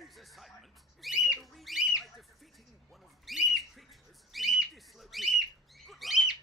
Today's assignment is to get a reading by defeating one of these creatures in this location. Good luck.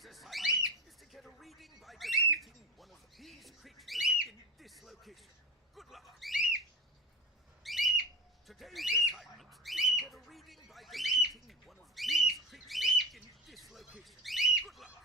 Today's assignment is to get a reading by defeating one of these creatures in this location. Good luck. Today's assignment is to get a reading by defeating one of these creatures in this location. Good luck.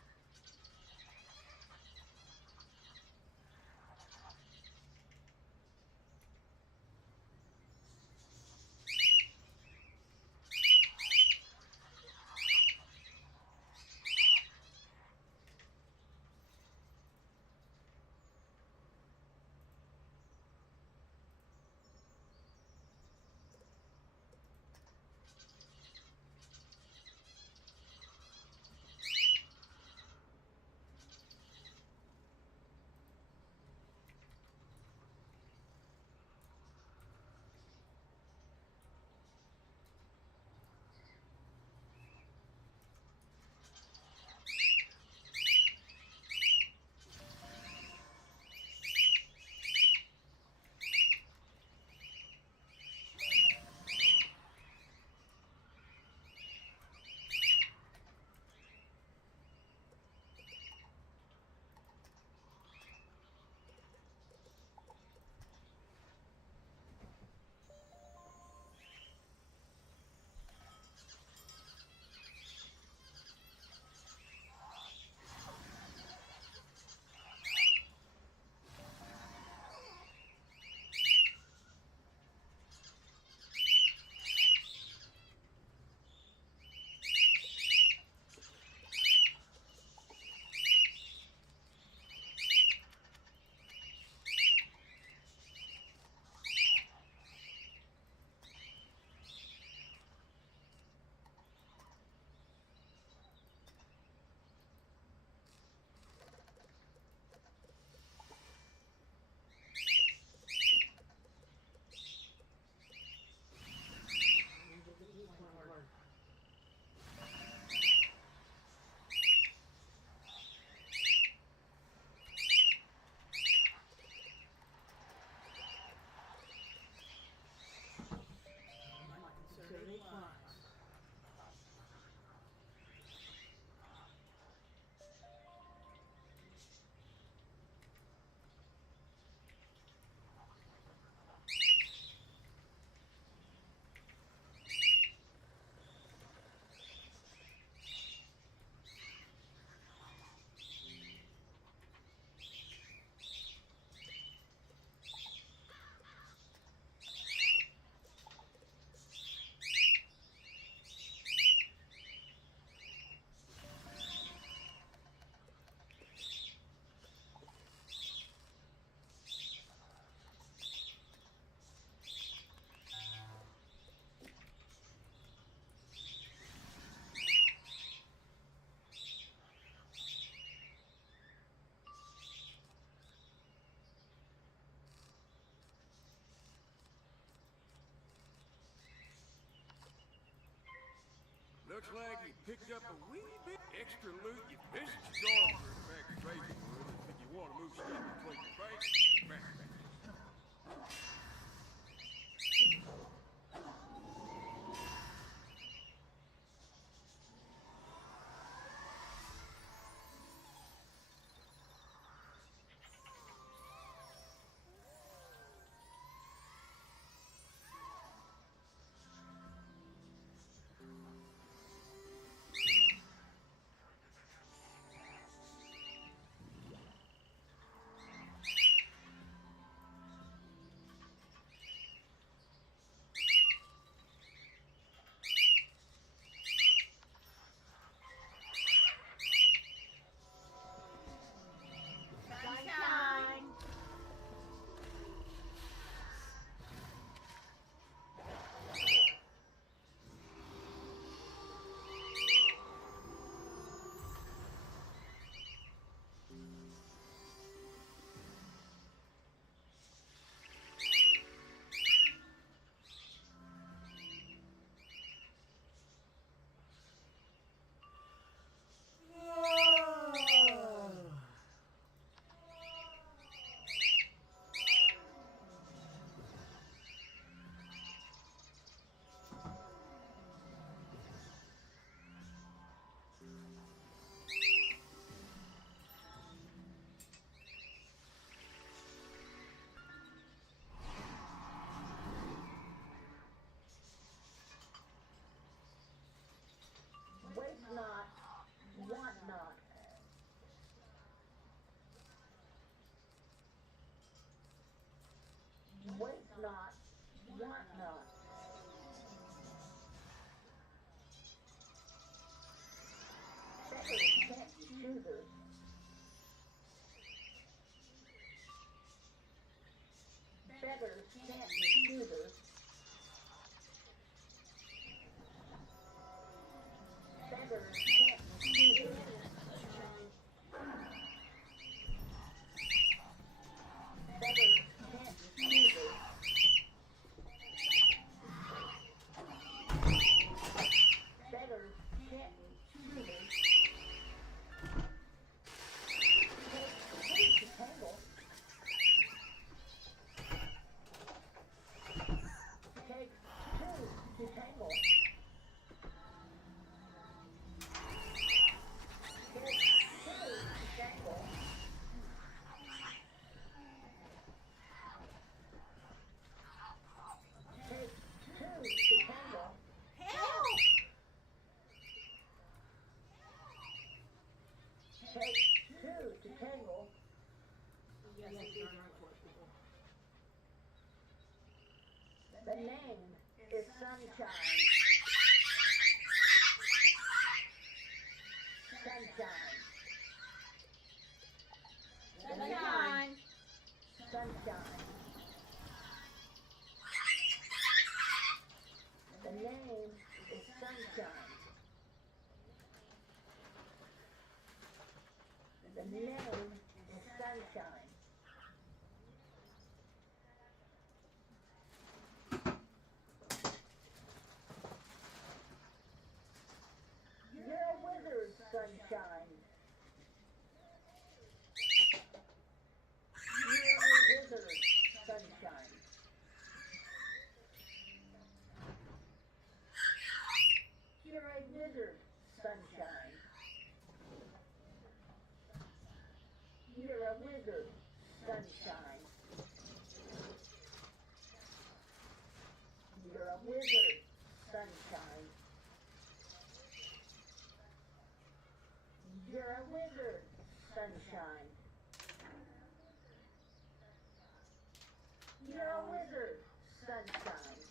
Looks like you picked up a wee bit extra loot. You visit your dorm for back to Ravenwood if you want to move stuff between your face and your backpack. The name is Sunshine. Sunshine. Sunshine. Sunshine. The name is Sunshine. The name is Sunshine. You're a wizard, Sunshine. You're a wizard, Sunshine. You're a wizard, Sunshine. You're a wizard, Sunshine. You're a wizard, Sunshine. You're a wizard, Sunshine. You're a wizard, Sunshine.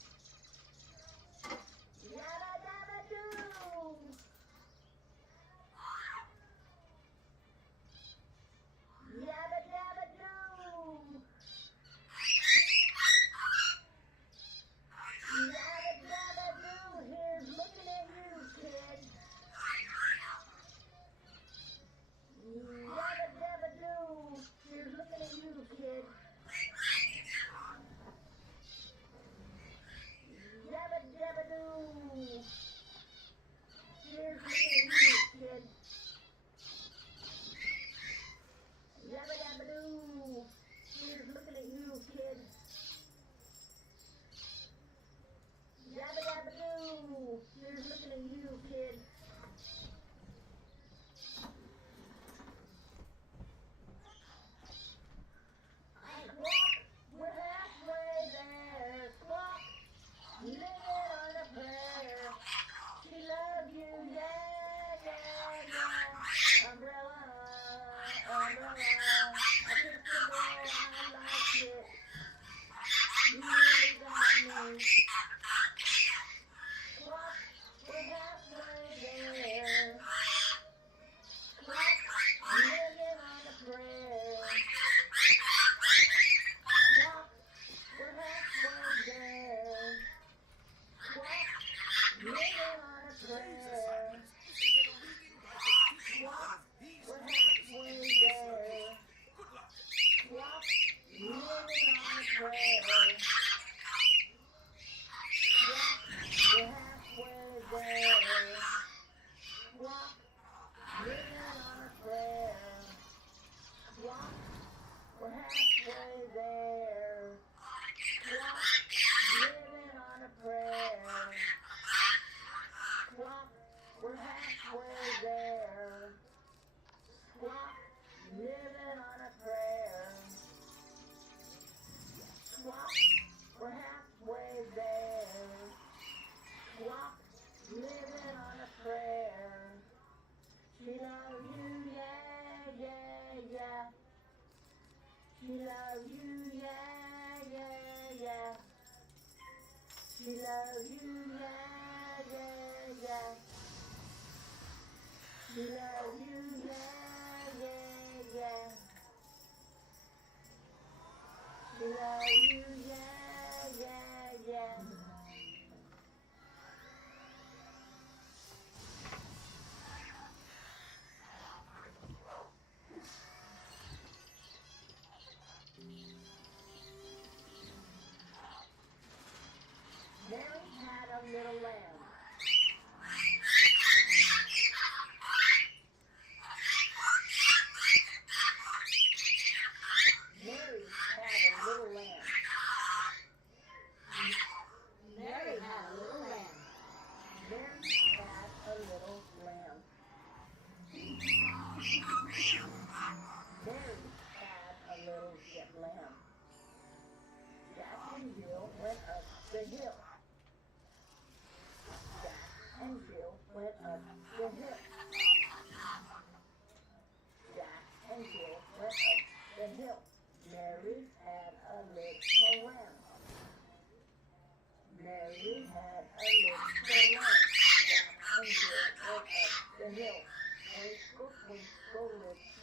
Yabba dabba doo! Yabba dabba doo! Yabba dabba doo! Here's looking at you, kid. Yabba dabba doo! Here's looking at you, kid. Yabba dabba doo! Here's looking at you, kid. Yabba dabba doo! Here's looking at you, kid. Yabba dabba doo! Here's looking at you, kid. Squawk, we're halfway there. Squawk, living on a prayer. She loves you, yeah, yeah, yeah. Umbrella, umbrella. I kissed the boy, I liked it. You really got me. Squawk, we're halfway there. Squawk, living on a prayer. Squawk, we're halfway there. Squawk, living on a prayer. Squawk, we're halfway there. Squawk, living on a prayer. Squawk, we're halfway there. Squawk, living on a prayer. Squawk, we're halfway there. Squawk, living on a prayer. Squawk, we're halfway there. Squawk, living on a prayer. Squawk, we're halfway there. Squawk, living on a prayer. She loves you, yeah, yeah, yeah. She loves you, yeah, yeah, yeah. She loves you, yeah, yeah, yeah. She loves you, yeah, yeah, yeah. She loves you, yeah.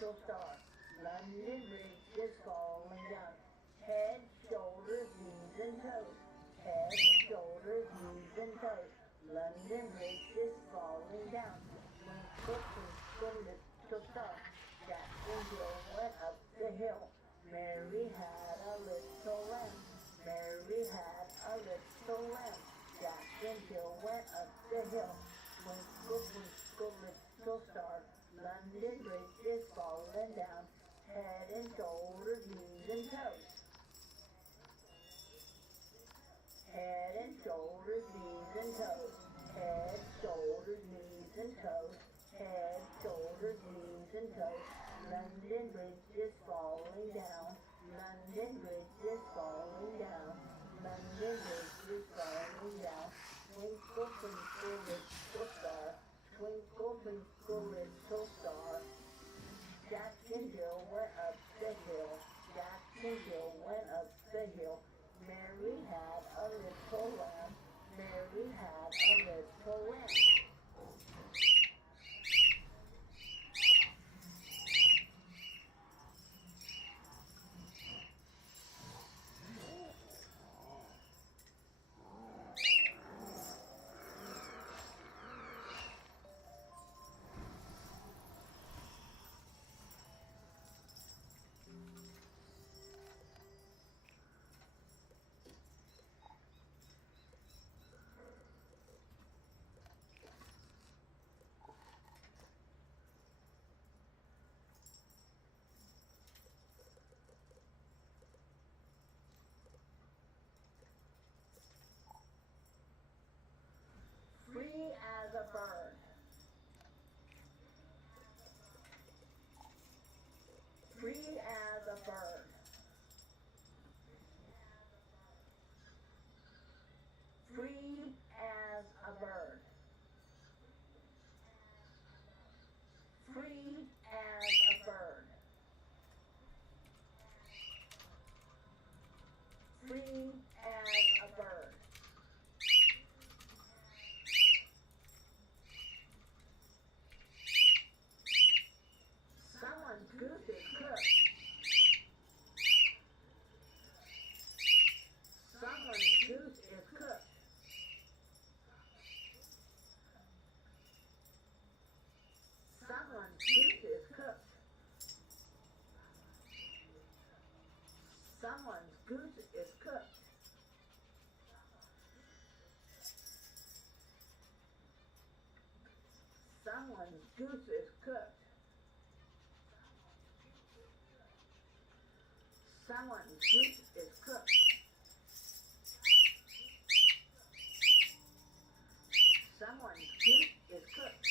little star. London Bridge is falling down. Head, shoulders, knees and toes. Head, shoulders, knees and toes. London Bridge is falling down. Twinkle, twinkle, little star. Jack and Jill went up the hill. Mary had a little lamb. Mary had a little lamb. Jack and Jill went up the hill. Twinkle, twinkle, little star. London Bridge is falling down. Head and shoulders, knees and toes. Head and shoulders, knees and toes. Head, shoulders, knees and toes. Head, shoulders, knees and toes. London Bridge is falling down. London Bridge is falling down. London Bridge is falling down. Twinkle, twinkle, little star. Twinkle, twinkle, little star. Jack and Jill went up the hill. Jack and Jill went up the hill. Mary had a little lamb. Mary had a little lamb. Free as a bird. Free as a bird. Free as a bird. Free as a bird. Free as a bird. Someone's goose is cooked. Someone's goose is cooked. Someone's goose is cooked. Someone's goose is cooked. Someone's goose is cooked. Someone's goose is cooked. Someone's goose is cooked.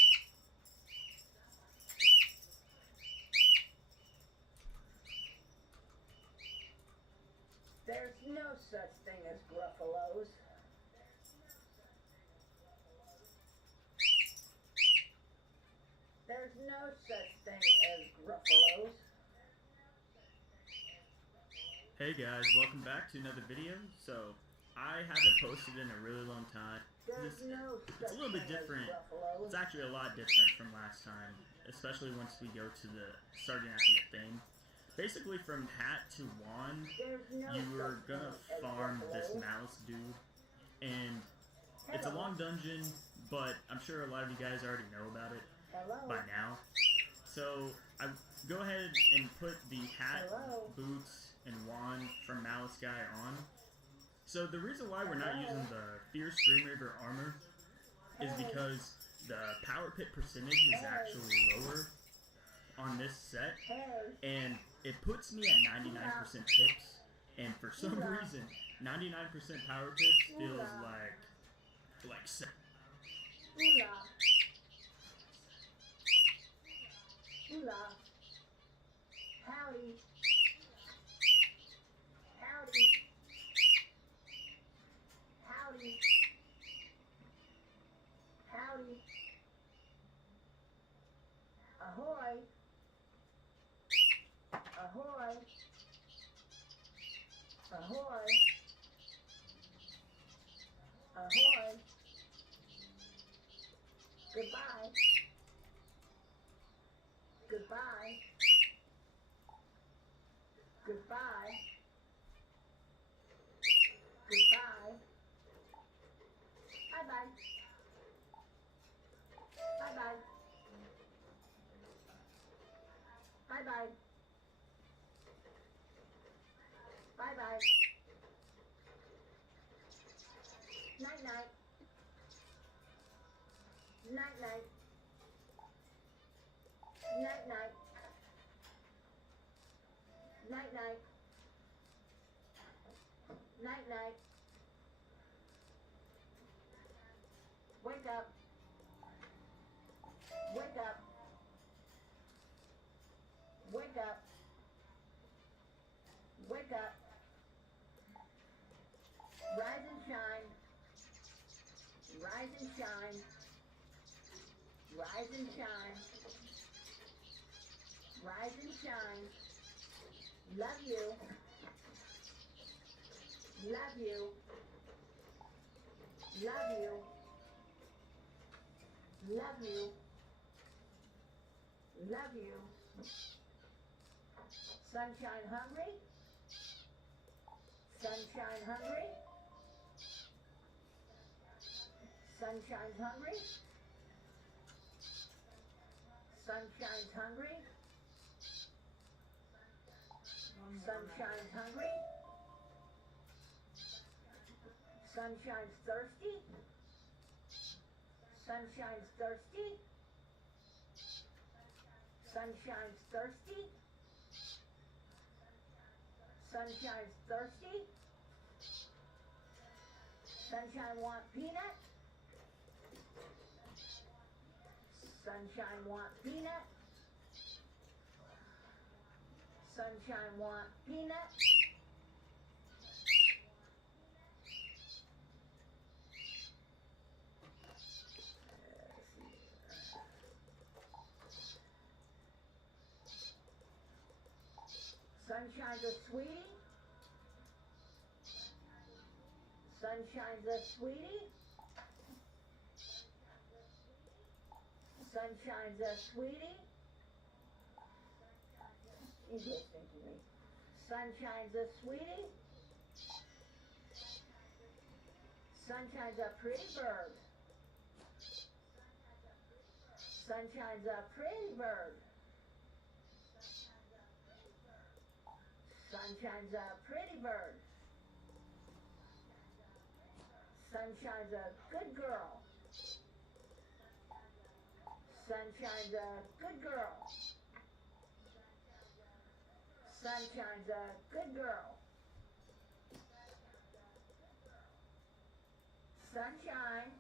There's no such thing as gruffalos. There's no such thing as gruffalos. Hey guys, welcome back to another video. So, I haven't posted in a really long time. There's no It's such a little bit thing as different. gruffalos. It's actually a lot different from last time, especially once we go to the starting at the thing. Basically, from hat to wand, There's no you were such gonna thing as farm this gruffalos. mouse dude, and it's a long dungeon, but I'm sure a lot of you guys already know about it Hello. by now. So I go ahead and put the hat, Hello. boots, and wand from Malice Guy on. So the reason why we're not using the Fierce Dreamreaver armor is because the power pit percentage is actually lower on this set, Hey. and it puts me at 99% pips, and for some reason 99% power pips feels like Hola. Hola. Howdy. Howdy. Howdy. Howdy. Ahoy. Ahoy. Ahoy. Ahoy. Goodbye. Goodbye. Goodbye. Goodbye. Bye-bye. Bye-bye. Bye-bye. Bye-bye. Night-night. Night-night. Night-night. Night-night. Night-night. Wake up. Wake up. Wake up. Wake up. Rise and shine. Rise and shine. Rise and shine. Rise and shine. Love you. Love you. Love you. Love you. Love you. Sunshine hungry? Sunshine hungry? Sunshine's hungry? Sunshine's hungry? Sunshine's hungry? Sunshine's thirsty? Sunshine's thirsty? Sunshine's thirsty? Sunshine's thirsty? Sunshine want peanut? Sunshine want peanut? Sunshine want peanut? Sunshine's a sweetie? Sunshine's a sweetie? Sunshine's a sweetie? He's listening to me. Sunshine's a sweetie? Sunshine's a pretty bird. Sunshine's a pretty bird. Sunshine's a pretty bird. Sunshine's a good girl. Sunshine's a good girl. Sunshine's a good girl. Sunshine.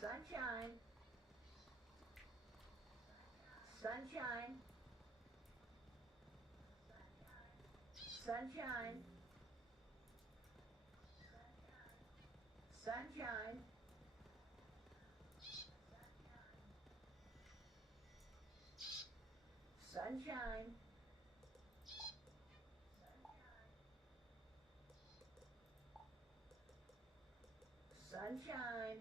Sunshine. Sunshine. Sunshine. Sunshine. Sunshine. Sunshine.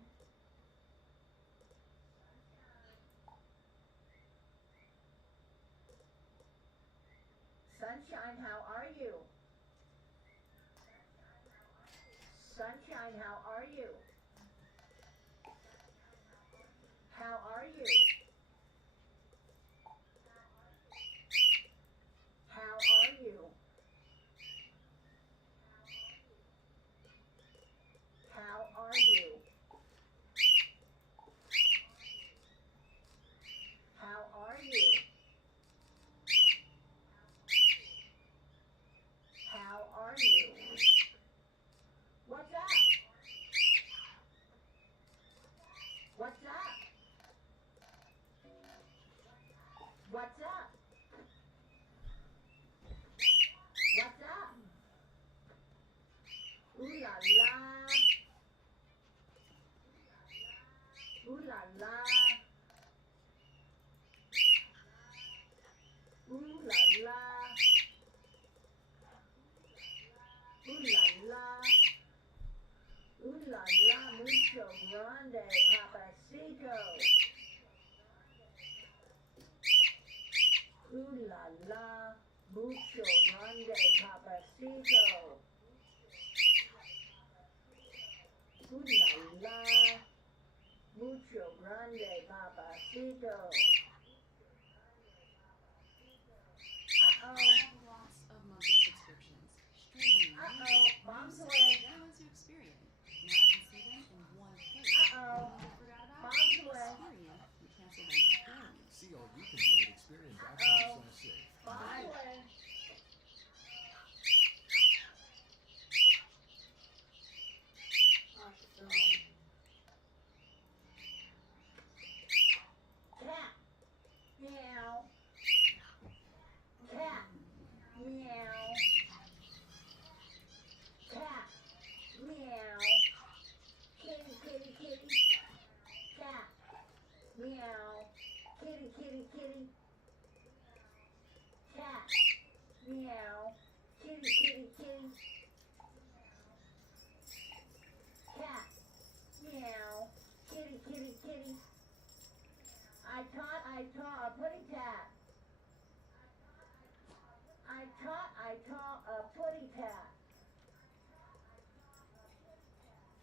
Sunshine, how are you? Sunshine, how are you? How are you? How are you? How are you? How are you? How are you? What's up? What's up? What's up? What's up? Ooh la la. Ooh la la. Ooh la la. Ooh la la. Ooh la la, mucho grande, papacito. la, mucho grande papacito. Ooh la la, mucho grande papacito. I have lots of monthly subscriptions. Streaming, music, Mom's music, away. downloads to Experian. Now I can see them in one place. Things I forgot about? Mom's away. Experian can cancel them for me. See all you can do at Experian.com/save. Bye. Cat. Meow. Cat. Meow. Cat. Meow. Kitty, kitty, kitty. Cat. Meow. Kitty, kitty, kitty. Cat. Meow. Kitty, kitty, kitty. Cat. Meow. Kitty, kitty, kitty. I taught a putty cat. I taught a putty cat.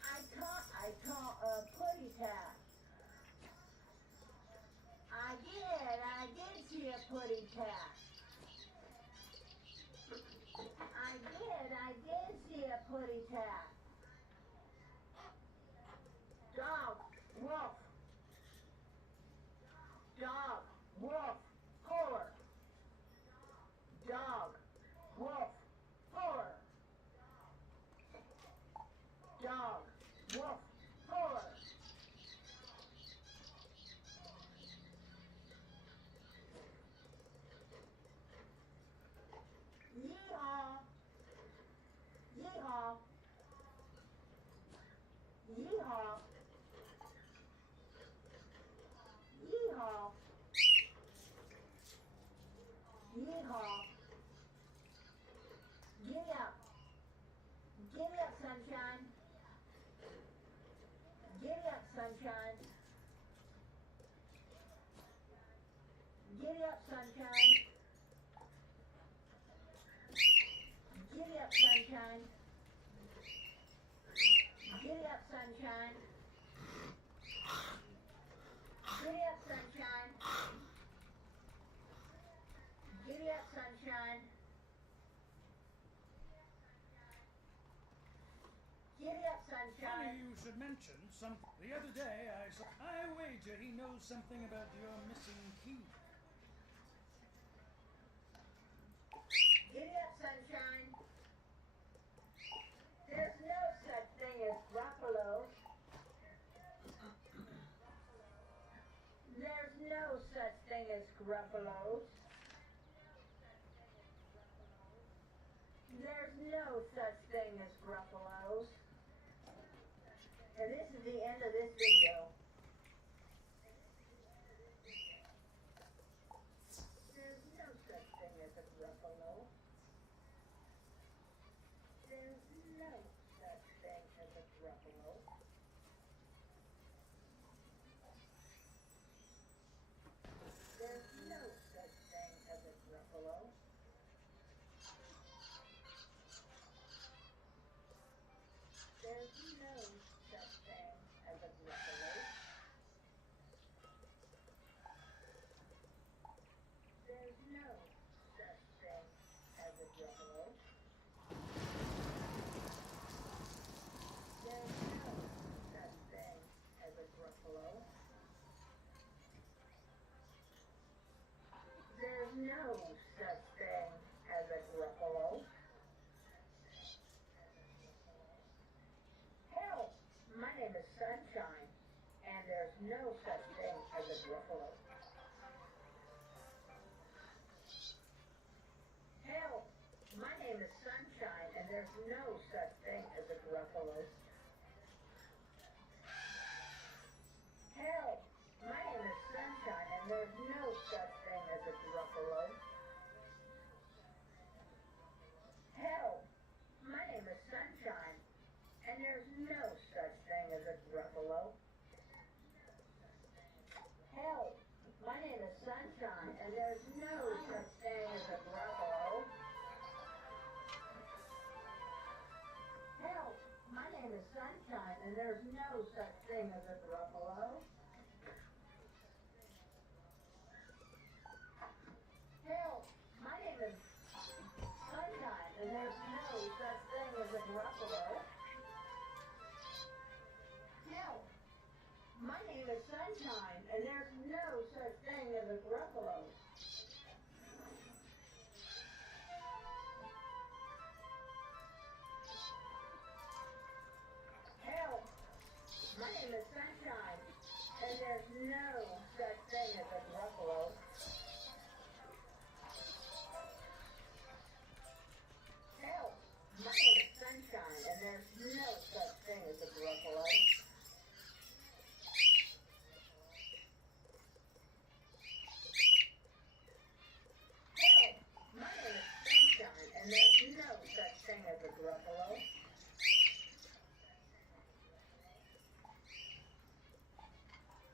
I taught a putty cat. I did see a putty cat. I did see a putty cat. Dog, wolf. Dog, wolf, polar. Dog, wolf, polar. Dog, wolf, polar. Yeehaw. Yeehaw. Yeehaw. Yeehaw. Yeehaw. Giddy up. Giddy up, sunshine. Giddy up, sunshine. Giddy up, sunshine. Giddy up, sunshine. Giddy up, sunshine. Giddy up, sunshine. Giddy up, sunshine. Giddy up, sunshine. Funny you should mention something. The other day I wager he knows something about your missing key. Giddy up, sunshine. There's no such thing as Gruffalo. There's no such thing as Gruffalos. There's no such thing as Gruffalos. And this is the end of this video. There's no such thing as a Gruffalo. There's no such thing as a Gruffalo. There's no such thing as a Gruffalo. There's no such thing as a Gruffalo. There's no such thing as a Gruffalo. There's no such thing as a Gruffalo. There's no such thing as a Gruffalo. Help! My name is Sunshine, and there's no such thing as a Gruffalo. Help! My name is Sunshine, and there's no such thing as a Gruffalo. Help! My name is Sunshine, and there's no such thing as a Gruffalo. Help! My name is Sunshine, and there's no such thing as a Gruffalo. Help! My name is Sunshine, and there's no such thing as and there's no such thing as a Gruffalo. Help! My name is Sunshine, and there's no such thing as a Gruffalo. Help! My name is Sunshine, and there's no such thing as a Gruffalo. Help! My name is Sunshine, and there's no such thing as a Gruffalo. Help! My name is Sunshine, and there's no such thing as a Gruffalo. Help! My name is Sunshine, and there's no such thing as a Gruffalo.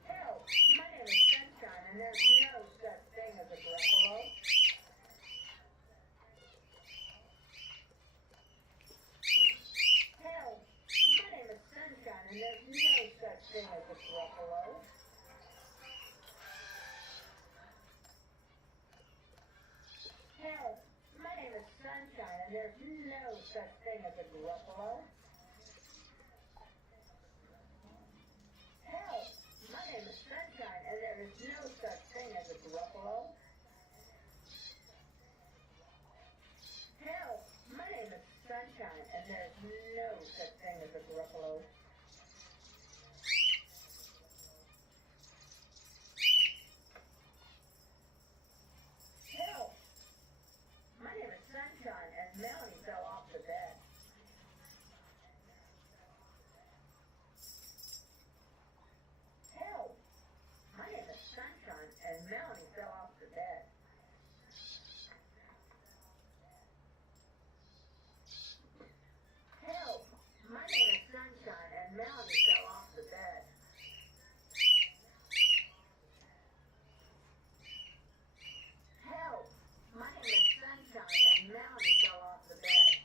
Help! My name is Sunshine, and there's no such thing as a Gruffalo. Help! My name is Sunshine, and there's no such thing as a Gruffalo. Help! My name is Sunshine, and there's no such thing as a Gruffalo. Help! My name is Sunshine, and there is no such thing as a Gruffalo. Help! My name is Sunshine, and there is no such thing as a Gruffalo. Help! My name is Sunshine, and Melanie fell off the bed. Help! My name is Sunshine, and Melanie fell off the bed. Help! My name is Sunshine, and Melanie fell off the bed. Help! My name is Sunshine, and Melanie fell off the bed.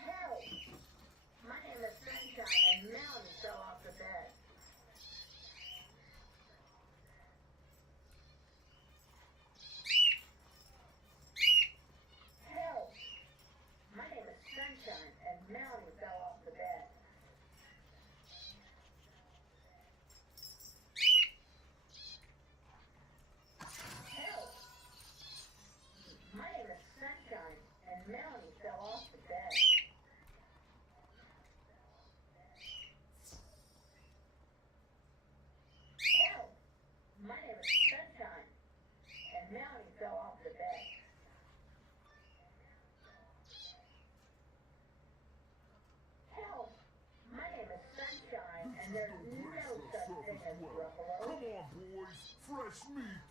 Help! My name is Sunshine, and Melanie fell off the bed. Help! My name is Sunshine, and Melanie fell off the bed. Help! My name is Sunshine, and Melanie fell off the bed. Help! My name is Sunshine, and Melanie fell off the bed. Help! My name is Sunshine, and there's no such thing as Gruffalo. Come on, boys. Fresh meat.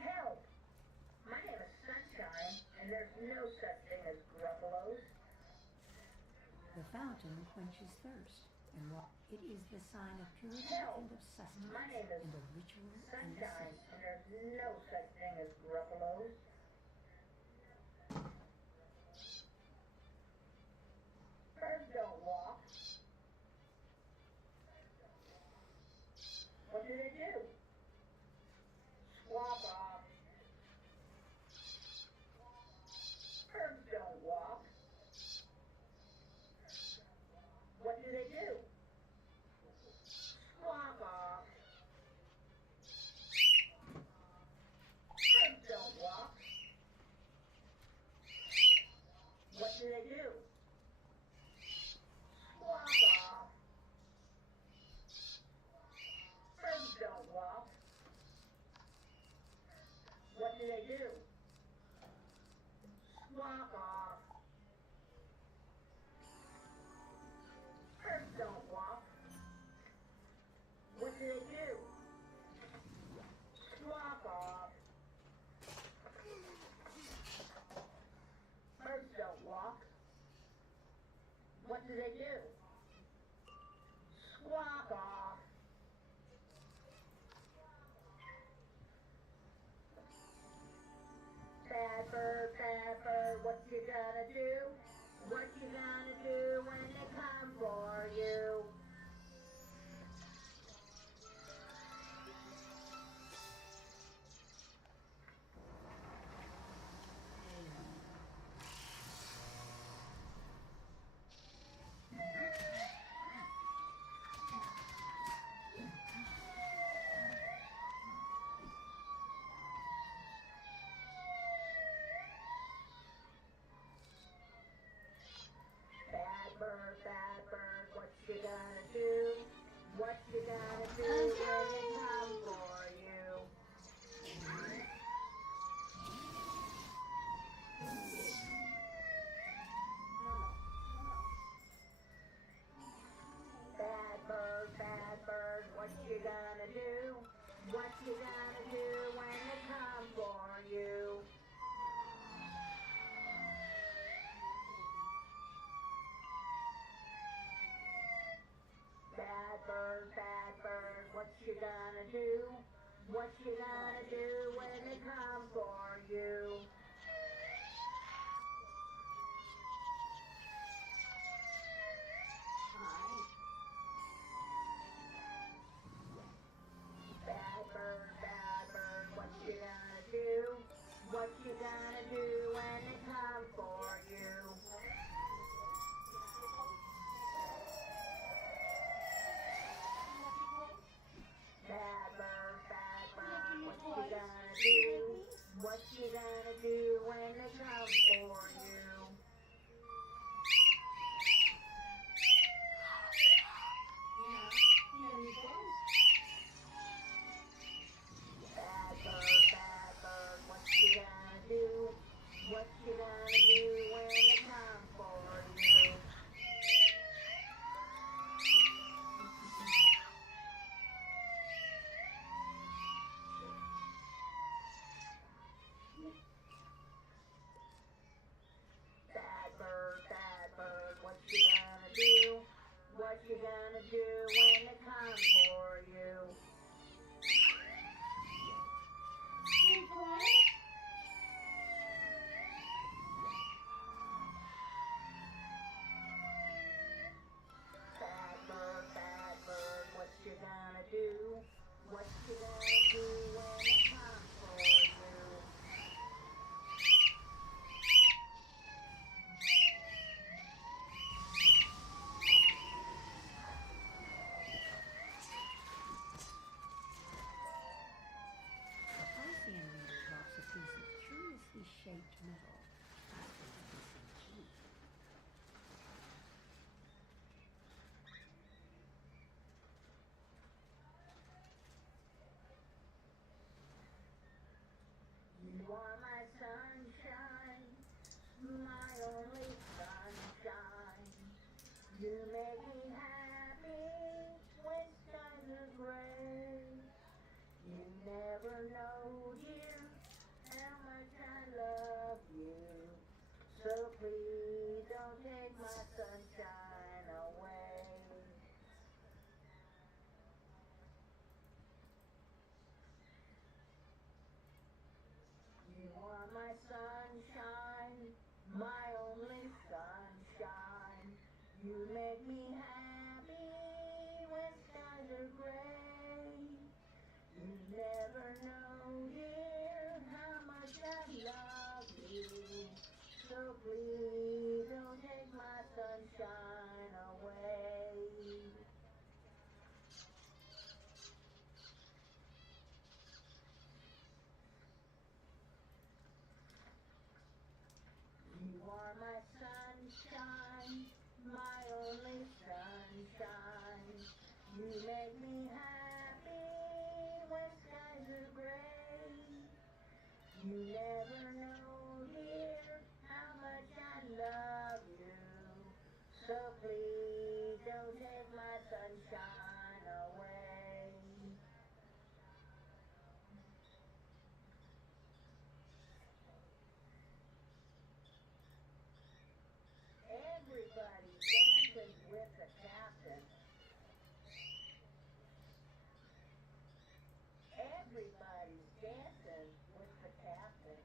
Help! My name is Sunshine, and there's no such thing as Gruffalos. The fountain quenches thirst, and it is the sign of purity Help! and of sustenance, My name is and of ritual and Sunshine, necessity. and there's no such thing as Gruffalos. Birds don't walk. What do they do? Squawk off. Birds don't walk. What do they do? Squawk off. Birds don't walk. What do they do? Squawk off. Birds don't walk. What do they do? Squawk off. Birds don't walk. What do they do? Squawk off. Birds don't walk. What do they do? Squawk off. what you gonna do? What you gonna do when they come for you? Bad bird, what you gonna do? What you gonna do when they come for you? Bad bird, what you gonna do? What you gonna do when they come for you? Bad bird, what you gonna do? What you gonna do when they come for you? Bad bird, what you gonna do? What you gonna do when they come for you? Bad bird, what you gonna do? What you gonna do when they come for you? Bad bird, what you gonna do? What you gonna do when they come for you? Bad bird, what you gonna do? What you gonna do when they come for you? Bad bird, what you gonna do? What you gonna do when they come for you? The Piscean reader drops a piece of curiously shaped metal. You are my sunshine, my only sunshine. You make me happy when skies are gray. You never know, dear, how much I love you. So please don't take my sunshine away. You are my sunshine, my only sunshine. You make me happy when skies are gray. You never know, dear, how much I love you. So please don't take my sunshine away. You are my sunshine, my only sunshine. You make me happy when skies are gray. You never know, dear, how much I love you. So please don't take my sunshine away. Everybody's dancing with the captain. Everybody's dancing with the captain.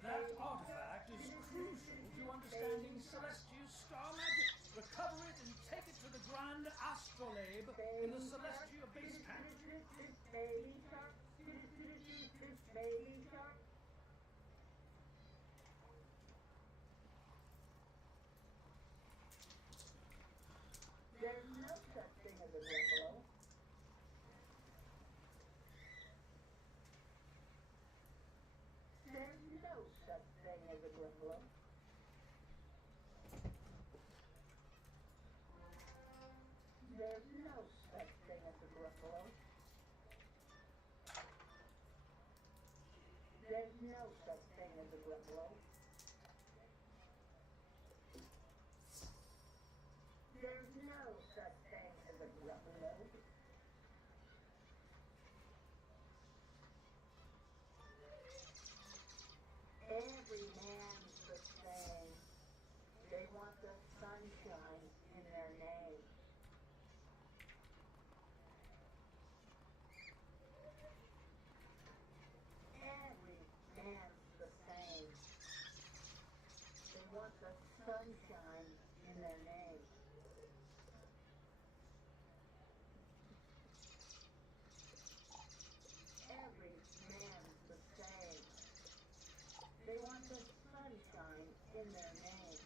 That artifact is crucial to understanding celestial star magic. Recover it and take it to the Grand Astrolabe in the celestial base camp. Baby shark, baby shark. There's no such thing as a buffalo. There's no such thing as a buffalo. There's no such thing as a buffalo. There's no such thing as a buffalo. There's no such thing as a buffalo. Every man's the same. They want the sunshine in their name. Every man's the same. They want the sunshine in their name. Every man's the same. They want the sunshine in their name.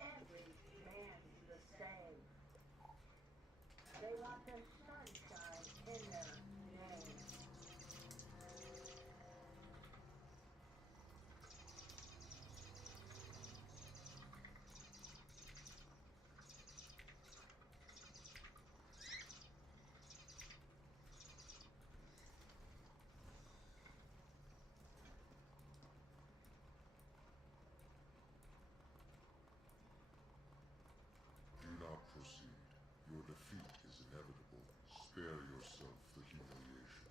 Every man's the same. They want the sunshine in their name. Do not proceed. Your defeat is inevitable. Spare yourself the humiliation.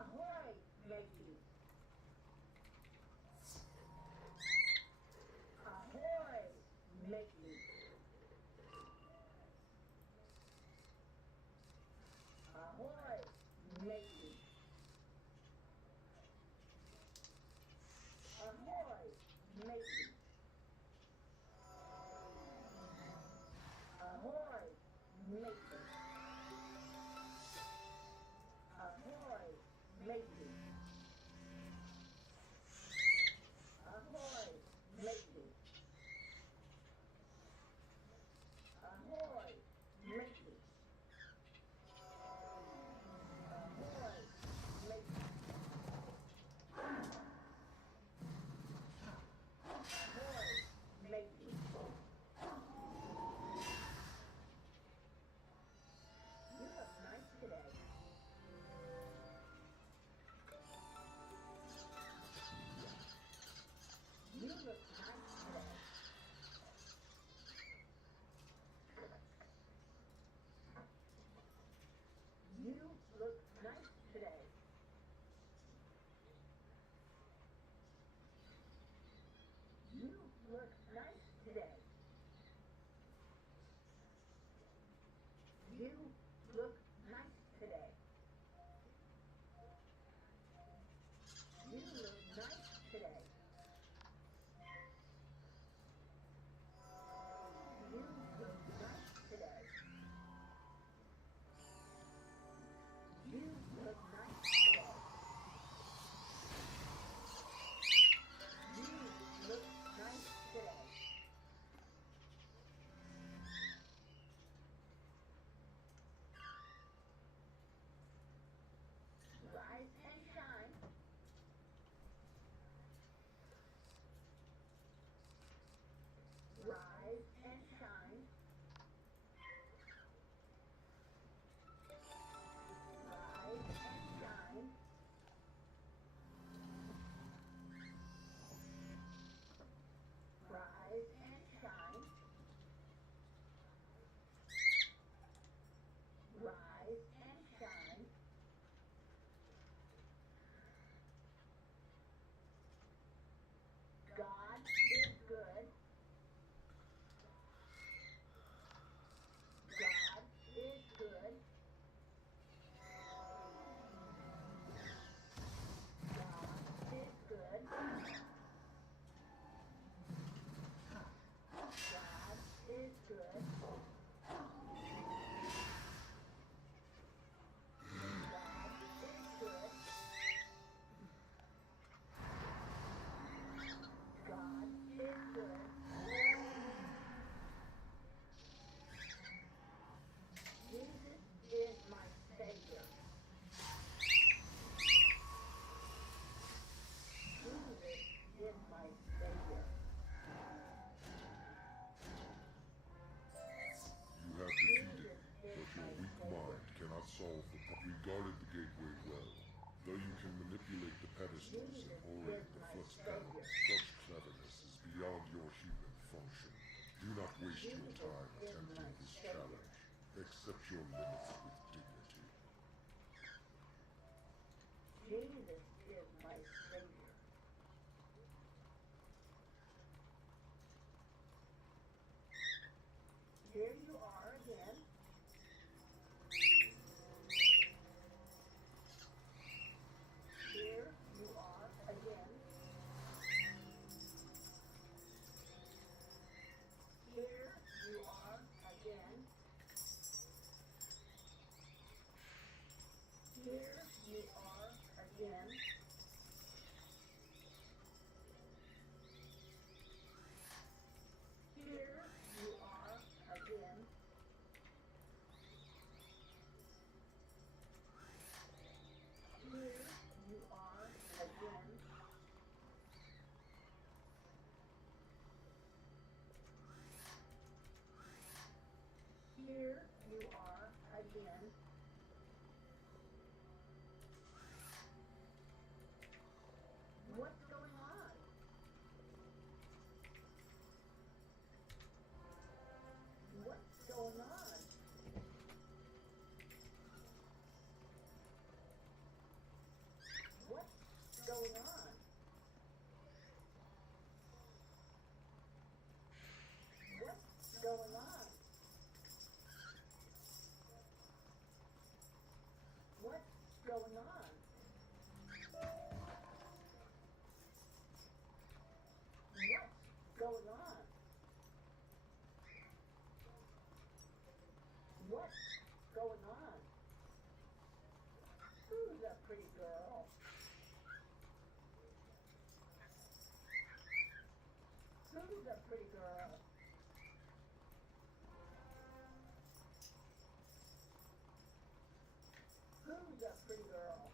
Ahoy, matey! Ahoy, matey! Ahoy, matey! Ahoy, matey! Ahoy, matey! Ahoy, matey! Ahoy, matey! Ahoy, matey! Ahoy, matey! Ahoy, species and holding the flux panel. Such cleverness is beyond your human function. Do not waste your time attempting this challenge. Accept your limits with dignity. Jesus is my savior. Here you are again. Here you are again. Here you are again. Here you are again. Here you are again. Here you are again. Here you are again. What's going on? What's going on? What's going on? What's going on? What's going on? What's going on? What's going on? Who's a pretty girl? Who's a pretty girl? Who's a pretty girl?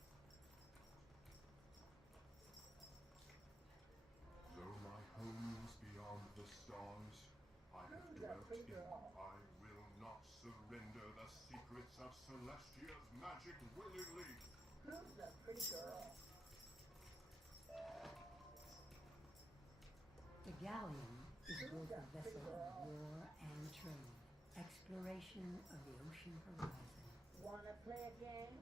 Though my home is beyond the stars, I have Who's a dwelt pretty in. girl? I will not surrender the secrets of Celestia's magic willingly. Who's a pretty girl? The galleon is both a vessel of war and trade, exploration of the ocean horizon. Wanna play a game?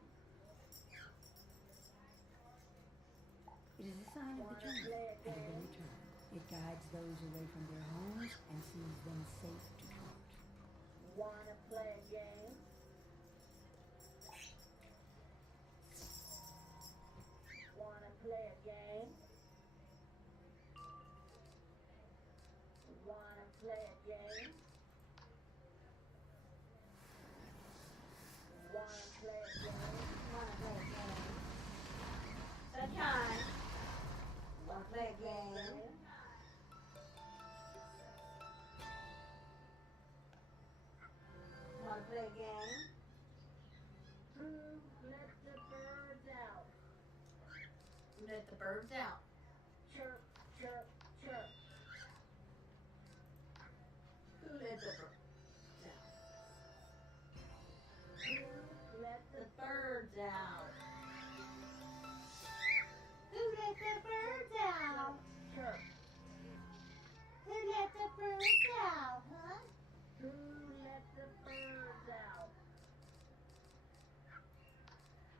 It is a sign of the journey and of the return. It guides those away from their homes and sees them safe to port. Wanna play a game? Wanna play a game? Wanna play a game? Wanna play a game? Wanna play a game? Sunshine. Wanna play a game? Wanna play a game? Who let the birds out? Let the birds out. Chirp, chirp, chirp. Who let the birds out? Who let The the birds out. Who let the birds out? chirp? Who let the birds out, huh? Who let the birds out?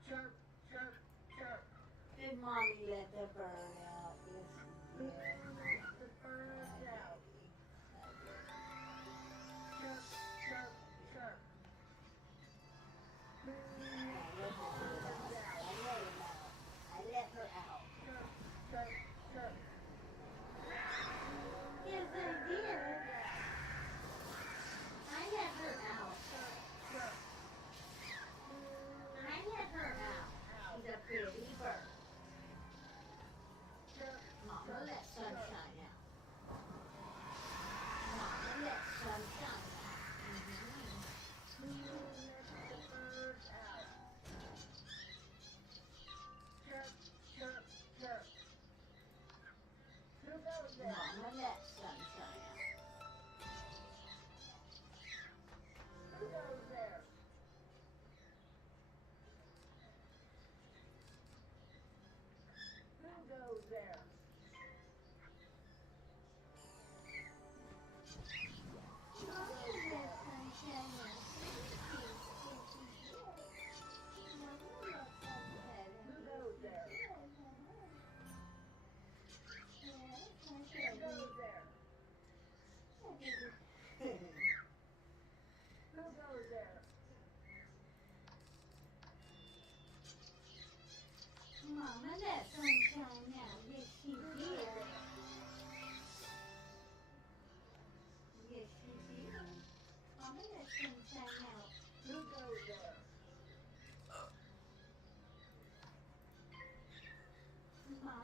Chirp, chirp, chirp. Did mommy let the bird out? Who Yes, let the birds out? Chirp, chirp, chirp. Who let the birds out? I let him out. I let her out. Chirp, chirp, chirp. Yes, I did. I let her out. Chirp. I let her out. She's a pretty bird. Chirp, Mama let sunshine out.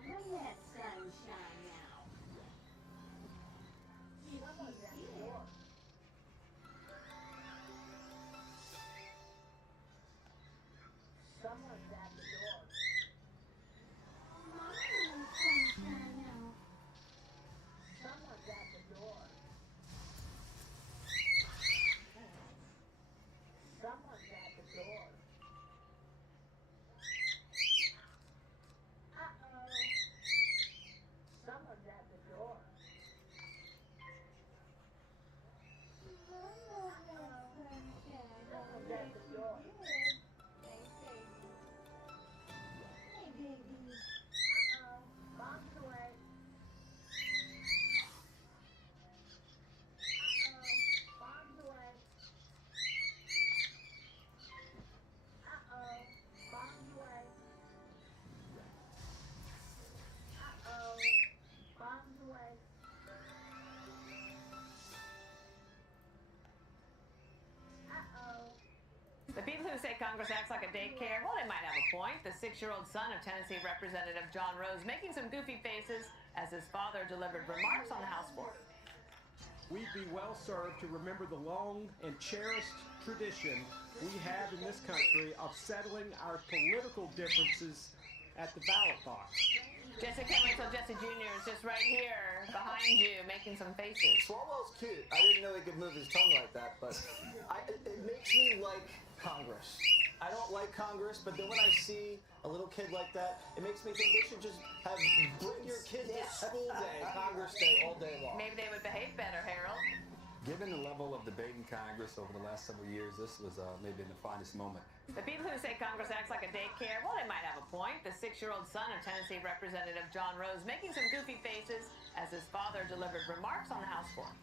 bring that sunshine out. Someone's at the door. Someone's at the door. Mama, sunshine out. Someone's at the door. Someone's at the door. Uh-oh. Someone's at the door. Someone's at the door. Hey, baby. Uh-oh. Bombs away. Uh-oh. Bombs away. Uh-oh. Bombs away. Uh-oh. Bombs away. Uh-oh. The people who say Congress acts like a daycare, well, they might have a point. The 6-year-old son of Tennessee Representative John Rose making some goofy faces as his father delivered remarks on the House floor. We'd be well served to remember the long and cherished tradition we have in this country of settling our political differences at the ballot box. Jesse, can't wait till Jesse Jr. is just right here behind you making some faces. Swalwell's cute. I didn't know he could move his tongue like that, but it makes me like Congress. I don't like Congress, but then when I see a little kid like that, it makes me think they should just have bring your kid to school day, Congress Day all day long. Maybe they would behave better, Harold. Given the level of debate in Congress over the last several years, this was maybe the finest moment. The people who say Congress acts like a daycare, well, they might have a point. The 6-year-old son of Tennessee Representative John Rose making some goofy faces as his father delivered remarks on the House floor.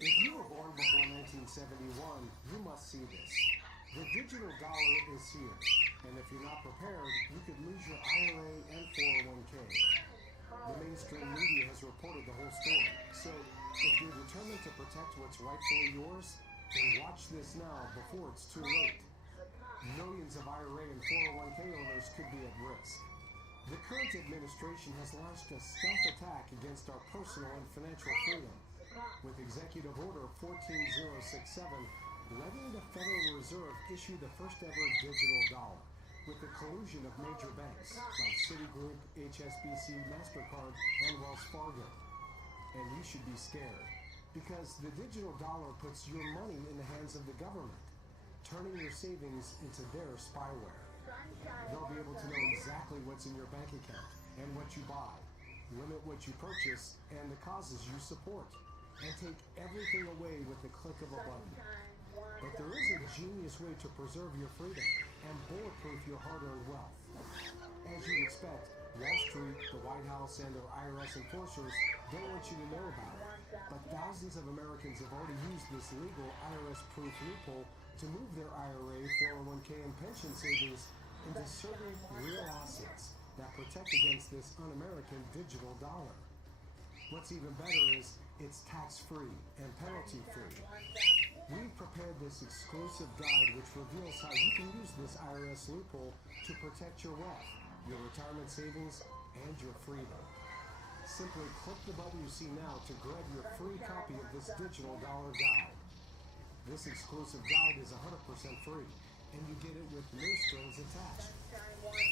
If you were born before 1971, you must see this. The digital dollar is here, and if you're not prepared, you could lose your IRA and 401k. The mainstream media has reported the whole story, so if you're determined to protect what's rightfully yours, then watch this now before it's too late. Millions of IRA and 401k owners could be at risk. The current administration has launched a stealth attack against our personal and financial freedom, with Executive Order 14067 letting the Federal Reserve issue the first ever digital dollar, with the collusion of major banks like Citigroup, HSBC, MasterCard, and Wells Fargo. And you should be scared, because the digital dollar puts your money in the hands of the government, turning your savings into their spyware. They'll be able to know exactly what's in your bank account and what you buy, limit what you purchase and the causes you support, and take everything away with the click of a button. But there is a genius way to preserve your freedom and bulletproof your hard-earned wealth. As you'd expect, Wall Street, the White House, and their IRS enforcers don't want you to know about it. But thousands of Americans have already used this legal IRS-proof loophole to move their IRA, 401k, and pension savings into certain real assets that protect against this un-American digital dollar. What's even better is it's tax-free and penalty-free. We've prepared this exclusive guide which reveals how you can use this IRS loophole to protect your wealth, your retirement savings, and your freedom. Simply click the button you see now to grab your free copy of this digital dollar guide. This exclusive guide is 100% free, and you get it with no strings attached.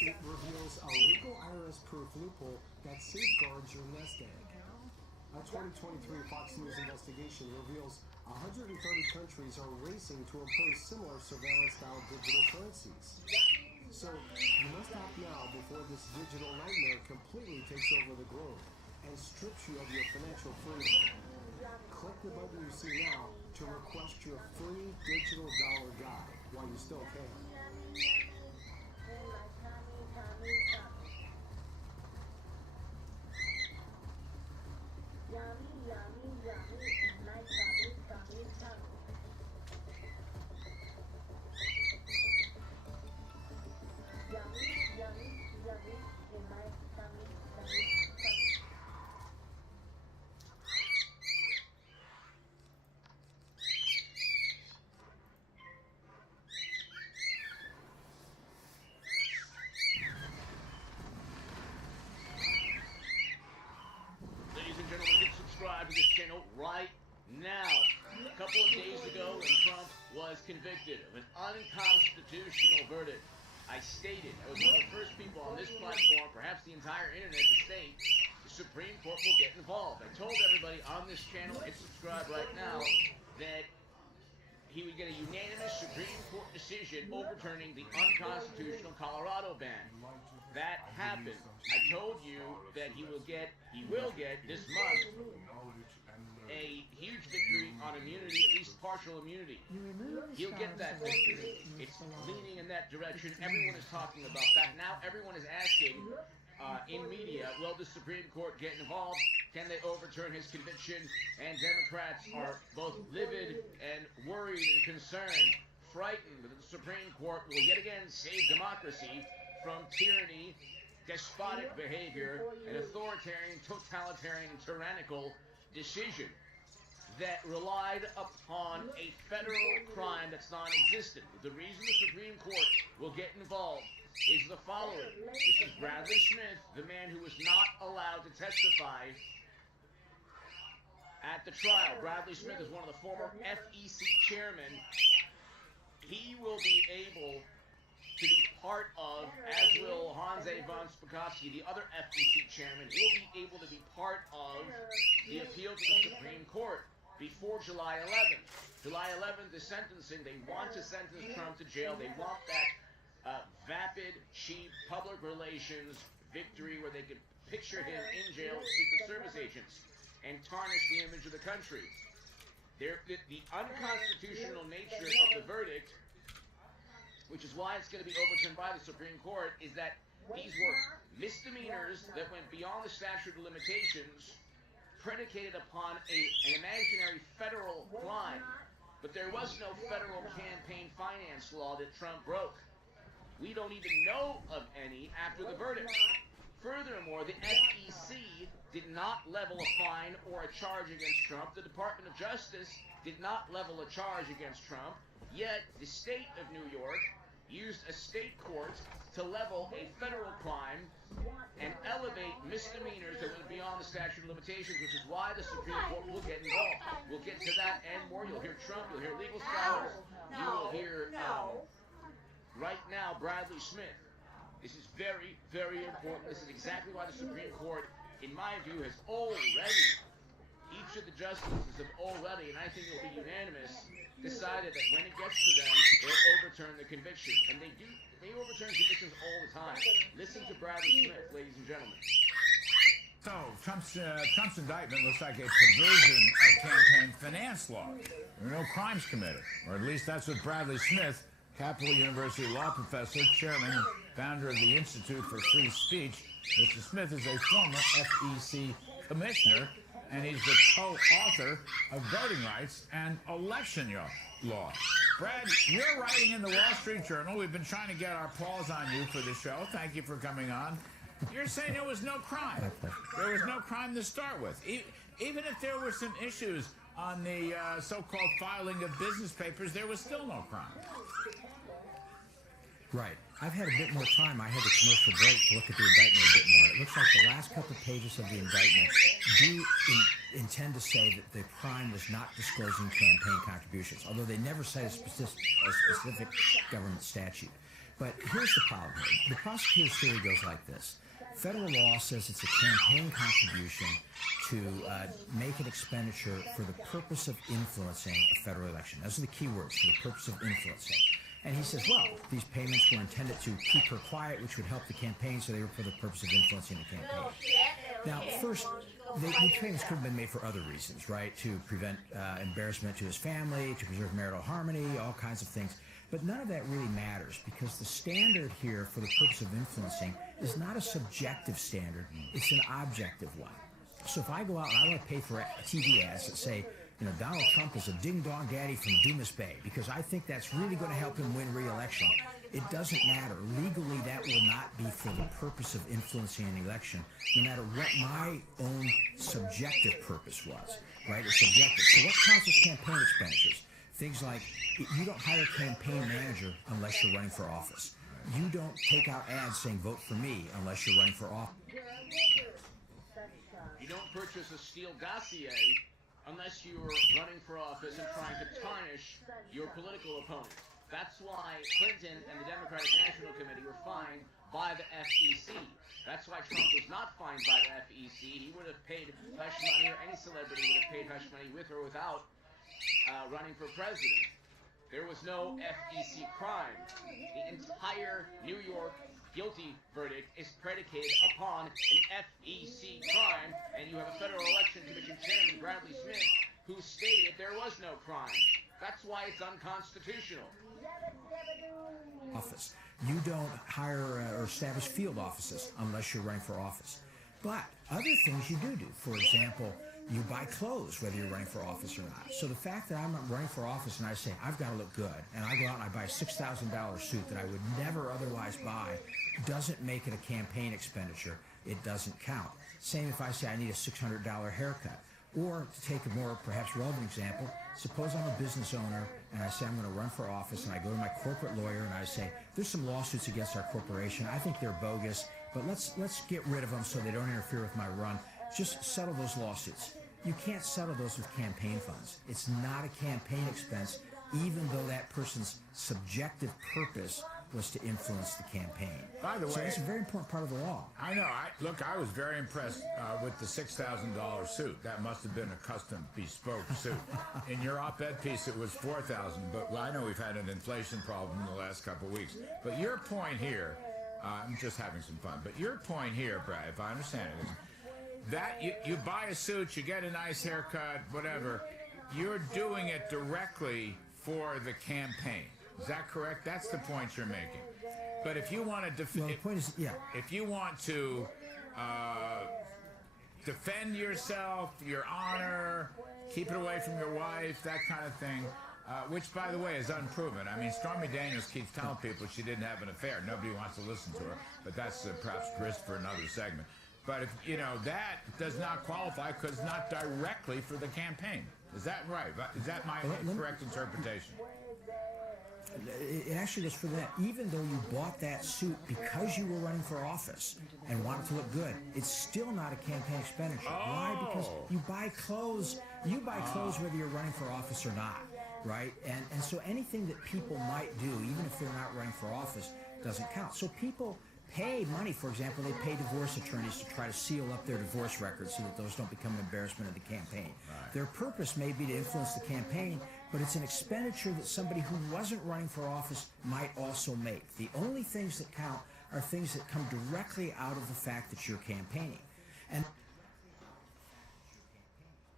It reveals a legal IRS-proof loophole that safeguards your nest egg. A 2023 Fox News investigation reveals 130 countries are racing to impose similar surveillance-style digital currencies. So, you must act now before this digital nightmare completely takes over the globe and strips you of your financial freedom. Click the button you see now to request your free digital dollar guide while you still can. Yummy. this channel right now. A couple of days ago, when Trump was convicted of an unconstitutional verdict, I stated, I was one of the first people on this platform, perhaps the entire internet, to state the Supreme Court will get involved. I told everybody on this channel, hit subscribe right now, that he would get a unanimous Supreme Court decision overturning the unconstitutional Colorado ban. That happened. I told you that he will get this month a huge victory on immunity, at least partial immunity. He'll get that victory. It's leaning in that direction. Everyone is talking about that. Now everyone is asking in media, will the Supreme Court get involved? Can they overturn his conviction? And Democrats are both livid and worried and concerned, frightened that the Supreme Court will yet again save democracy from tyranny, despotic behavior, an authoritarian, totalitarian, tyrannical decision that relied upon a federal crime that's non-existent. The reason the Supreme Court will get involved is the following. This is Bradley Smith, the man who was not allowed to testify at the trial. Bradley Smith is one of the former FEC chairmen. He will be able to be part of, as will Hans A. von Spakovsky, the other FEC chairman, he will be able to be part of the appeal to the Supreme Court before July 11th. July 11th is sentencing. They want to sentence Trump to jail. They want that vapid, cheap public relations victory where they could picture him in jail with Secret Service agents and tarnish the image of the country. The unconstitutional nature of the verdict, which is why it's going to be overturned by the Supreme Court, is that these were misdemeanors that went beyond the statute of limitations, predicated upon an imaginary federal crime. But there was no federal campaign finance law that Trump broke. We don't even know of any after the verdict. Furthermore, the FEC did not level a fine or a charge against Trump. The Department of Justice did not level a charge against Trump. Yet, the state of New York used a state court to level a federal crime and elevate misdemeanors that went beyond the statute of limitations, which is why the Supreme Court will get involved. We'll get to that and more. You'll hear Trump, you'll hear legal scholars, you will hear, right now, Bradley Smith. This is very, very important. This is exactly why the Supreme Court, in my view, has already, each of the justices have already, and I think it will be unanimous, decided that when it gets to them, they'll overturn the conviction. And they do. They overturn convictions all the time. Listen to Bradley Smith, ladies and gentlemen. So, Trump's indictment looks like a perversion of campaign finance law. There are no crimes committed, or at least that's what Bradley Smith, Capital University law professor, chairman, and founder of the Institute for Free Speech. Mr. Smith is a former FEC commissioner, and he's the co-author of Voting Rights and Election Law. Brad, you're writing in the Wall Street Journal. We've been trying to get our applause on you for the show. Thank you for coming on. You're saying there was no crime. There was no crime to start with. Even if there were some issues on the so-called filing of business papers, there was still no crime. Right. I've had a bit more time. I had the commercial break to look at the indictment a bit more. It looks like the last couple of pages of the indictment do intend to say that the crime was not disclosing campaign contributions, although they never cite a specific government statute. But here's the problem here. The prosecutor's theory goes like this. Federal law says it's a campaign contribution to make an expenditure for the purpose of influencing a federal election. Those are the key words, for the purpose of influencing. And he says, well, these payments were intended to keep her quiet, which would help the campaign, so they were for the purpose of influencing the campaign. Now, first, the payments could have been made for other reasons, right? To prevent embarrassment to his family, to preserve marital harmony, all kinds of things. But none of that really matters, because the standard here for the purpose of influencing is not a subjective standard, it's an objective one. So if I go out and I want to pay for TV ads that say, you know, Donald Trump is a ding-dong daddy from Dumas Bay, because I think that's really going to help him win re-election, it doesn't matter. Legally, that will not be for the purpose of influencing an election, no matter what my own subjective purpose was, right? It's subjective. So what counts as campaign expenditures? Things like, you don't hire a campaign manager unless you're running for office. You don't take out ads saying, vote for me, unless you're running for office. You You don't purchase a steel dossier unless you're running for office and trying to tarnish your political opponent. That's why Clinton and the Democratic National Committee were fined by the FEC. That's why Trump was not fined by the FEC. He would have paid hush money, or any celebrity would have paid hush money with or without running for president. There was no FEC crime. The entire New York guilty verdict is predicated upon an FEC crime, and you have a Federal Election Commission Chairman, Bradley Smith, who stated there was no crime. That's why it's unconstitutional. Office. You don't hire or establish field offices unless you're running for office. But other things you do. For example, you buy clothes whether you're running for office or not. So the fact that I'm running for office and I say, I've got to look good, and I go out and I buy a $6,000 suit that I would never otherwise buy, doesn't make it a campaign expenditure. It doesn't count. Same if I say I need a $600 haircut. Or to take a more perhaps relevant example, suppose I'm a business owner and I say I'm going to run for office, and I go to my corporate lawyer and I say, there's some lawsuits against our corporation. I think they're bogus, but let's get rid of them so they don't interfere with my run. Just settle those lawsuits. You can't settle those with campaign funds. It's not a campaign expense, even though that person's subjective purpose was to influence the campaign. By the way, so it's a very important part of the law. I know. I was very impressed with the $6,000 suit. That must have been a custom bespoke suit. In your op-ed piece, it was $4,000, but I know we've had an inflation problem in the last couple of weeks. But your point here, I'm just having some fun, but your point here, Brad, if I understand it, is that you buy a suit, you get a nice haircut, whatever, you're doing it directly for the campaign. Is that correct? That's the point you're making. But if you want to the point is, yeah. If you want to defend yourself, your honor, keep it away from your wife, that kind of thing, which, by the way, is unproven. I mean, Stormy Daniels keeps telling people she didn't have an affair. Nobody wants to listen to her, but that's perhaps grist for another segment. But if that does not qualify because it's not directly for the campaign. Is that right? Is that my correct interpretation? It actually goes for that. Even though you bought that suit because you were running for office and wanted to look good, it's still not a campaign expenditure. Why? Because you buy clothes. You buy clothes whether you're running for office or not, right? And so anything that people might do, even if they're not running for office, doesn't count. So people pay money. For example, they pay divorce attorneys to try to seal up their divorce records so that those don't become an embarrassment of the campaign. Right. Their purpose may be to influence the campaign, but it's an expenditure that somebody who wasn't running for office might also make. The only things that count are things that come directly out of the fact that you're campaigning. And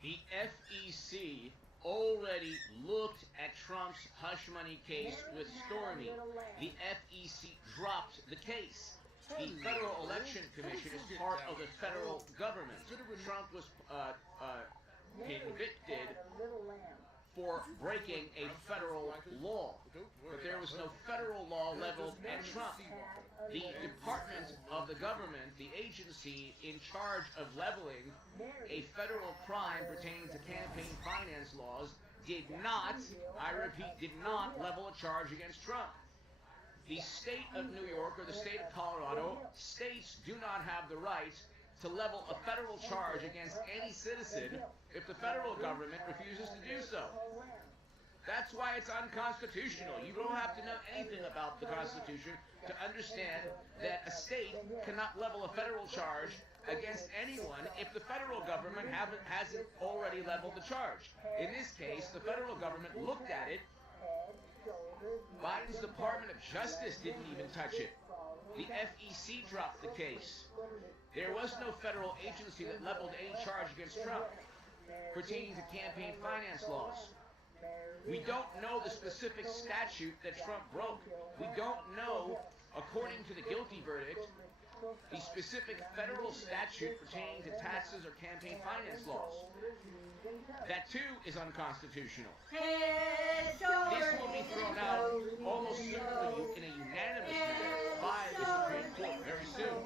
the FEC already looked at Trump's hush money case with Stormy. The FEC dropped the case. The Federal Election Commission is part of the federal government. Trump was convicted for breaking a federal law, but there was no federal law leveled at Trump. The Department of the government, the agency in charge of leveling a federal crime pertaining to campaign finance laws, did not, I repeat, did not level a charge against Trump. The state of New York or the state of Colorado, states do not have the right to level a federal charge against any citizen if the federal government refuses to do so. That's why it's unconstitutional. You don't have to know anything about the Constitution to understand that a state cannot level a federal charge against anyone if the federal government hasn't already leveled the charge. In this case, the federal government looked at it. Biden's Department of Justice didn't even touch it. The FEC dropped the case. There was no federal agency that leveled any charge against Trump pertaining to campaign finance laws. We don't know the specific statute that Trump broke. We don't know, according to the guilty verdict, the specific federal statute pertaining to taxes or campaign finance laws. That too is unconstitutional. This will be thrown out almost certainly in a unanimous manner by the Supreme Court very soon.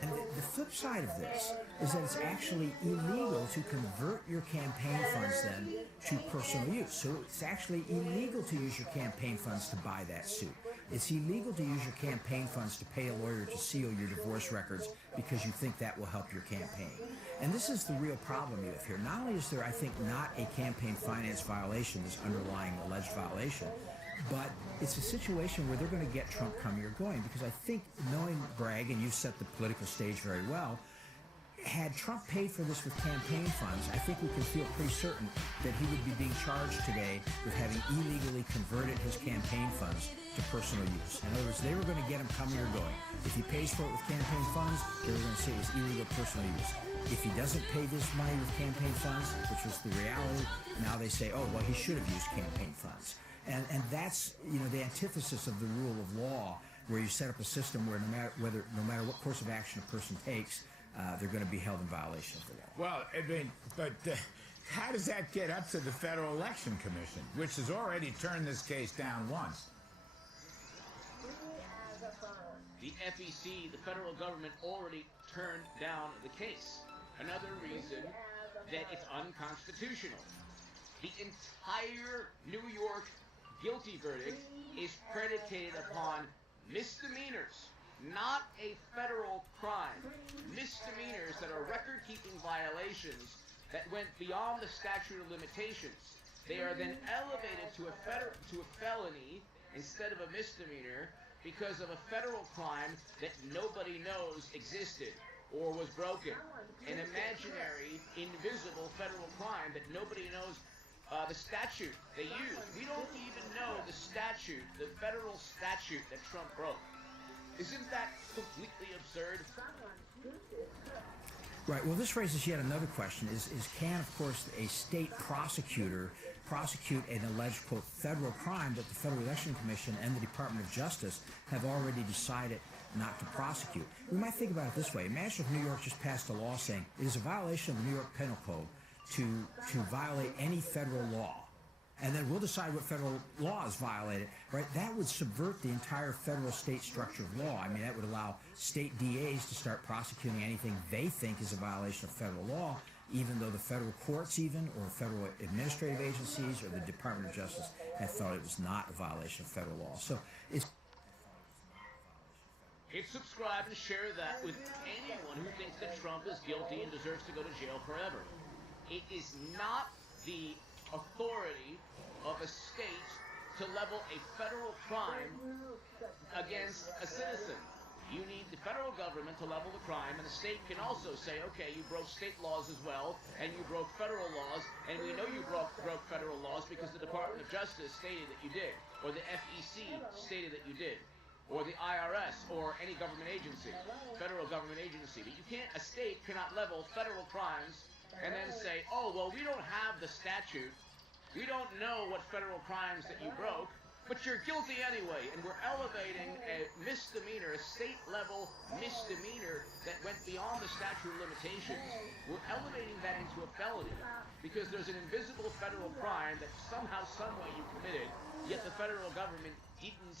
And the flip side of this is that it's actually illegal to convert your campaign funds then to personal use. So it's actually illegal to use your campaign funds to buy that suit. It's illegal to use your campaign funds to pay a lawyer to seal your divorce records because you think that will help your campaign. And this is the real problem you have here. Not only is there, I think, not a campaign finance violation, this underlying alleged violation, but it's a situation where they're going to get Trump coming or going. Because I think, knowing Bragg, and you've set the political stage very well, had Trump paid for this with campaign funds, I think we can feel pretty certain that he would be being charged today with having illegally converted his campaign funds to personal use. In other words, they were going to get him coming or going. If he pays for it with campaign funds, they were going to say it was illegal personal use. If he doesn't pay this money with campaign funds, which was the reality, now they say, oh, well, he should have used campaign funds. And that's, you know, the antithesis of the rule of law, where you set up a system where no matter what course of action a person takes, they're going to be held in violation of the law. Well, I mean, but how does that get up to the Federal Election Commission, which has already turned this case down once? The FEC, the federal government, already turned down the case. Another reason that it's unconstitutional. The entire New York guilty verdict is predicated upon misdemeanors, not a federal crime. Misdemeanors that are record-keeping violations that went beyond the statute of limitations. They are then elevated to a felony instead of a misdemeanor because of a federal crime that nobody knows existed or was broken. An imaginary, invisible federal crime that nobody knows the statute they used. We don't even know the statute, the federal statute that Trump broke. Isn't that completely absurd? Right. Well, this raises yet another question. Is can, of course, a state prosecutor prosecute an alleged, quote, federal crime that the Federal Election Commission and the Department of Justice have already decided not to prosecute? We might think about it this way. Imagine if New York just passed a law saying it is a violation of the New York Penal Code to violate any federal law. And then we'll decide what federal law is violated, right? That would subvert the entire federal state structure of law. I mean, that would allow state DAs to start prosecuting anything they think is a violation of federal law, even though the federal courts or federal administrative agencies or the Department of Justice have thought it was not a violation of federal law. So it's... Hit subscribe and share that with anyone who thinks that Trump is guilty and deserves to go to jail forever. It is not the authority of a state to level a federal crime against a citizen. You need the federal government to level the crime, and the state can also say, okay, you broke state laws as well, and you broke federal laws, and we know you broke federal laws because the Department of Justice stated that you did, or the FEC stated that you did, or the IRS, or any government agency, federal government agency. But you can't, a state cannot level federal crimes and then say, oh, well, we don't have the statute. We don't know what federal crimes that you broke, but you're guilty anyway. And we're elevating a misdemeanor, a state-level misdemeanor that went beyond the statute of limitations. We're elevating that into a felony because there's an invisible federal crime that somehow, someway you committed, yet the federal government didn't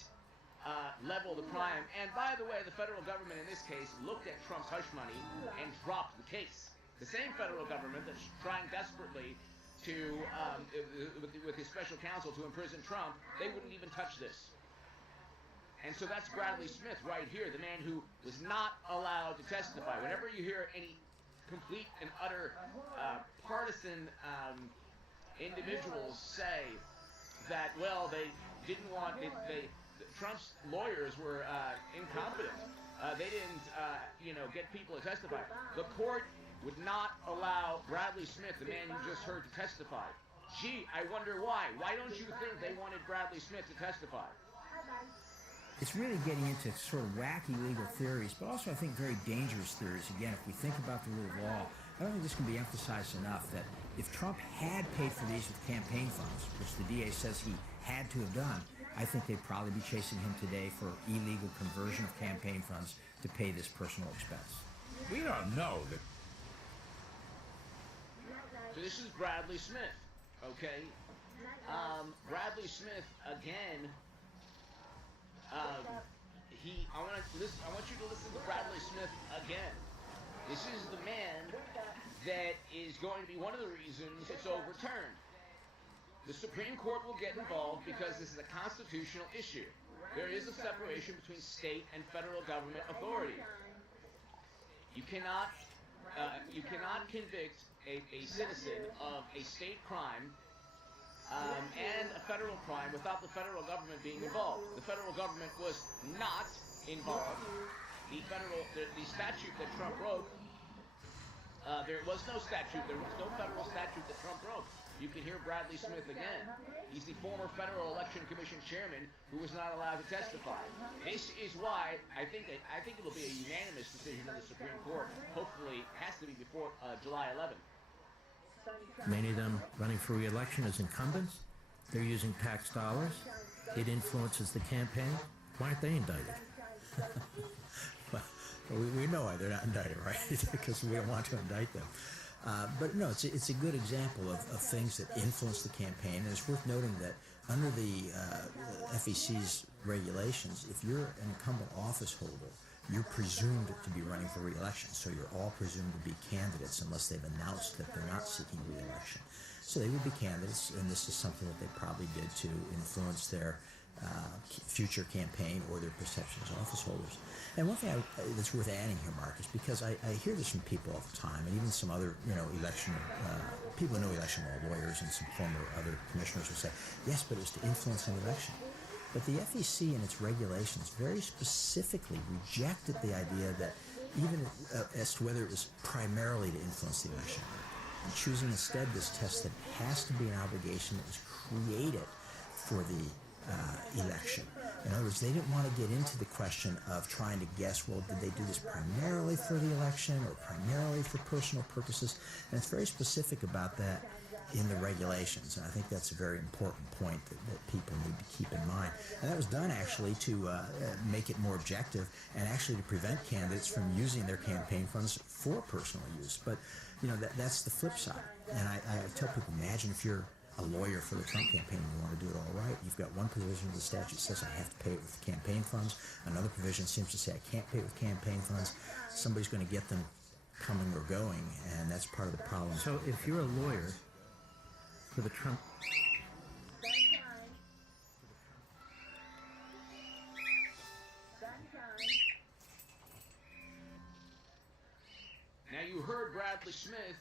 level the crime. And by the way, the federal government in this case looked at Trump's hush money and dropped the case. The same federal government that's trying desperately to, with his special counsel, to imprison Trump, they wouldn't even touch this. And so that's Bradley Smith right here, the man who was not allowed to testify. Whenever you hear any complete and utter partisan individuals say that, well, they didn't want, Trump's lawyers were incompetent. They didn't, get people to testify. The court would not allow Bradley Smith, the man you just heard, to testify. Gee, I wonder why. Why don't you think they wanted Bradley Smith to testify? It's really getting into sort of wacky legal theories, but also I think very dangerous theories. Again, if we think about the rule of law, I don't think this can be emphasized enough that if Trump had paid for these with campaign funds, which the DA says he had to have done, I think they'd probably be chasing him today for illegal conversion of campaign funds to pay this personal expense. We don't know that. So this is Bradley Smith, okay? Bradley Smith, again, I want you to listen to Bradley Smith again. This is the man that is going to be one of the reasons it's overturned. The Supreme Court will get involved because this is a constitutional issue. There is a separation between state and federal government authority. You cannot you cannot convict a citizen of a state crime and a federal crime without the federal government being involved. The federal government was not involved. The statute that Trump broke, there was no statute. There was no federal statute that Trump broke. You can hear Bradley Smith again. He's the former Federal Election Commission chairman who was not allowed to testify. This is why I think it will be a unanimous decision in the Supreme Court. Hopefully, it has to be before July 11th. Many of them running for re-election as incumbents. They're using tax dollars. It influences the campaign. Why aren't they indicted? Well, we know why they're not indicted, right? Because we don't want to indict them. But no, it's a good example of things that influence the campaign. And it's worth noting that under the FEC's regulations, if you're an incumbent office holder, you're presumed to be running for re-election. So you're all presumed to be candidates unless they've announced that they're not seeking re-election. So they would be candidates, and this is something that they probably did to influence their future campaign or their perception as office holders. And one thing that's worth adding here, Mark, is because I hear this from people all the time, and even some other, election people who know election law, lawyers and some former other commissioners will say, yes, but it's to influence an election. But the FEC in its regulations very specifically rejected the idea that even as to whether it was primarily to influence the election, and choosing instead this test that has to be an obligation that was created for the election. In other words, they didn't want to get into the question of trying to guess, well, did they do this primarily for the election or primarily for personal purposes? And it's very specific about that in the regulations. And I think that's a very important point that people need to keep in mind. And that was done actually to make it more objective and actually to prevent candidates from using their campaign funds for personal use. But, that's the flip side. And I tell people, imagine if you're a lawyer for the Trump campaign and you want to do it all right. You've got one provision of the statute says I have to pay it with campaign funds. Another provision seems to say I can't pay it with campaign funds. Somebody's going to get them coming or going, and that's part of the problem. So if you're a lawyer for the Trump... Now you heard Bradley Smith,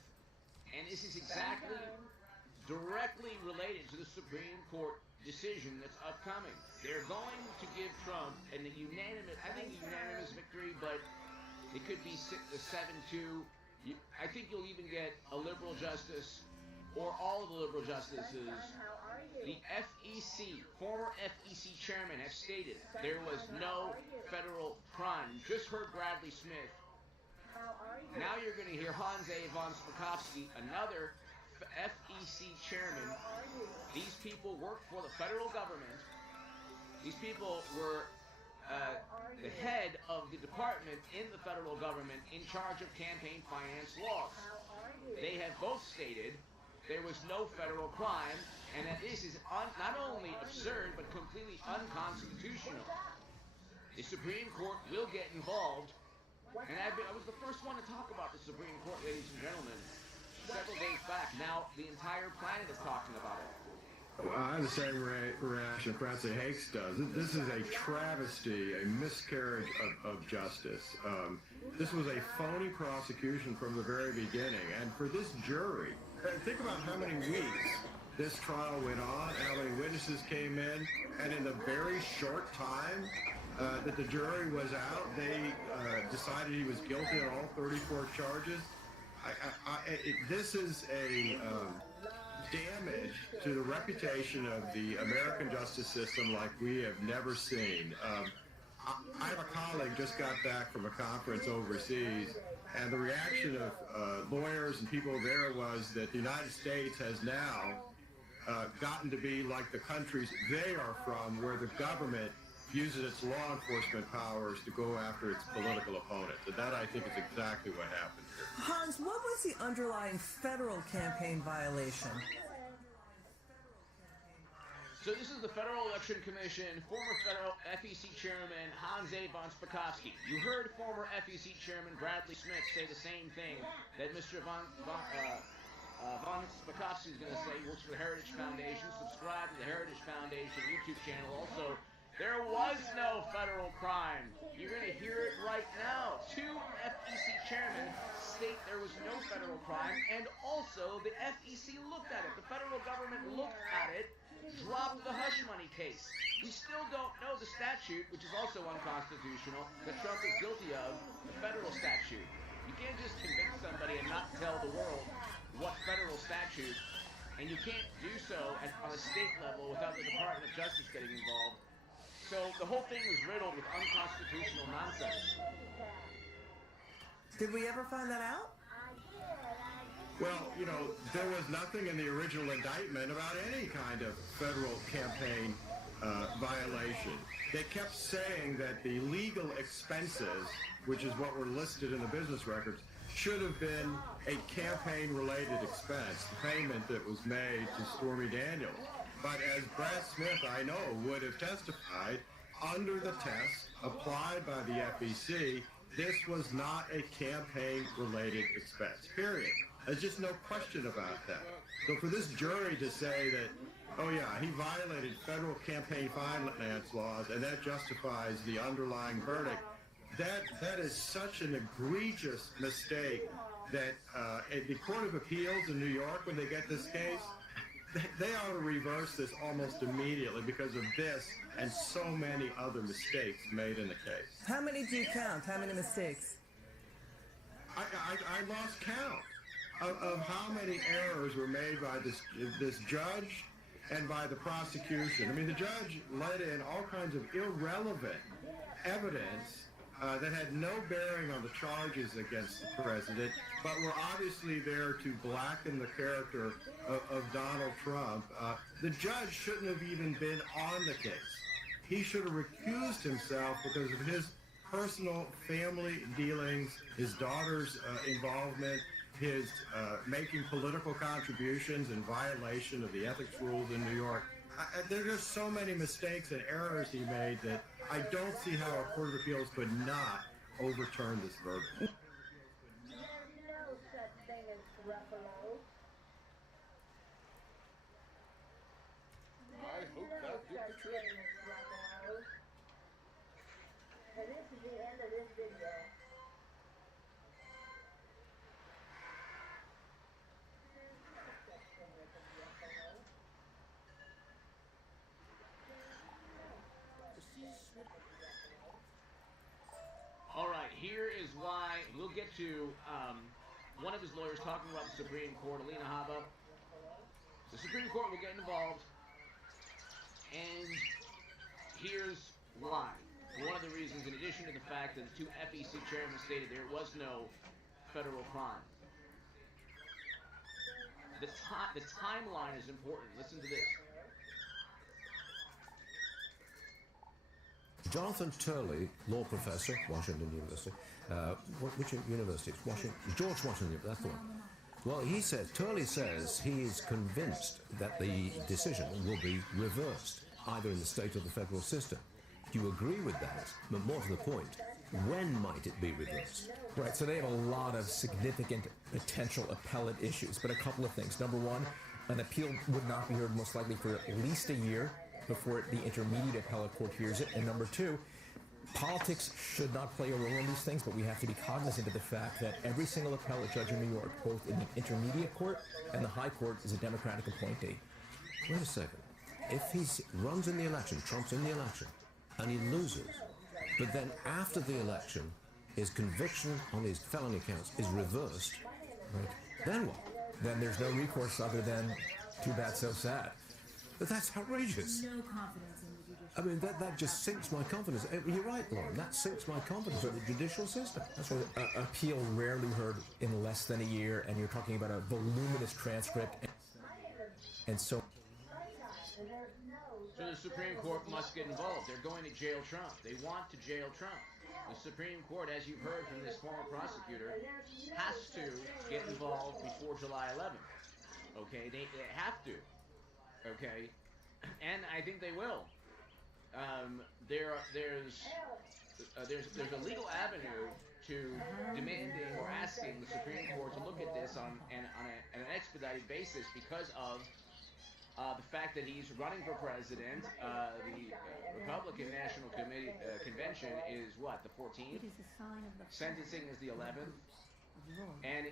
and this is exactly directly related to the Supreme Court decision that's upcoming. They're going to give Trump a unanimous victory, but it could be 7-2. I think you'll even get a liberal justice or all of the liberal justices. The FEC, former FEC chairman, has stated there was no federal crime. You just heard Bradley Smith. Now you're going to hear Hans von Spakovsky, another FEC chairman. These people work for the federal government. These people were the head of the department in the federal government in charge of campaign finance laws. They have both stated there was no federal crime and that this is not only absurd but completely unconstitutional. The Supreme Court will get involved, and I was the first one to talk about the Supreme Court, ladies and gentlemen, several days back. Now the entire planet is talking about it. Well, I have the same reaction Francis Hakes does. This is a travesty, a miscarriage of justice. This was a phony prosecution from the very beginning. And for this jury, think about how many weeks this trial went on, how many witnesses came in, and in the very short time that the jury was out, they decided he was guilty on all 34 charges. This is a damage to the reputation of the American justice system like we have never seen. I have a colleague just got back from a conference overseas, and the reaction of lawyers and people there was that the United States has now gotten to be like the countries they are from, where the government uses its law enforcement powers to go after its political opponents. And that, I think, is exactly what happened here. Hans, what was the underlying federal campaign violation? So this is the Federal Election Commission, former federal FEC chairman Hans von Spakovsky. You heard former FEC chairman Bradley Smith say the same thing that Mr. von Spakovsky is going to say. He works for the Heritage Foundation. Subscribe to the Heritage Foundation YouTube channel. Also, There was no federal crime. You're going to hear it right now. 2 FEC chairmen state there was no federal crime, and also the FEC looked at it. The federal government looked at it, dropped the hush money case. We still don't know the statute, which is also unconstitutional, that Trump is guilty of, the federal statute. You can't just convict somebody and not tell the world what federal statute, and you can't do so on a state level without the Department of Justice getting involved. So the whole thing was riddled with unconstitutional nonsense. Did we ever find that out? Well, you know, there was nothing in the original indictment about any kind of federal campaign violation. They kept saying that the legal expenses, which is what were listed in the business records, should have been a campaign-related expense, the payment that was made to Stormy Daniels. But as Brad Smith, I know, would have testified, under the test applied by the FEC, this was not a campaign-related expense, period. There's just no question about that. So for this jury to say that, oh yeah, he violated federal campaign finance laws and that justifies the underlying verdict, that is such an egregious mistake that at the Court of Appeals in New York, when they get this case, they ought to reverse this almost immediately because of this and so many other mistakes made in the case. How many do you count? How many mistakes? I lost count of how many errors were made by this judge and by the prosecution. I mean, the judge let in all kinds of irrelevant evidence that had no bearing on the charges against the president, but were obviously there to blacken the character of Donald Trump. The judge shouldn't have even been on the case. He should have recused himself because of his personal family dealings, his daughter's involvement, his making political contributions in violation of the ethics rules in New York. There are just so many mistakes and errors he made that I don't see how a Court of Appeals could not overturn this verdict. There's no such thing as Ruffalo. I hope that did the trick. And this is the end of this video. All right, here is why we'll get to one of his lawyers talking about the Supreme Court, Alina Habba. The Supreme Court will get involved, and here's why. One of the reasons, in addition to the fact that the 2 FEC chairmen stated there was no federal crime. The timeline is important. Listen to this. Jonathan Turley, law professor, Washington University. Which university? It's Washington. George Washington. That's the one. Well, Turley says he is convinced that the decision will be reversed, either in the state or the federal system. Do you agree with that? But more to the point, when might it be reversed? Right, so they have a lot of significant potential appellate issues, but a couple of things. Number one, an appeal would not be heard most likely for at least a year before the intermediate appellate court hears it. And number two, politics should not play a role in these things, but we have to be cognizant of the fact that every single appellate judge in New York, both in the intermediate court and the high court, is a Democratic appointee. Wait a second. If he runs in the election, Trump's in the election, and he loses, but then after the election, his conviction on his felony counts is reversed, right? Then what? Then there's no recourse other than too bad, so sad. But that's outrageous. No confidence in the judicial. I mean, that just sinks my confidence. You're right, Lauren. That sinks my confidence in the judicial system. That's why appeal rarely heard in less than a year, and you're talking about a voluminous transcript, and so. So the Supreme Court must get involved. They're going to jail Trump. They want to jail Trump. The Supreme Court, as you've heard from this former prosecutor, has to get involved before July 11th. Okay, they have to. Okay, and I think they will. There's a legal avenue to demanding or asking the Supreme Court to look at this on an expedited basis because of The fact that he's running for president, the Republican National Committee Convention is what, the 14th? It is a sign of the Sentencing is the 11th. of Lord. And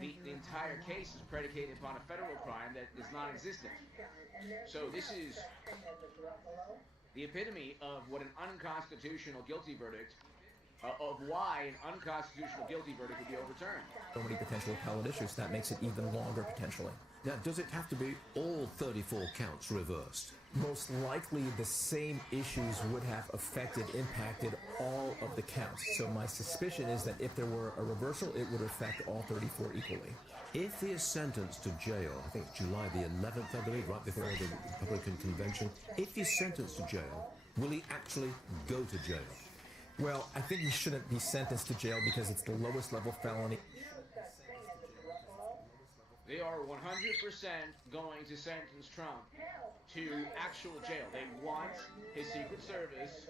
the entire case is predicated upon a federal crime that is non-existent. So this is the epitome of what an unconstitutional guilty verdict, of why an unconstitutional guilty verdict would be overturned. So many potential appellate issues, that makes it even longer potentially. Now, does it have to be all 34 counts reversed? Most likely the same issues would have impacted all of the counts. So my suspicion is that if there were a reversal, it would affect all 34 equally. If he is sentenced to jail, I think it's July the 11th, I believe, right before the Republican convention, if he's sentenced to jail, will he actually go to jail? Well, I think he shouldn't be sentenced to jail because it's the lowest level felony. They are 100% going to sentence Trump to actual jail. They want his Secret Service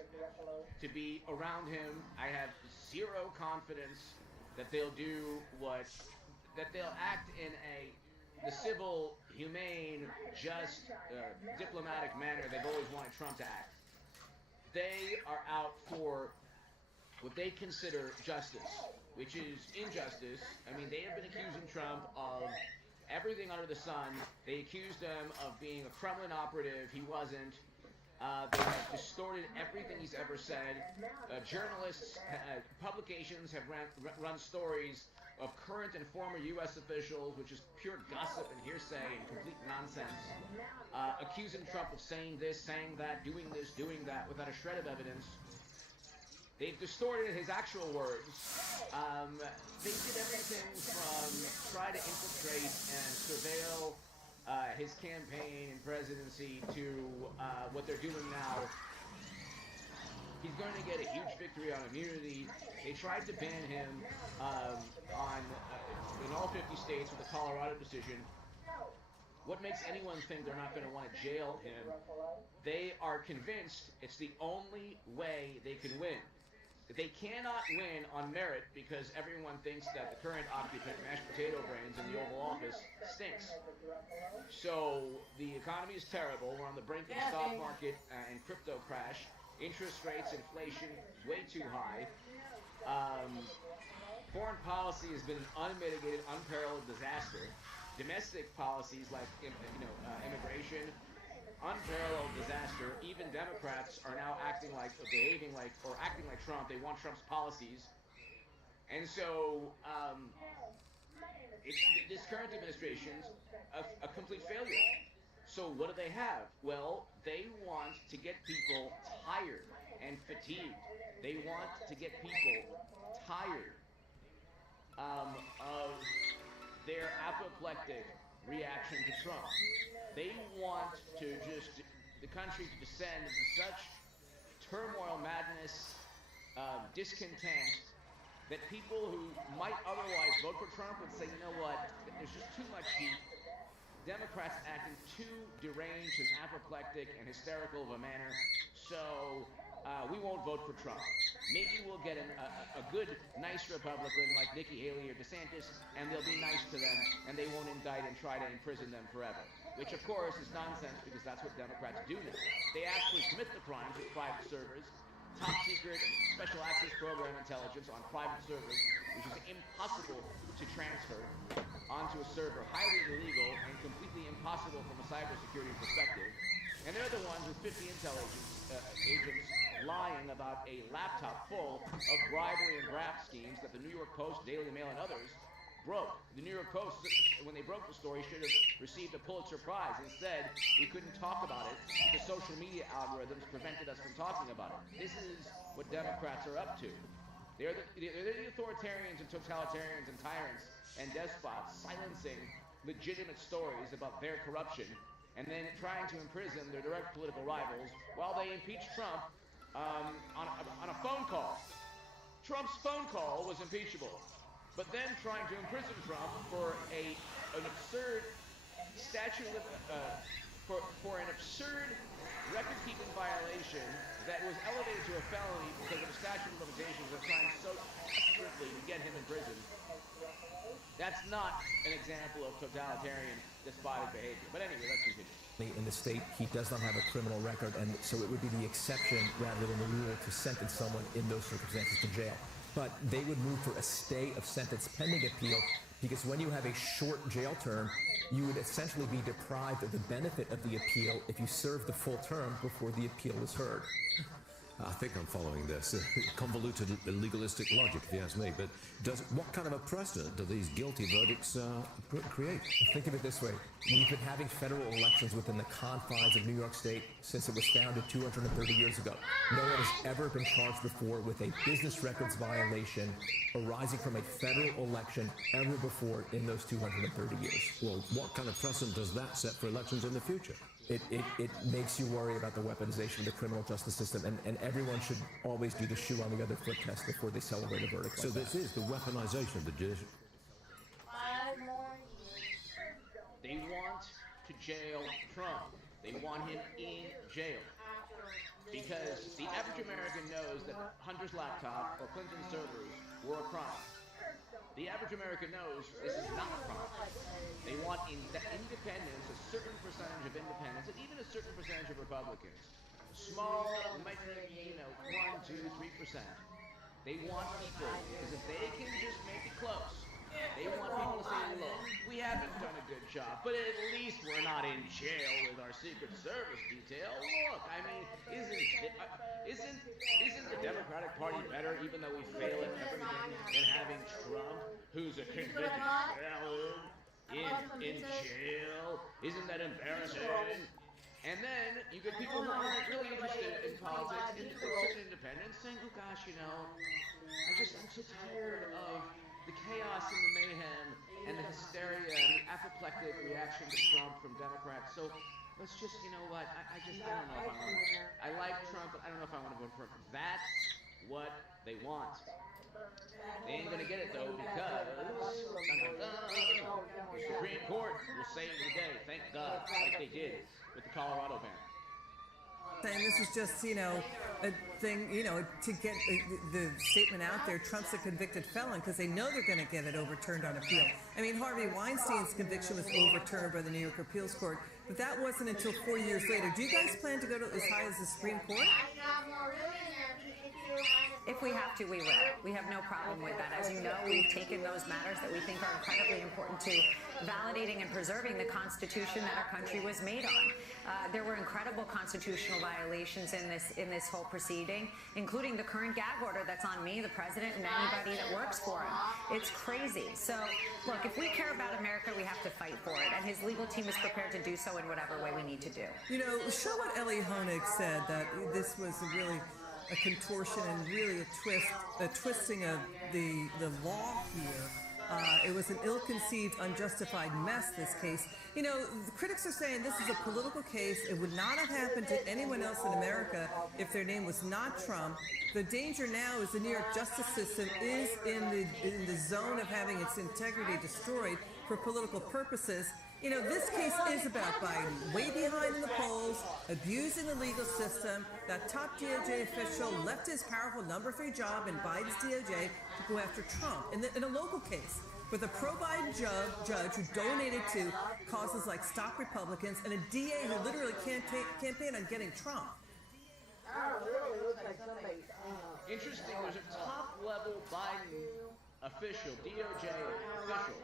to be around him. I have zero confidence that they'll do that they'll act in the civil, humane, just, diplomatic manner they've always wanted Trump to act. They are out for what they consider justice, which is injustice. I mean, they have been accusing Trump of everything under the sun. They accused him of being a Kremlin operative. He wasn't. They have distorted everything he's ever said. Journalists, publications have run stories of current and former U.S. officials, which is pure gossip and hearsay and complete nonsense, accusing Trump of saying this, saying that, doing this, doing that, without a shred of evidence. They've distorted his actual words. They did everything from try to infiltrate and surveil his campaign and presidency to what they're doing now. He's going to get a huge victory on immunity. They tried to ban him in all 50 states with the Colorado decision. What makes anyone think they're not going to want to jail him? They are convinced it's the only way they can win. They cannot win on merit because everyone thinks that the current occupant, mashed potato brains in the Oval Office, stinks. So the economy is terrible. We're on the brink of the stock market and crypto crash. Interest rates, inflation, way too high. Foreign policy has been an unmitigated, unparalleled disaster. Domestic policies like immigration, unparalleled disaster. Even Democrats are now acting like Trump. They want Trump's policies. And so this current administration's a complete failure. So what do they have? Well, they want to get people tired and fatigued. They want to get people tired of their apoplectic reaction to Trump. They want the country to descend into such turmoil, madness, discontent, that people who might otherwise vote for Trump would say, you know what, there's just too much heat. Democrats acting too deranged and apoplectic and hysterical of a manner, so we won't vote for Trump. Maybe we'll get a good, nice Republican like Nikki Haley or DeSantis, and they'll be nice to them, and they won't indict and try to imprison them forever. Which, of course, is nonsense because that's what Democrats do now. They actually commit the crimes with private servers, top secret special access program intelligence on private servers, which is impossible to transfer onto a server, highly illegal and completely impossible from a cybersecurity perspective. And they're the ones with 50 intel agents lying about a laptop full of bribery and graft schemes that the New York Post, Daily Mail, and others broke. The New York Post, when they broke the story, should have received a Pulitzer Prize. Instead, we couldn't talk about it because social media algorithms prevented us from talking about it. This is what Democrats are up to. They're the authoritarians and totalitarians and tyrants and despots silencing legitimate stories about their corruption and then trying to imprison their direct political rivals while they impeach Trump on a phone call. Trump's phone call was impeachable. But then trying to imprison Trump for an absurd statute for an absurd record-keeping violation that was elevated to a felony because of the statute of limitations of trying so desperately to get him in prison. That's not an example of totalitarian, despotic behavior. But anyway, let's continue. In the state, he does not have a criminal record, and so it would be the exception rather than the rule to sentence someone in those circumstances to jail. But they would move for a stay of sentence pending appeal, because when you have a short jail term, you would essentially be deprived of the benefit of the appeal if you serve the full term before the appeal is heard. I think I'm following this. Convoluted legalistic logic, if you ask me. But what kind of a precedent do these guilty verdicts create? Think of it this way. We've been having federal elections within the confines of New York State since it was founded 230 years ago. No one has ever been charged before with a business records violation arising from a federal election ever before in those 230 years. Well, what kind of precedent does that set for elections in the future? It makes you worry about the weaponization of the criminal justice system, and everyone should always do the shoe on the other foot test before they celebrate a verdict. So like this that. is the weaponization of the judiciary. They want to jail Trump. They want him in jail. Because the average American knows that Hunter's laptop or Clinton's servers were a crime. The average American knows this is not a crime. They want independence, a certain percentage of independents, and even a certain percentage of Republicans. Small, might be, 1, 2, 3%. They want people, because if they can just make it close, they want people to say, look, we haven't done a good job, but at least we're not in jail with our Secret Service detail. Look, I mean, isn't the Democratic Party better, even though we fail at everything, than having Trump, who's a convicted felon, in jail? Isn't that embarrassing? And then you get people who aren't really interested in politics, and certain independents saying, oh gosh, I'm so tired of the chaos and the mayhem and the hysteria and the apoplectic reaction to Trump from Democrats. So let's just, I don't know if I like Trump, but I don't know if I want to vote for him. That's what they want. They ain't gonna get it though, because the Supreme Court will save the day, thank God, like they did with the Colorado ban. And this is just, a thing, to get the statement out there, Trump's a convicted felon, because they know they're going to get it overturned on appeal. I mean, Harvey Weinstein's conviction was overturned by the New York Appeals Court, but that wasn't until 4 years later. Do you guys plan to go to as high as the Supreme Court? If we have to, we will. We have no problem with that. As you know, we've taken those matters that we think are incredibly important to validating and preserving the Constitution that our country was made on. There were incredible constitutional violations in this whole proceeding, including the current gag order that's on me, the president, and anybody that works for him. It's crazy. So, look, if we care about America, we have to fight for it, and his legal team is prepared to do so in whatever way we need to do. Show what Ellie Honig said, that this was really a contortion and really a twisting of the law here. It was an ill-conceived, unjustified mess, this case. The critics are saying this is a political case. It would not have happened to anyone else in America if their name was not Trump. The danger now is the New York justice system is in the zone of having its integrity destroyed for political purposes. This case is about Biden, way behind in the polls, abusing the legal system. That top DOJ official left his powerful number 3 job in Biden's DOJ to go after Trump in a local case with a pro-Biden judge who donated to causes like Stop Republicans and a DA who literally campaigned on getting Trump. Interesting, there's a top-level Biden official, DOJ official,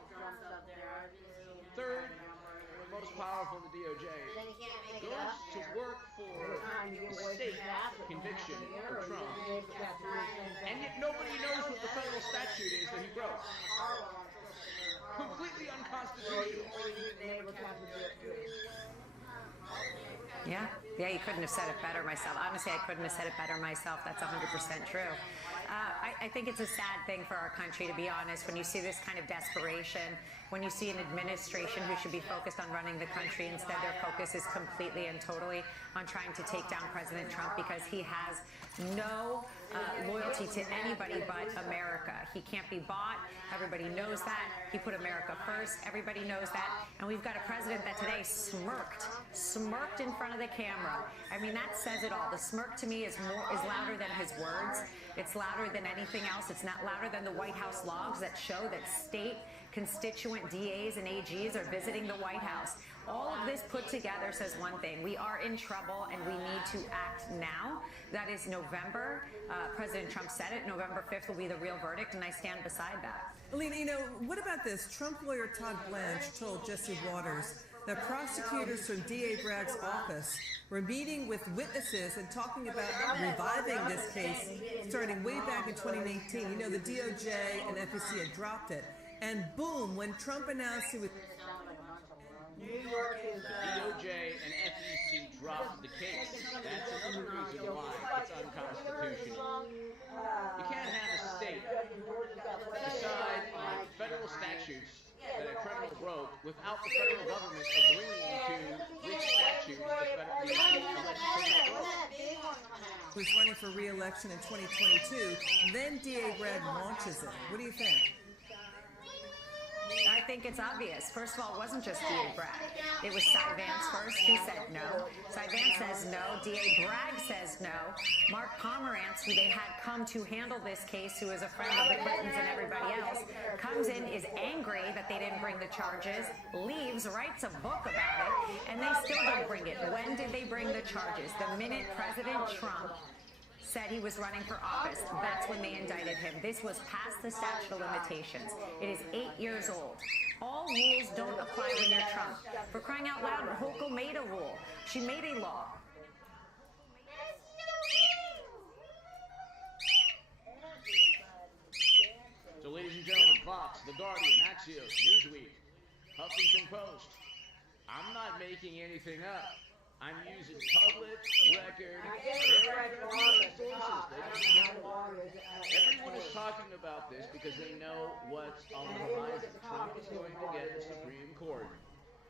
third most powerful in the DOJ, goes to work for the state conviction for Trump, and yet nobody knows what the federal statute is that he broke. Completely unconstitutional. Yeah, you couldn't have said it better myself. Honestly, I couldn't have said it better myself. That's 100% true. I think it's a sad thing for our country, to be honest, when you see this kind of desperation, when you see an administration who should be focused on running the country. Instead, their focus is completely and totally on trying to take down President Trump because he has no loyalty to anybody but America. He can't be bought. Everybody knows that. He put America first. Everybody knows that. And we've got a president that today smirked in front of the camera. I mean, that says it all. The smirk to me is louder than his words. It's louder than anything else. It's not louder than the White House logs that show that state constituent DAs and AGs are visiting the White House. All of this put together says one thing: we are in trouble and we need to act now. That is November. President Trump said it. November 5th will be the real verdict, and I stand beside that. Alina, you know, what about this? Trump lawyer Todd Blanche told Jesse Waters that prosecutors from DA Bragg's office were meeting with witnesses and talking about reviving this case starting way back in 2019. You know, the DOJ and FEC had dropped it. And boom, when Trump announced he was... DOJ and FEC dropped the case. That's another reason why it's unconstitutional. You can't have a state decide on federal statutes that a criminal broke without the federal government agreeing to which statutes the alleged criminal broke. Was running for re-election in 2022. Then DA Bragg launches it. What do you think? I think it's obvious. First of all, it wasn't just DA Bragg. It was Cy Vance first. He said no. Cy Vance says no. DA Bragg says no. Mark Pomerantz, who they had come to handle this case, who is a friend of the Clintons and everybody else, comes in, is angry that they didn't bring the charges, leaves, writes a book about it, and they still don't bring it. When did they bring the charges? The minute President Trump said he was running for office, that's when they indicted him. This was past the statute of limitations. It is 8 years old. All rules don't apply when you're Trump. For crying out loud, Hochul made a rule. She made a law. So, ladies and gentlemen, Fox, The Guardian, Axios, Newsweek, Huffington Post. I'm not making anything up. I'm using public record sources. Everyone is talking about this because they know what's on the horizon. Trump is going to get the Supreme Court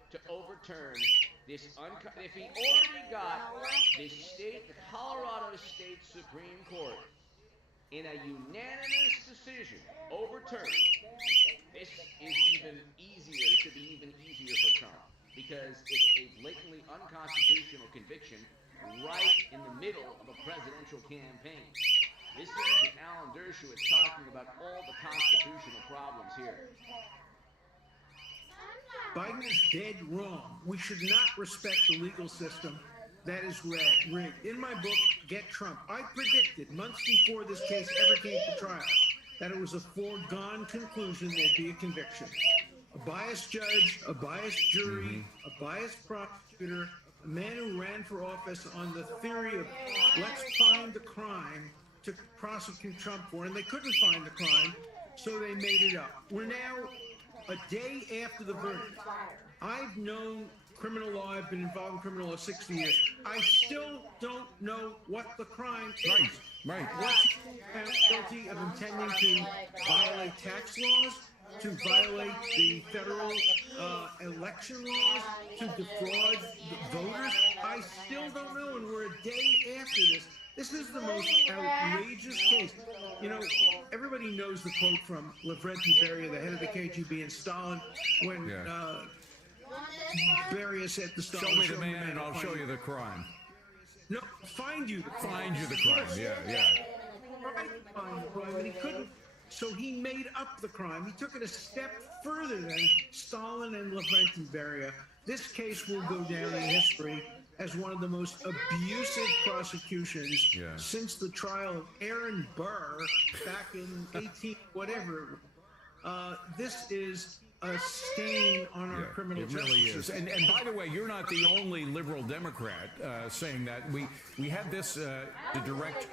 to overturn this. If he already got the Colorado State Supreme Court in a unanimous decision overturned, this is even easier. It should be even easier for Trump, because it's a blatantly unconstitutional conviction right in the middle of a presidential campaign. This is Alan Dershowitz talking about all the constitutional problems here. Biden is dead wrong. We should not respect the legal system that is rigged. In my book, Get Trump, I predicted months before this case ever came to trial that it was a foregone conclusion there'd be a conviction. A biased judge, a biased jury, a biased prosecutor, a man who ran for office on the theory of let's find the crime to prosecute Trump for, and they couldn't find the crime, so they made it up. We're now a day after the verdict. I've known criminal law, I've been involved in criminal law 60 years. I still don't know what the crime is. Right. Was he found guilty of intending to violate tax laws, to violate the federal election laws, to defraud the voters? I still don't know, and we're a day after this. This is the most outrageous case. You know, everybody knows the quote from Lavrenti Beria, the head of the KGB, and Stalin, when Beria said to Stalin, "Show me the man and I'll show you the crime." No, find you the crime. Find you the crime, yeah. Right, find the crime, and he couldn't. So he made up the crime. He took it a step further than Stalin and Lavrenti Beria. This case will go down in history as one of the most abusive prosecutions since the trial of Aaron Burr back in 18 whatever. This is a stain on our criminal justice really is. system. And by the way, you're not the only liberal Democrat saying that. We had this the direct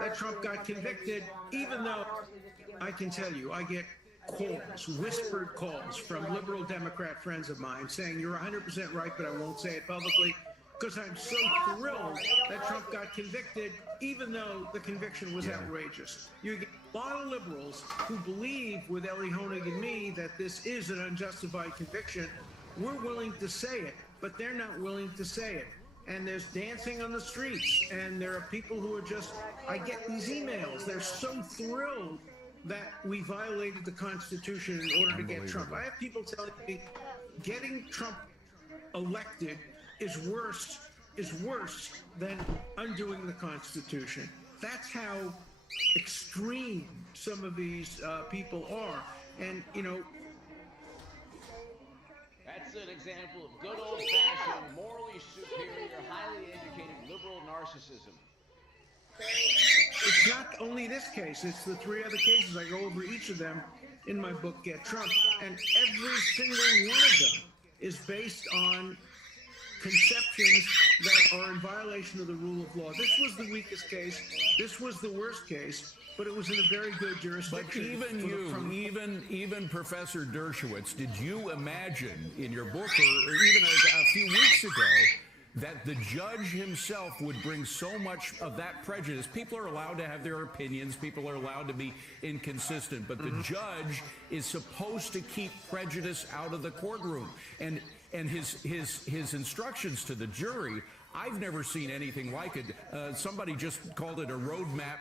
that Trump got convicted, even though I can tell you, I get calls, whispered calls from liberal Democrat friends of mine saying you're 100% right, but I won't say it publicly, because I'm so thrilled that Trump got convicted, even though the conviction was outrageous. You get a lot of liberals who believe with Ellie Honig and me that this is an unjustified conviction. We're willing to say it, but they're not willing to say it. And there's dancing on the streets, and there are people who are just, I get these emails, they're so thrilled that we violated the Constitution in order to get Trump. I have people telling me getting Trump elected is worse than undoing the Constitution. That's how extreme some of these people are. And, you know, That's an example of good old-fashioned, morally superior, highly educated liberal narcissism. It's not only this case, it's the three other cases. I go over each of them in my book, Get Trump, and every single one of them is based on conceptions that are in violation of the rule of law. This was the weakest case. This was the worst case, but it was in a very good jurisdiction. But even Professor Dershowitz, did you imagine in your book, or even a few weeks ago, that the judge himself would bring so much of that prejudice? People are allowed to have their opinions. People are allowed to be inconsistent. But the judge is supposed to keep prejudice out of the courtroom. And his instructions to the jury, I've never seen anything like it. Somebody just called it a roadmap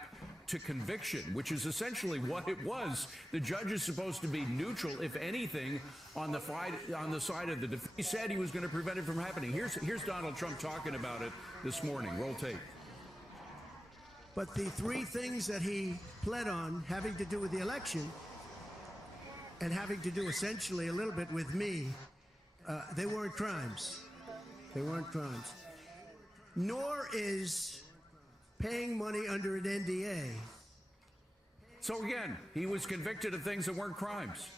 to conviction, which is essentially what it was. The judge is supposed to be neutral, if anything, on the side of the defense. He said he was going to prevent it from happening. Here's Donald Trump talking about it this morning. Roll tape. But the three things that he pled on, having to do with the election and having to do essentially a little bit with me, they weren't crimes. They weren't crimes. Nor is paying money under an NDA. So again, he was convicted of things that weren't crimes.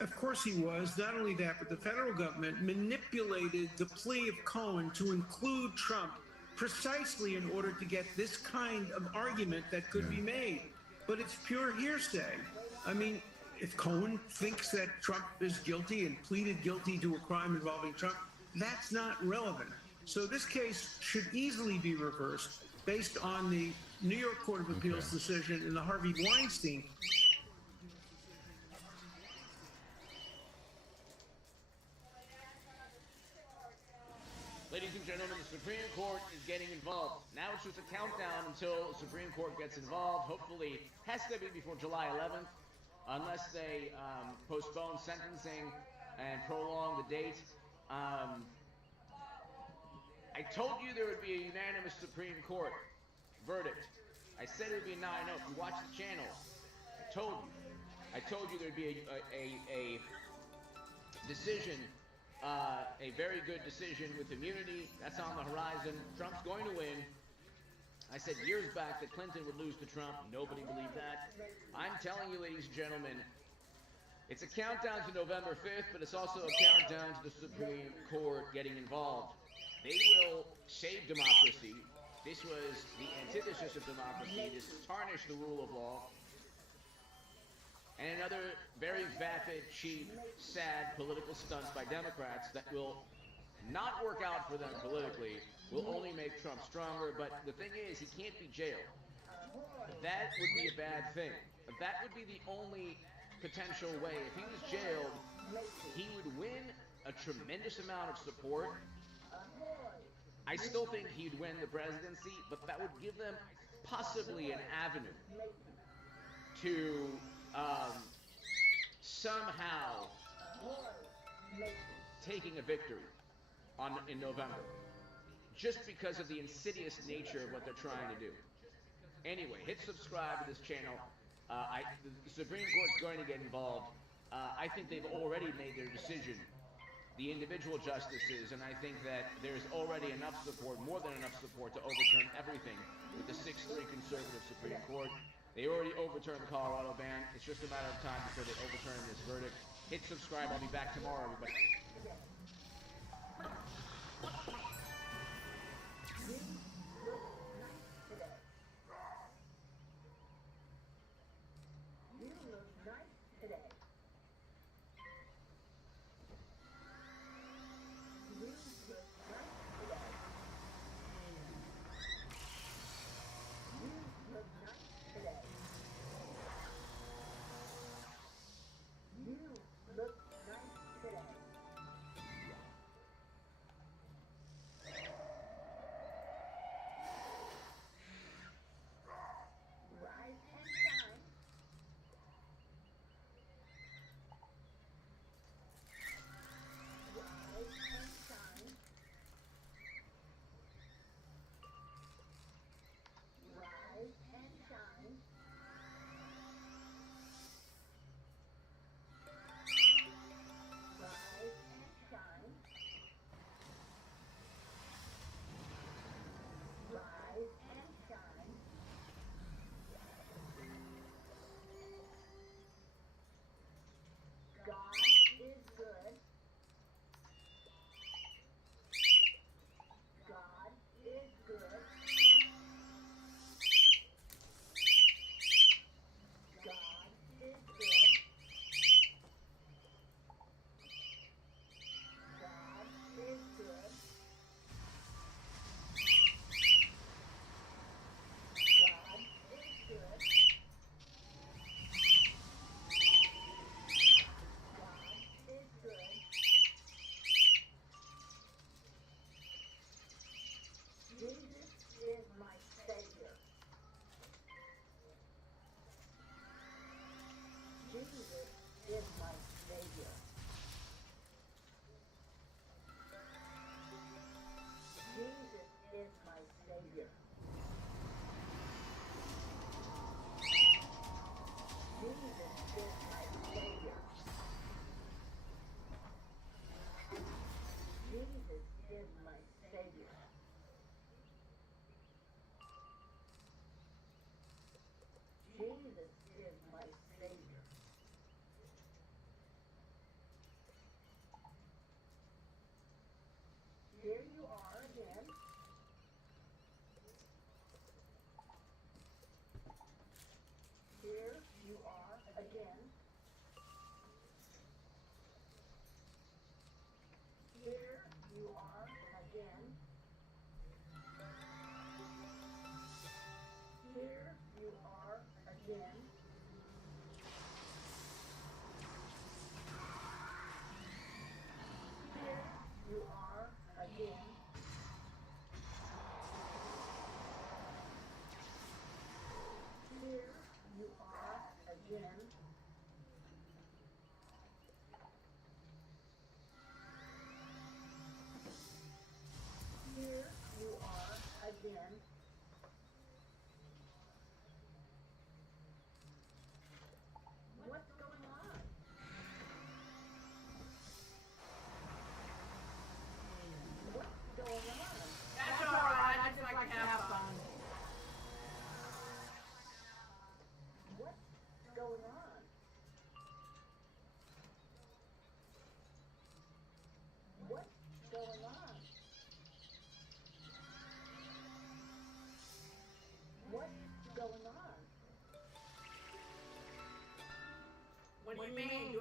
Of course he was. Not only that, but the federal government manipulated the plea of Cohen to include Trump precisely in order to get this kind of argument that could be made. But it's pure hearsay. I mean, if Cohen thinks that Trump is guilty and pleaded guilty to a crime involving Trump, that's not relevant. So this case should easily be reversed based on the New York Court of Appeals decision in the Harvey Weinstein. Ladies and gentlemen, the Supreme Court is getting involved. Now it's just a countdown until the Supreme Court gets involved. Hopefully, has to be before July 11th, unless they postpone sentencing and prolong the date. I told you there would be a unanimous Supreme Court verdict. I said it would be 9-0. If you watch the channel, I told you there'd be a decision, a very good decision with immunity. That's on the horizon. Trump's going to win. I said years back that Clinton would lose to Trump. Nobody believed that. I'm telling you, ladies and gentlemen, it's a countdown to November 5th, but it's also a countdown to the Supreme Court getting involved. They will save democracy. This was the antithesis of democracy. This tarnished the rule of law. And another very vapid, cheap, sad political stunts by Democrats that will not work out for them politically, will only make Trump stronger. But the thing is, he can't be jailed. That would be a bad thing. That would be the only potential way. If he was jailed, he would win a tremendous amount of support. I still think he'd win the presidency, but that would give them possibly an avenue to somehow taking a victory in November, just because of the insidious nature of what they're trying to do. Anyway, hit subscribe to this channel. The Supreme Court's going to get involved. I think they've already made their decision, the individual justices, and I think that there's already enough support, more than enough support, to overturn everything with the 6-3 conservative Supreme Court. They already overturned the Colorado ban. It's just a matter of time before they overturn this verdict. Hit subscribe. I'll be back tomorrow, everybody.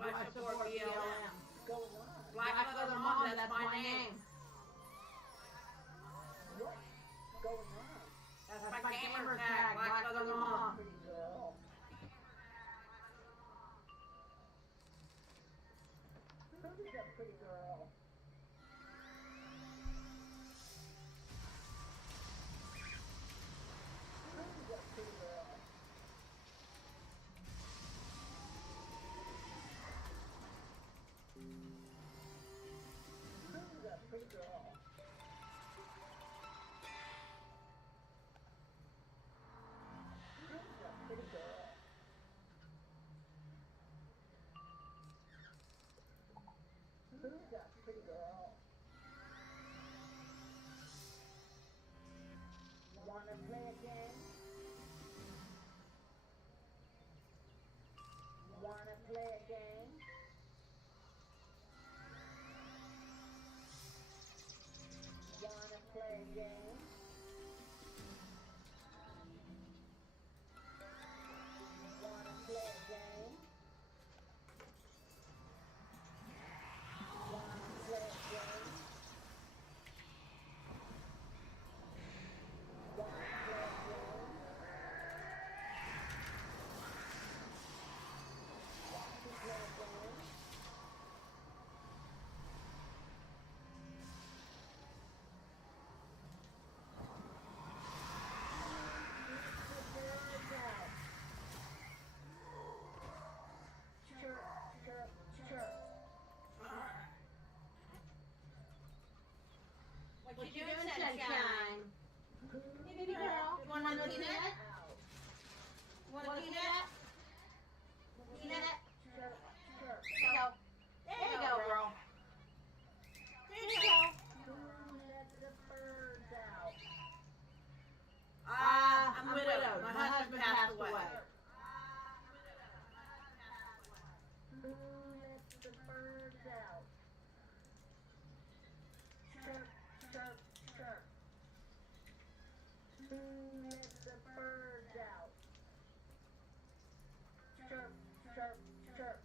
I support BLM. Black Leather Mom, that's my name. What's going on? That's my gamer tag, Black Leather Mom. Pretty girl. Who's a pretty girl? Who's a pretty girl? Who's a pretty girl? Who's a pretty girl? Who's a pretty girl? Wanna play a game? Wanna play a game? Wanna play a game? Wanna play a game? Wanna play a game? Wanna play a game? Want to play a game? Chirp, chirp, chirp. What you doing, Sunshine? Baby girl, you want a peanut? Want a peanut? Peanut? Chirp, chirp. There you go, girl. There you go. Who let the birds out? I'm widowed. My husband passed away. Who let the birds out? Chirp, chirp, chirp. Who let the birds out? Chirp, chirp, chirp.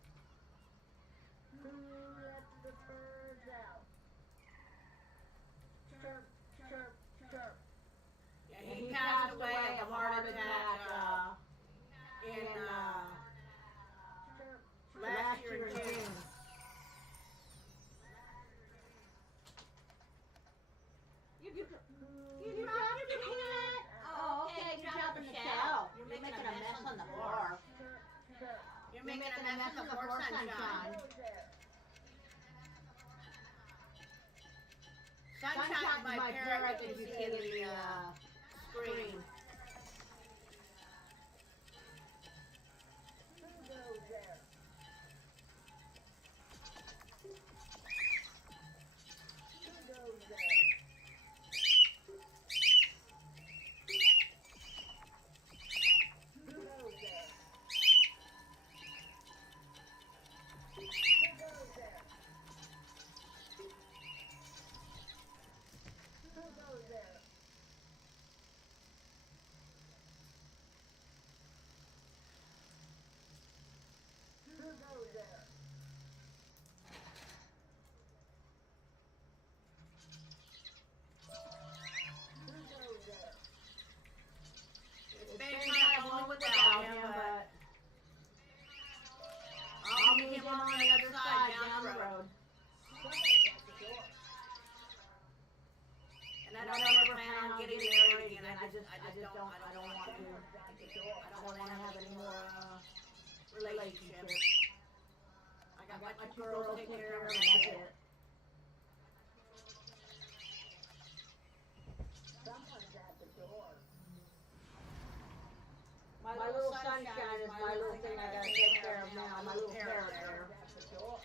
Who let the birds out? Chirp, chirp, chirp. Yeah, he passed away of a heart attack in last year in June. You dropped your peanut? Oh, okay, you dropped the shell. You're making a mess on the floor. You're making a mess on the floor, Sunshine. Sunshine's my parrot that you see in the screen. Who goes there? Who goes there? Who goes there? Who goes there? Who goes there? Who goes there? Who goes there? It's been kind of long without him, but I'll meet him on the other side down the road. Someone's at the door. And I don't ever plan on getting married again. I don't want to. Someone's at the door. I don't want to have any more relationships. I got my two girls to take care of, and that's it. Someone's at the door. My little sunshine is my little thing I gotta take care of now. My little parrot there. At the door.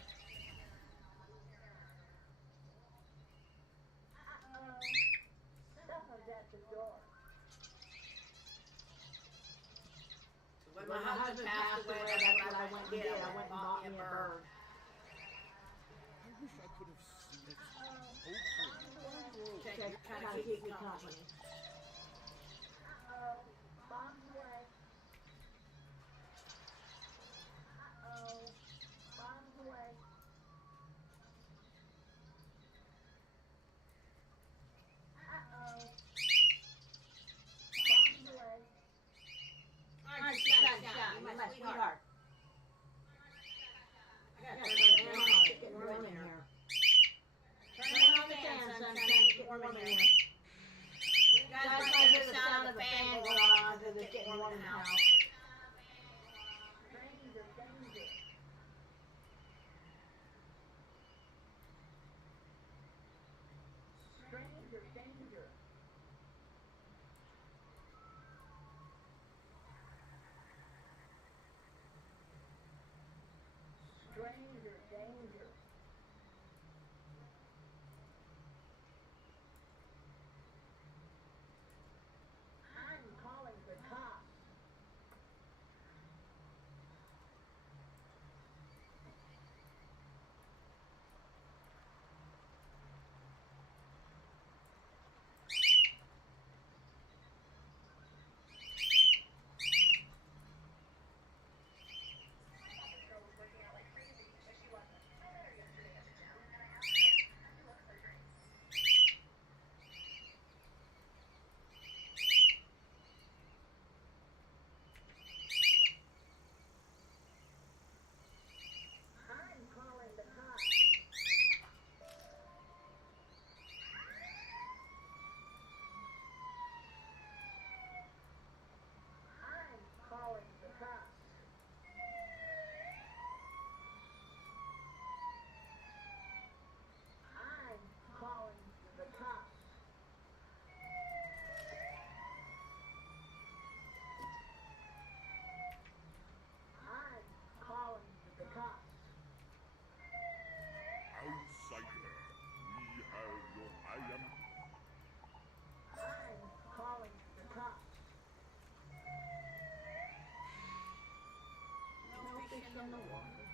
Someone's at the door. When my husband passed away, that's what I went and did. I went and bought me a bird. I wish I could have seen it. To kind of keep me company. Mom's away. Mom's warm in here. You guys might hear the sound of the fan going on because it's getting warm in the house. Danger, danger. Stranger, danger. Stranger, danger. I'm calling the cops. I'm calling the cops. I'm calling the cops. I'm calling the cops. I'm calling the cops. Outsider, we have your iron. I'm calling the cops. No fish in the water.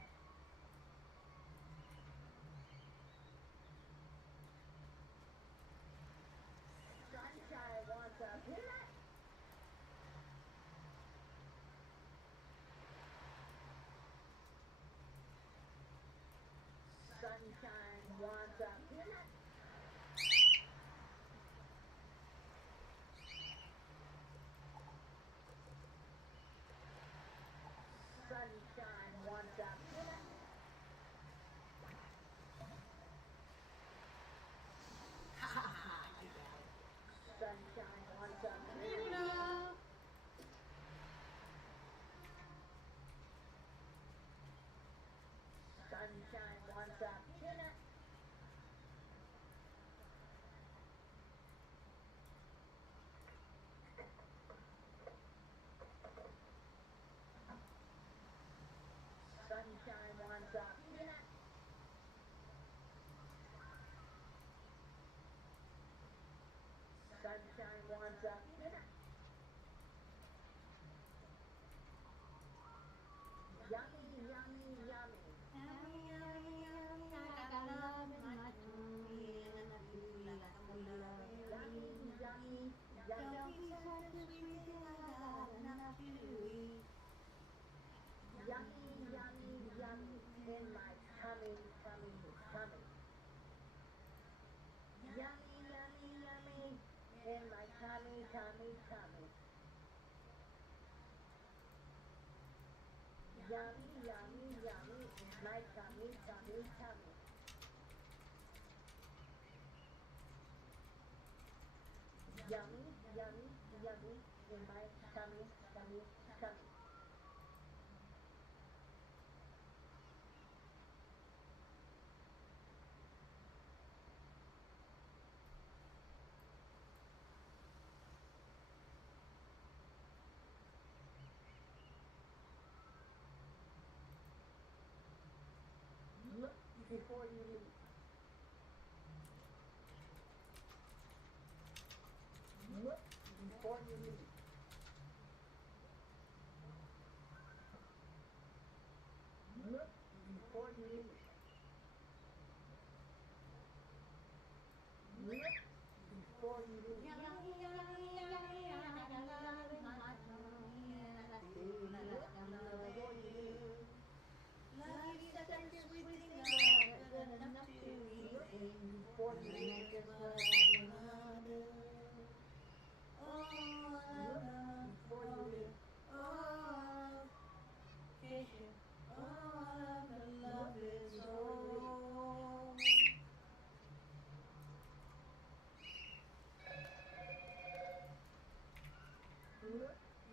Sunshine wants a peanut. Sunshine wants a peanut. Sunshine wants a peanut. Ha ha ha, you got it. Sunshine wants a peanut. Sunshine wants a peanut. Sunshine wants a peanut. Sunshine wants a peanut. Yummy, yummy, yummy. Yummy, yummy, yummy, I got love in my tummy, and I feel like I'm loving. Yummy, yummy, yummy. Don't be such a sweet thing, I got enough to eat. Yummy, yummy, yummy. In my tummy, tummy, tummy. Yummy, yummy, yummy. In my tummy, tummy, tummy. Yummy, yummy, yummy. In my tummy, tummy, tummy. Yummy, yummy, yummy. In my tummy, tummy, tummy. Look before you leap. Look before you leap. Look before you leap. Look before you leap. Yummy, yummy, yummy, I got love in my tummy, and I feel like I'm loving you. Love is such a sweet thing, I got enough to eat, and that's what I wanna do. Oh, I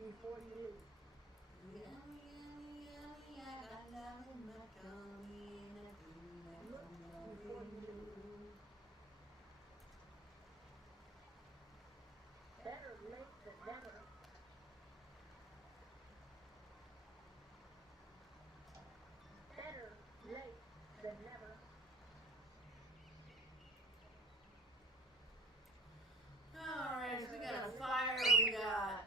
before you leave. Yummy, yummy, yummy, I got love in my tummy and I do like Look I'm before you loving leave. you. Better late than never. Better late than never. Alright, so we got a fire, we got...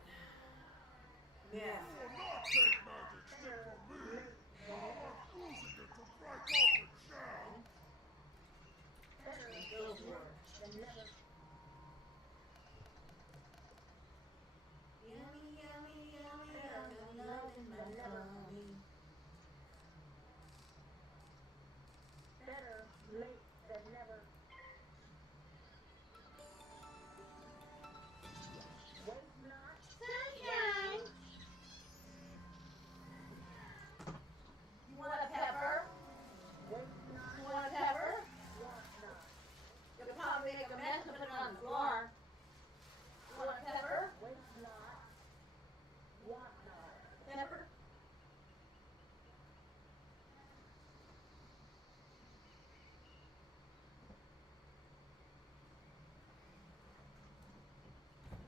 Yeah. You will not take magic stick from me! Now I'm using it to break open jam! Better Those late words. than never. Yummy, yummy, yummy, I got love in my tummy. Better late than never. Wait not. Sunshine! You want a pepper? Wait not. You want a pepper? Want not. You could probably make a mess and put it on the floor. You want a pepper? Wait not. Want not. Pepper?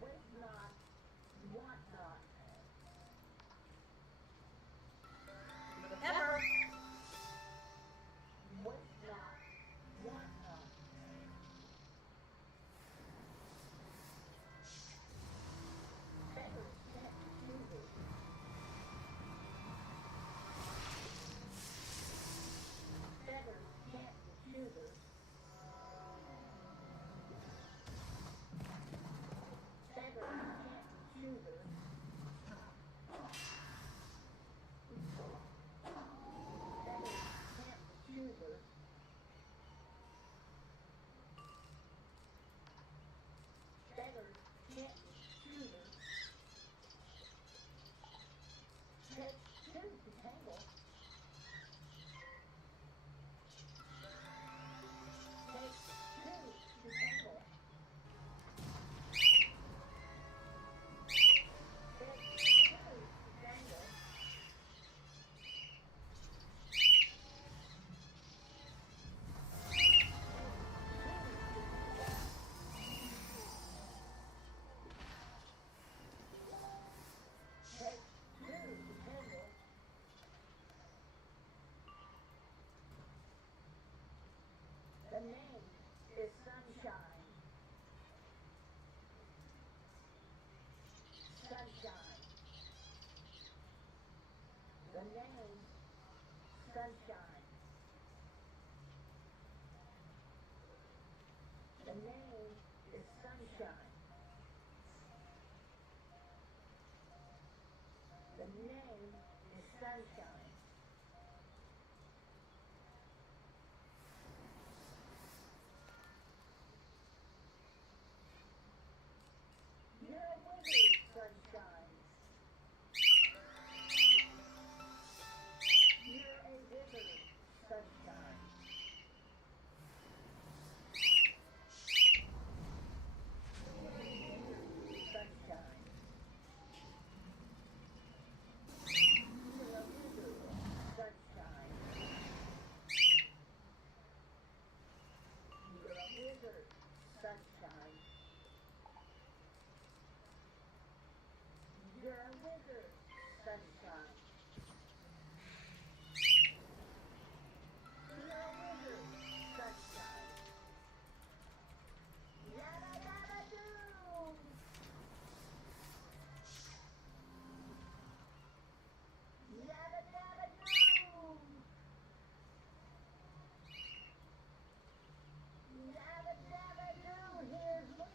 Wait not. Want not. Pepper? Wait not. Want not. Better can't choose it. Better can't choose it. Better can't choose it. Better can't choose it. Better can't choose it. Take two to tangle. Take two to tangle. Take two to tangle. Take two to tangle. The name is Sunshine. Sunshine. The name, Sunshine. The name is Sunshine. The name is Sunshine. You're a wizard, Sunshine. You're a wizard, Sunshine. Sunshine. You're a wizard, Sunshine. You're a wizard, Sunshine. You're a wizard, Sunshine. You're a wizard, Sunshine. Yada yada doo. Yada yada doo. Yada yada doo. Here's what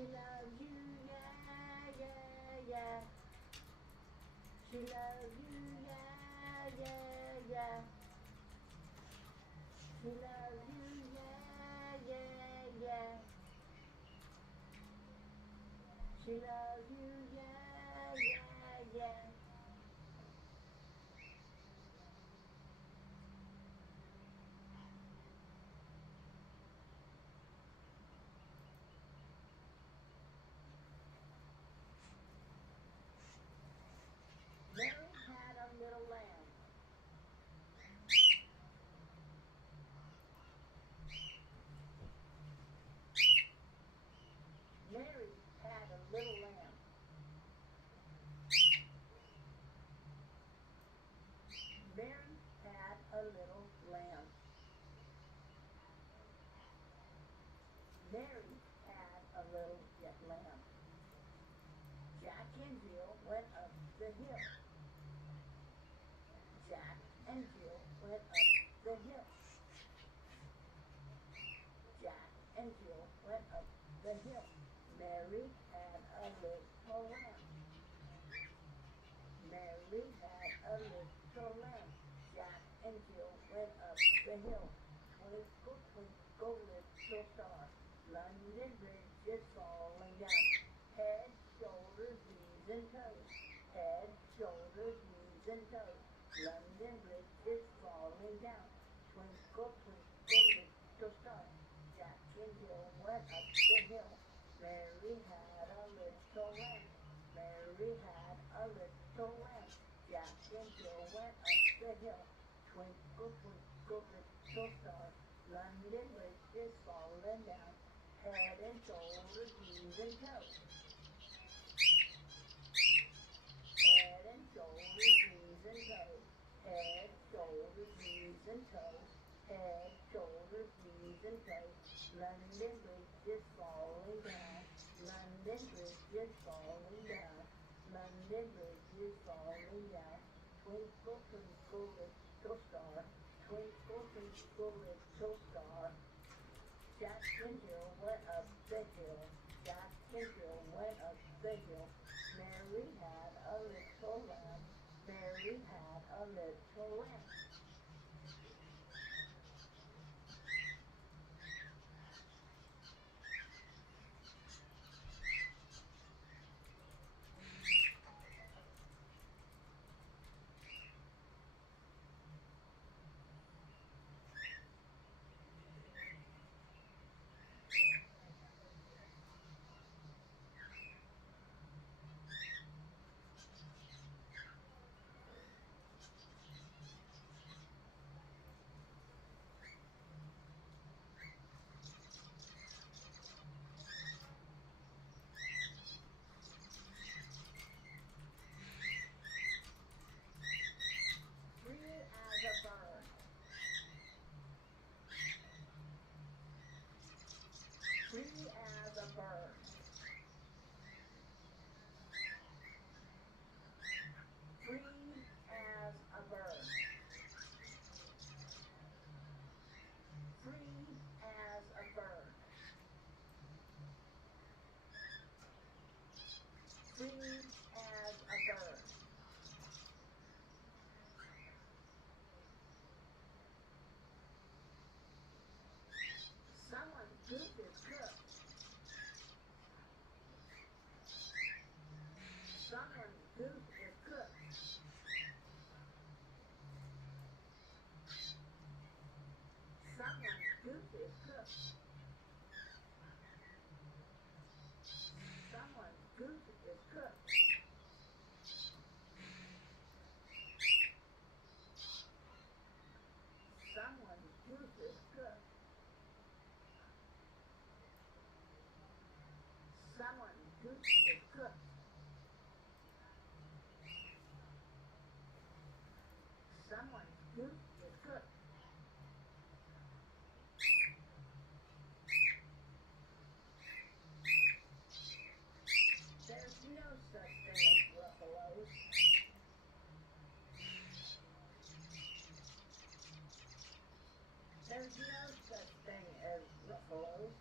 She loves you, yeah, yeah, yeah. She loves you, yeah, yeah, yeah. She loves you, yeah, yeah, yeah. She loves you, yeah, yeah, yeah. Mary had a little lamb. Mary had a little lamb. Mary had a little lamb. Mary had a little lamb. Jack and Jill went up the hill. Jack and Jill went up the hill. Jack and Jill went up the hill. Mary had a little lamb. Mary had a little lamb. Jack and Jill went up the hill. Twinkle, twinkle, little star. London Bridge is falling down. Head, shoulders, knees and toes. Head, shoulders, knees and toes. London Bridge is falling down. Twinkle, twinkle, little star. Jack and Jill went up the hill. Mary had a little lamb. Mary had a little lamb. Jack and Jill went up the hill. Twinkle, twinkle, little star. London Bridge is falling down. Head and shoulders, knees and toes. Head and shoulders, knees and toes. Head, shoulders, knees and toes. Head, shoulders, knees and toes. London Bridge is falling down. London Bridge is falling down. London Bridge is falling down. Twinkle, twinkle, little star. Twinkle, twinkle, little star. Jack and Jill went up the hill. Jack and Jill went up the hill. Mary had a little lamb. Mary had a little lamb. Free as a bird. Free as a bird. Free as a bird. Free as a bird. Someone's goose is cooked. Someone's goose is cooked. Someone's goose is cooked. Someone's goose is cooked. Someone's goose is cooked. Someone's goose is cooked. Someone's goose is cooked. There's no such thing as buffaloes. There's no such thing as buffaloes.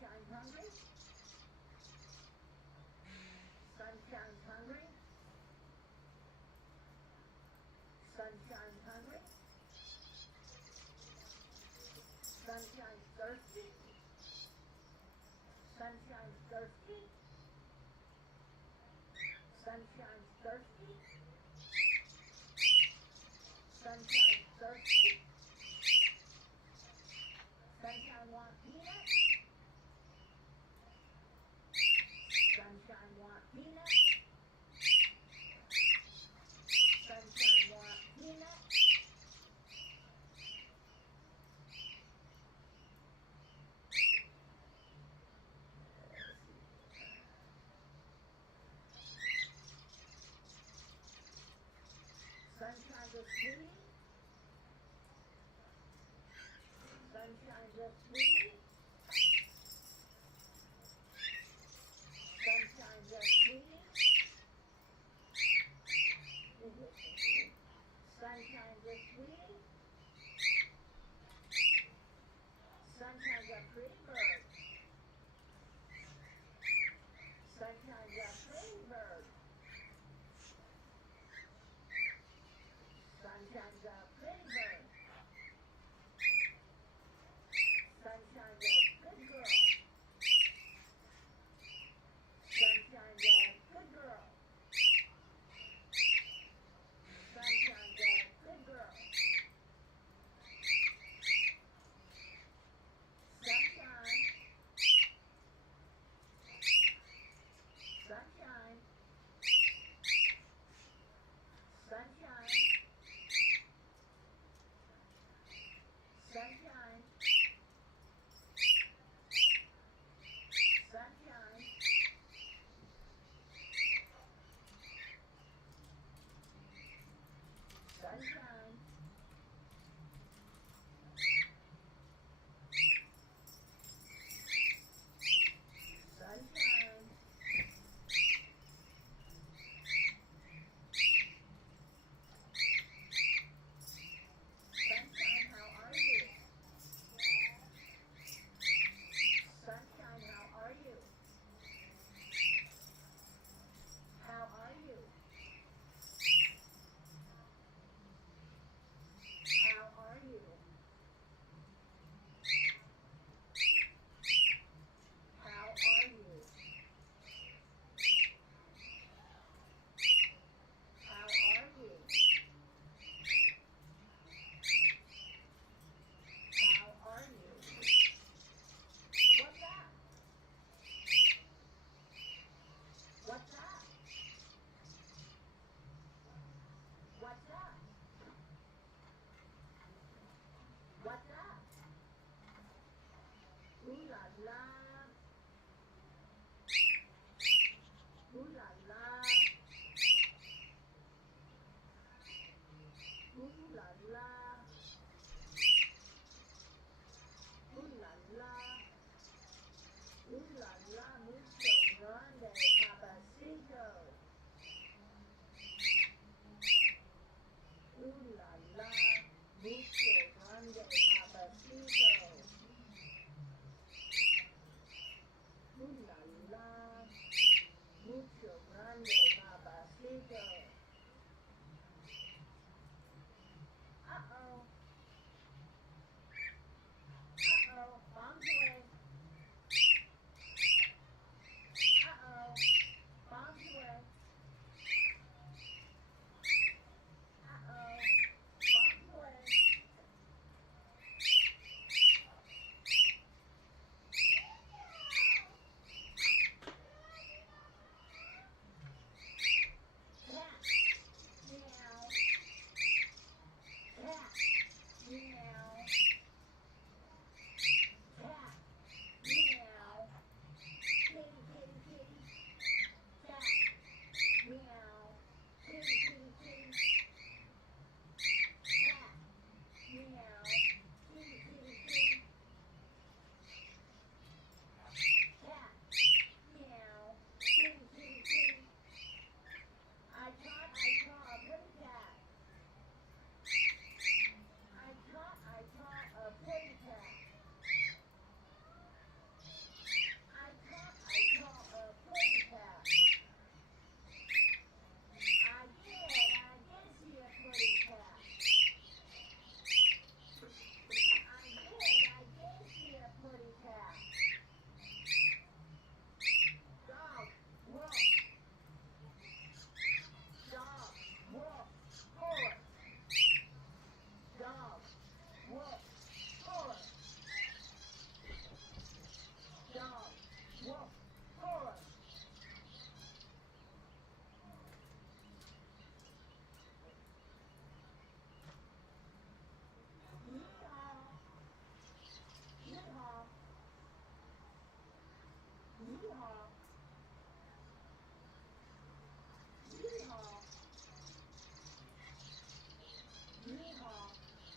Sunshine hungry? Sunshine hungry? Sunshine hungry? Sunshine thirsty? Sunshine thirsty? Sunshine thirsty? Sunshine thirsty? Sunshine want peanut? Sunshine want peanut? Sunshine want peanut? Sunshine just sweetie? Sunshine just sweetie? Sunshine just sweetie? Sunshine just sweetie? Sunshine's a pretty bird. Sunshine's a pretty bird. Sunshine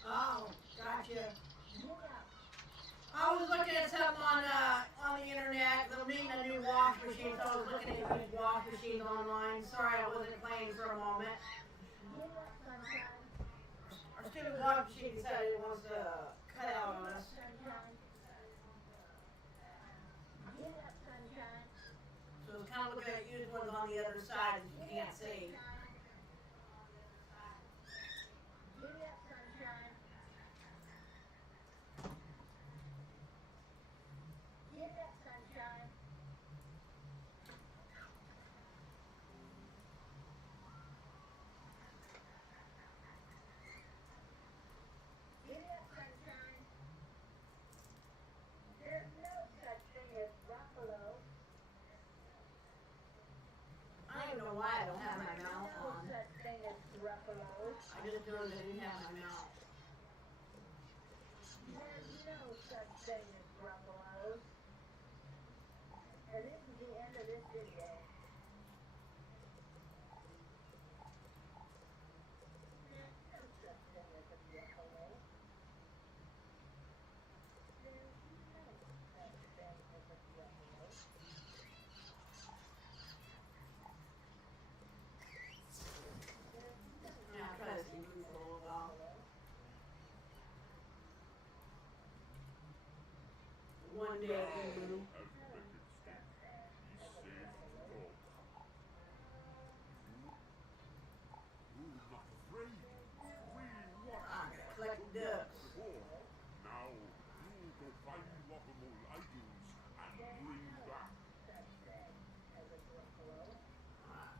Oh, gotcha. I was looking at something on the internet. They're needing a new wash machine, so I was looking at used wash machines online. Sorry I wasn't playing for a moment. Our stupid wash machine decided it wants to cut out on us. So I was kind of looking at used ones on the other side that you can't see. I don't even know why I don't have my mouth on. I just know that I didn't have my mouth. There's no such thing as Gruffalo. And this is the end of this video. There's no such thing as a Gruffalo. There's no such thing as a Gruffalo. Yeah, I'll try this in for a little while. One day, Lulu. I'm collecting ducks. Now, you go find lockable items and bring back.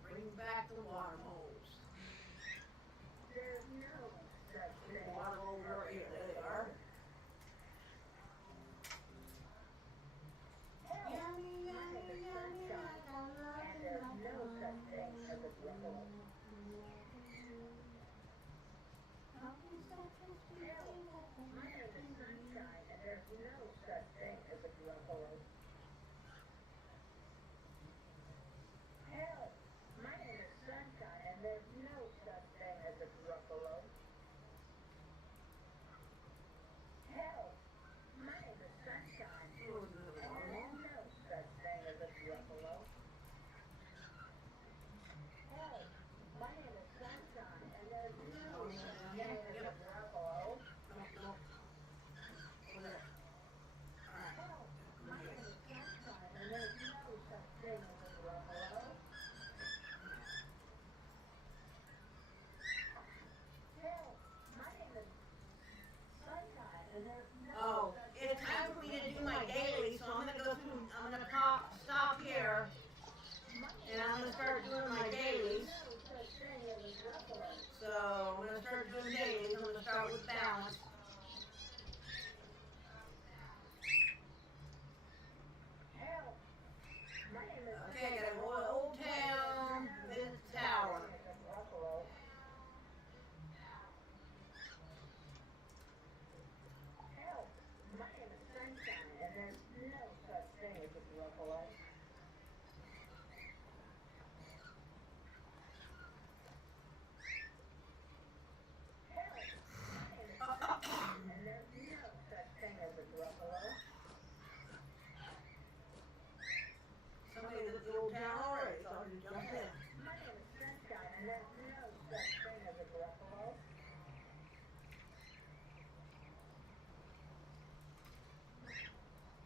Bring back the water moles. There's no such thing. Water moles are here. There they are. Yummy, yummy, yummy, And there's no such thing as a Gruffalo. My name is Sunshine, and there's no such thing as a Gruffalo. Hell, my name is Sunshine, and there's no such thing as a Gruffalo. Hell, my name is Sunshine, and there's no such thing as a Gruffalo. Hell, my name is Sunshine, and there's no such thing as a Gruffalo. Hell, my name is Sunshine, and there's no such thing as a Gruffalo. Hell, my name is Sunshine, and there's no Oh, such it's thing time as for a me to do Gruffalo. my daily, so I'm gonna stop here, and I'm gonna start doing my dailies. So I'm gonna start doing dailies. I'm gonna start with balance. Hell, my name is Okay, I gotta go to Old Town, visit the tower. Hell, my name is Sunshine, and there's no such thing as a Gruffalo. Hell, my name is Sunshine, and there's no such thing as a Gruffalo. Somebody's at the Old Town already, so I'll just jump in. My name is Sunshine, and there's no such thing as a Gruffalo.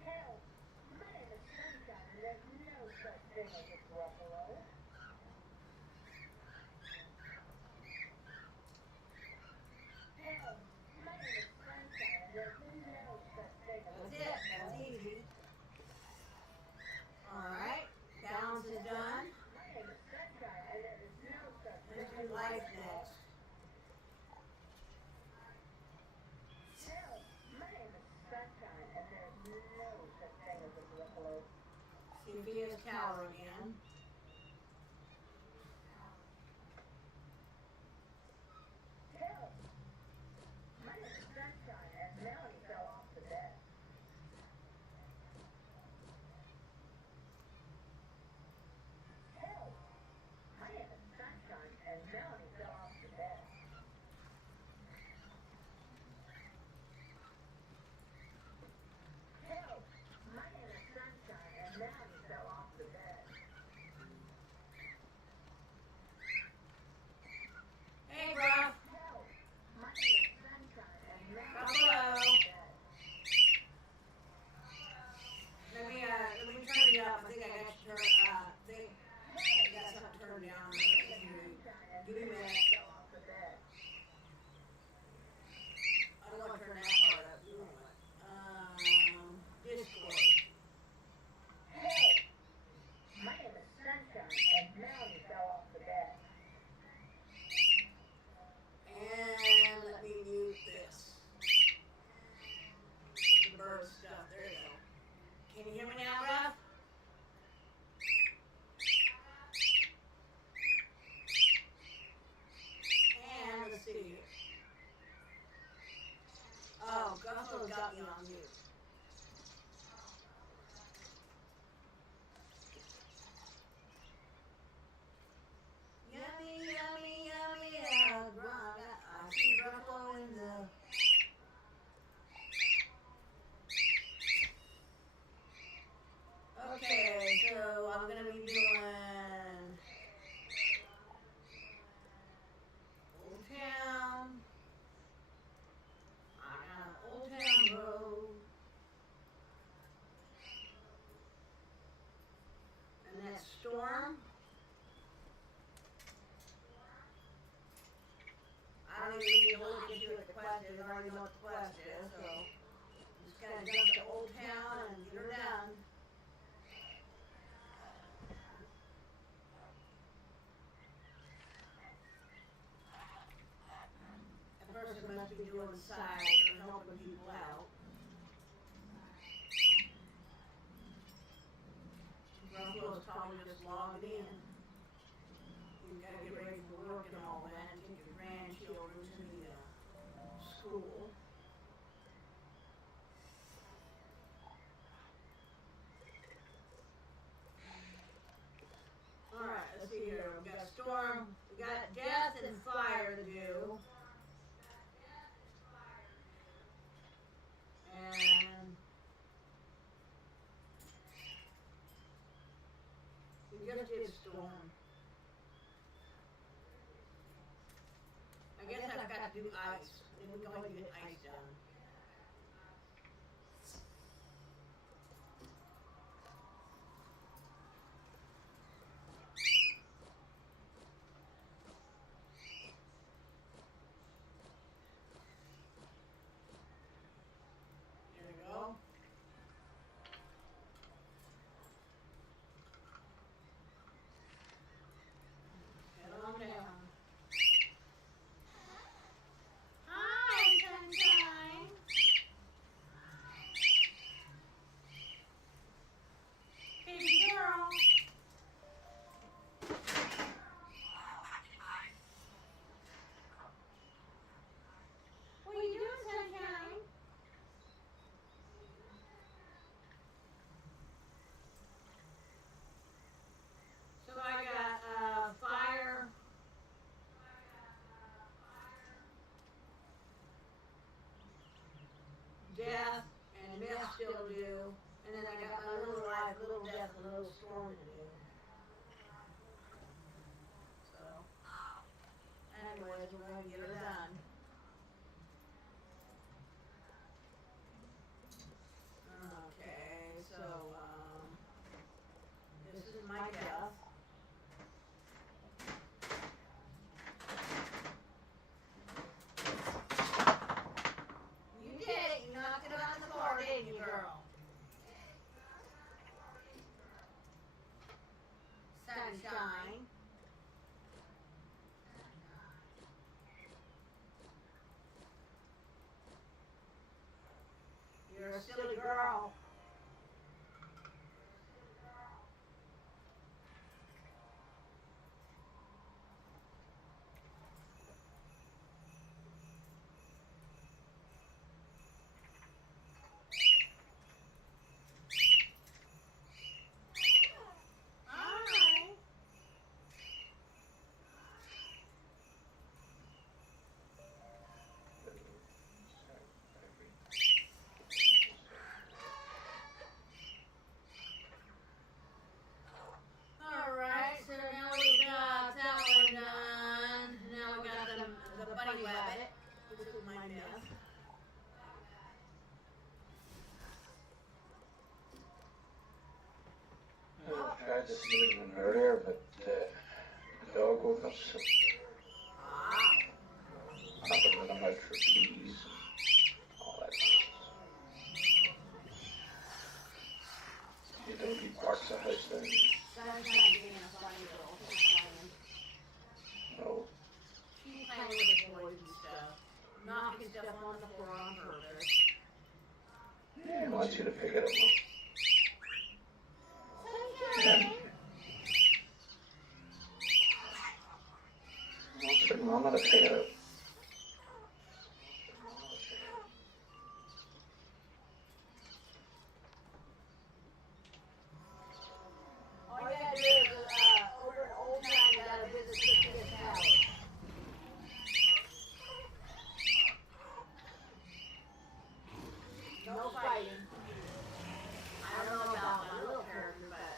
Hell, my name is Sunshine, and there's no such thing as a Gruffalo. Hell, my name is Sunshine, and there's no such thing as a That's it. That's easy. Alright, balance is done. My name is Sunshine, and there is no such Let's thing do as life next. Hell, my name is Sunshine, and there's no such thing as a Gruffalo. See if he has tower again. Hell, my name is Sunshine, and Melanie fell off the bed. so I'm gonna be doing Old Town. I got Old Town Road. And that storm. I don't even need to look into what the quest is. I already know what the quest is, so just gotta jump to Old Town and get her done. At first I must be doing side or helping people out. Russell is probably just logged in. You gotta get ready for work and all that and take your grandchildren to the school. Alright, let's see here. We got storm, we got death and fire to do. And we just did storm. I guess I've got to do ice. And we can only get ice done. There we go. Head on down. Hi, sunshine. Baby girl. What are you doing, sunshine? So I got fire. Death and mist still to do, and then I got my little life, little death, and little storm to do. So, anyways, we're gonna get her done. Okay, so this is my death. You did it. You knocked it on the floor, didn't you, girl? Sunshine. You're a silly girl. Hi. Alright, so now we got that one done. Now we got the bunny rabbit. This is my myth. I tried to see one earlier, but the dog woke up so. Not the rhythm of trapeze, all that nonsense. You don't be parts of husband. Sunshine being a funny girl. No. She's playing with the toys and stuff. Knocking stuff on the floor on purpose. He wants you to pick it up. Sunshine! He wants your mama to pick it up. All you gotta do is, over an old town, you gotta visit 60th Tower. No fighting. I don't know about my little character, but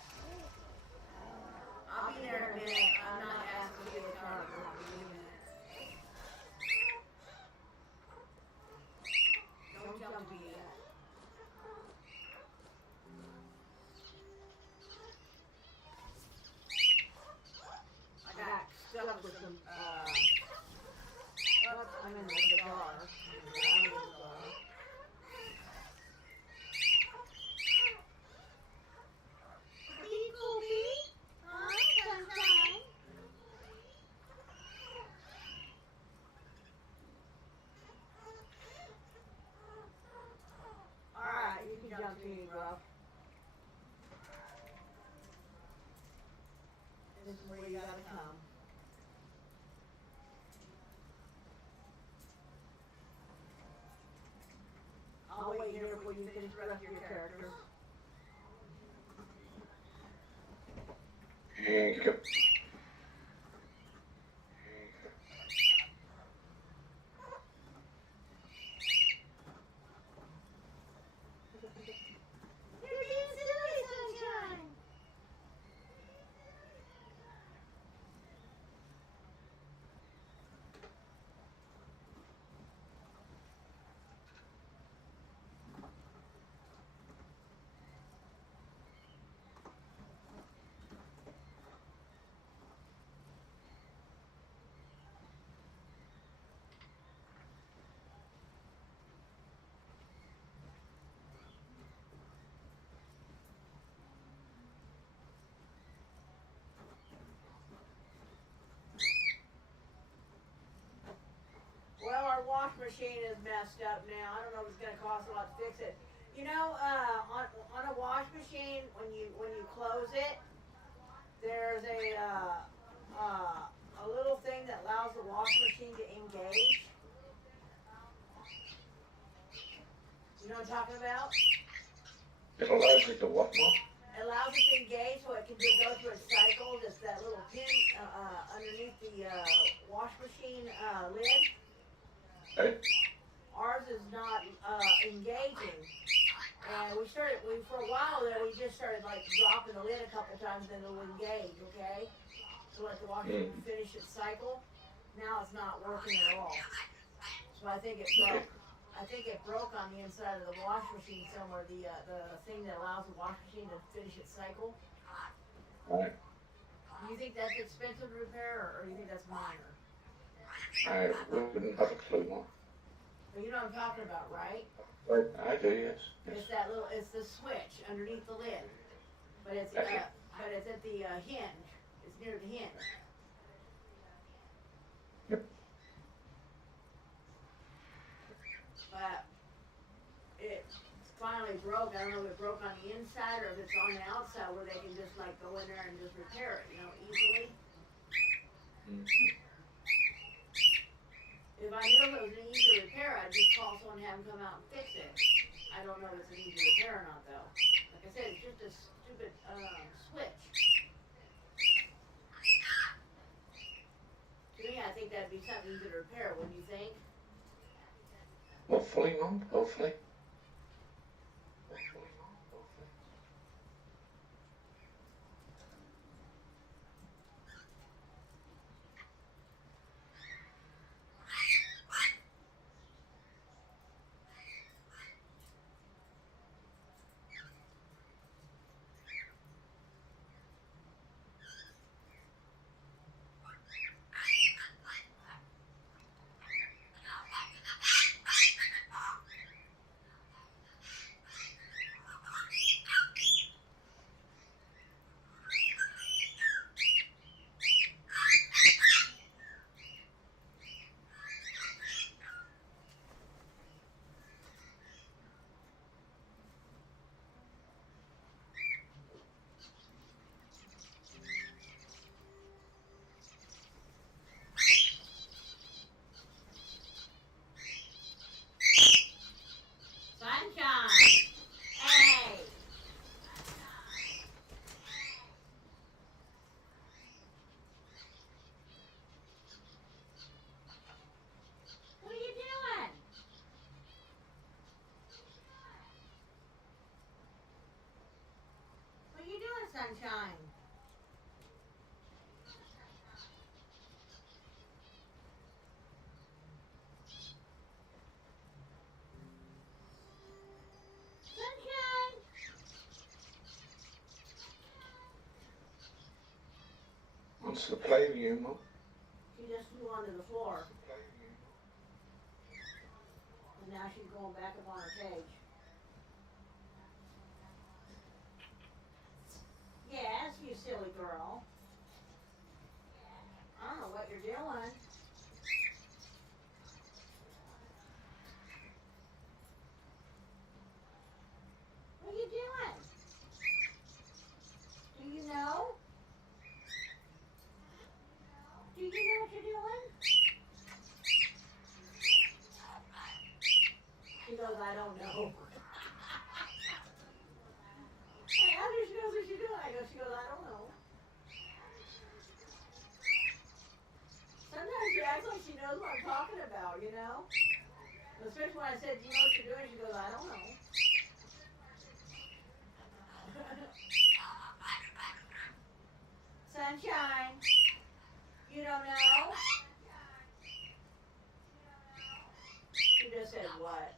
this is where you gotta come. I'll wait here before you finish the rest of your characters. Here you go. You're being silly, Sunshine. Well, our wash machine is messed up now. I don't know if it's gonna cost a lot to fix it. You know, on a wash machine, when you close it, there's a little thing that allows the wash machine to engage. You know what I'm talking about? It allows you to what, Mom? It allows it to engage so it can go through its cycles. It's that little pin underneath the wash machine lid. Hey? Ours is not engaging. And for a while there, we just started like dropping the lid a couple times, then it'll engage, okay? To let the wash machine finish its cycle. Now it's not working at all. So I think it broke. I think it broke on the inside of the wash machine somewhere, the thing that allows the wash machine to finish its cycle. Right. Do you think that's expensive to repair, or do you think that's minor? I wouldn't have a clue, Mom. But you know what I'm talking about, right? I do, yes. It's the switch underneath the lid. But it's at the hinge. It's near the hinge. Yep. But it finally broke. I don't know if it broke on the inside or if it's on the outside where they can just like go in there and just repair it, easily. If I knew it was an easy repair, I'd just call someone and have them come out and fix it. I don't know if it's an easy repair or not, though. Like I said, it's just a stupid switch. To me, I think that'd be something easy to repair, wouldn't you think? Hopefully, Mom. Hopefully. Sunshine. Sunshine. Wants to play with you, Mom. She just flew onto the floor. And now she's going back up on her cage. Yes, you silly girl. I don't know what you're doing. What are you doing? Do you know? you know? Especially when I said, do you know what you're doing? She goes, I don't know. Sunshine, you don't know? She just said, what?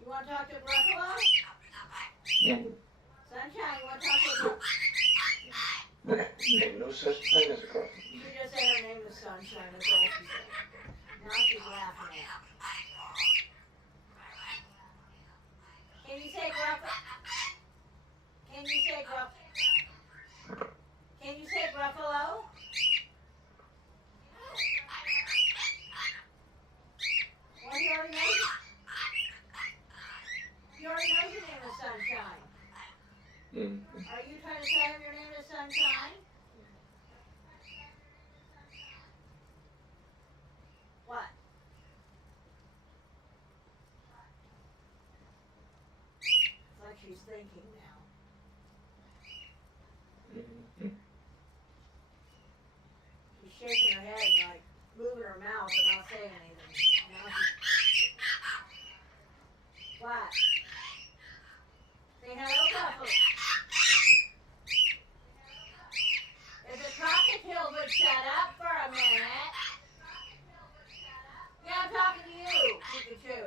You want to talk to Gruffalo? Sunshine, you want to talk to Gruffalo? No such thing as a Gruffalo. She just said her name is Sunshine, that's all she said. Now she's laughing at me. Can you say Gruffalo? Can you say Gruffalo? Can you say Gruffalo? Well, he already knows it. He already knows your name is Sunshine. Are you trying to tell him your name is Sunshine? What? It's like she's thinking now. She's shaking her head and like moving her mouth but not saying anything. Now she's... What? Say hello, Gruffalo. If the cockatiel would shut up for a minute. Yeah, I'm talking to you, Pikachu.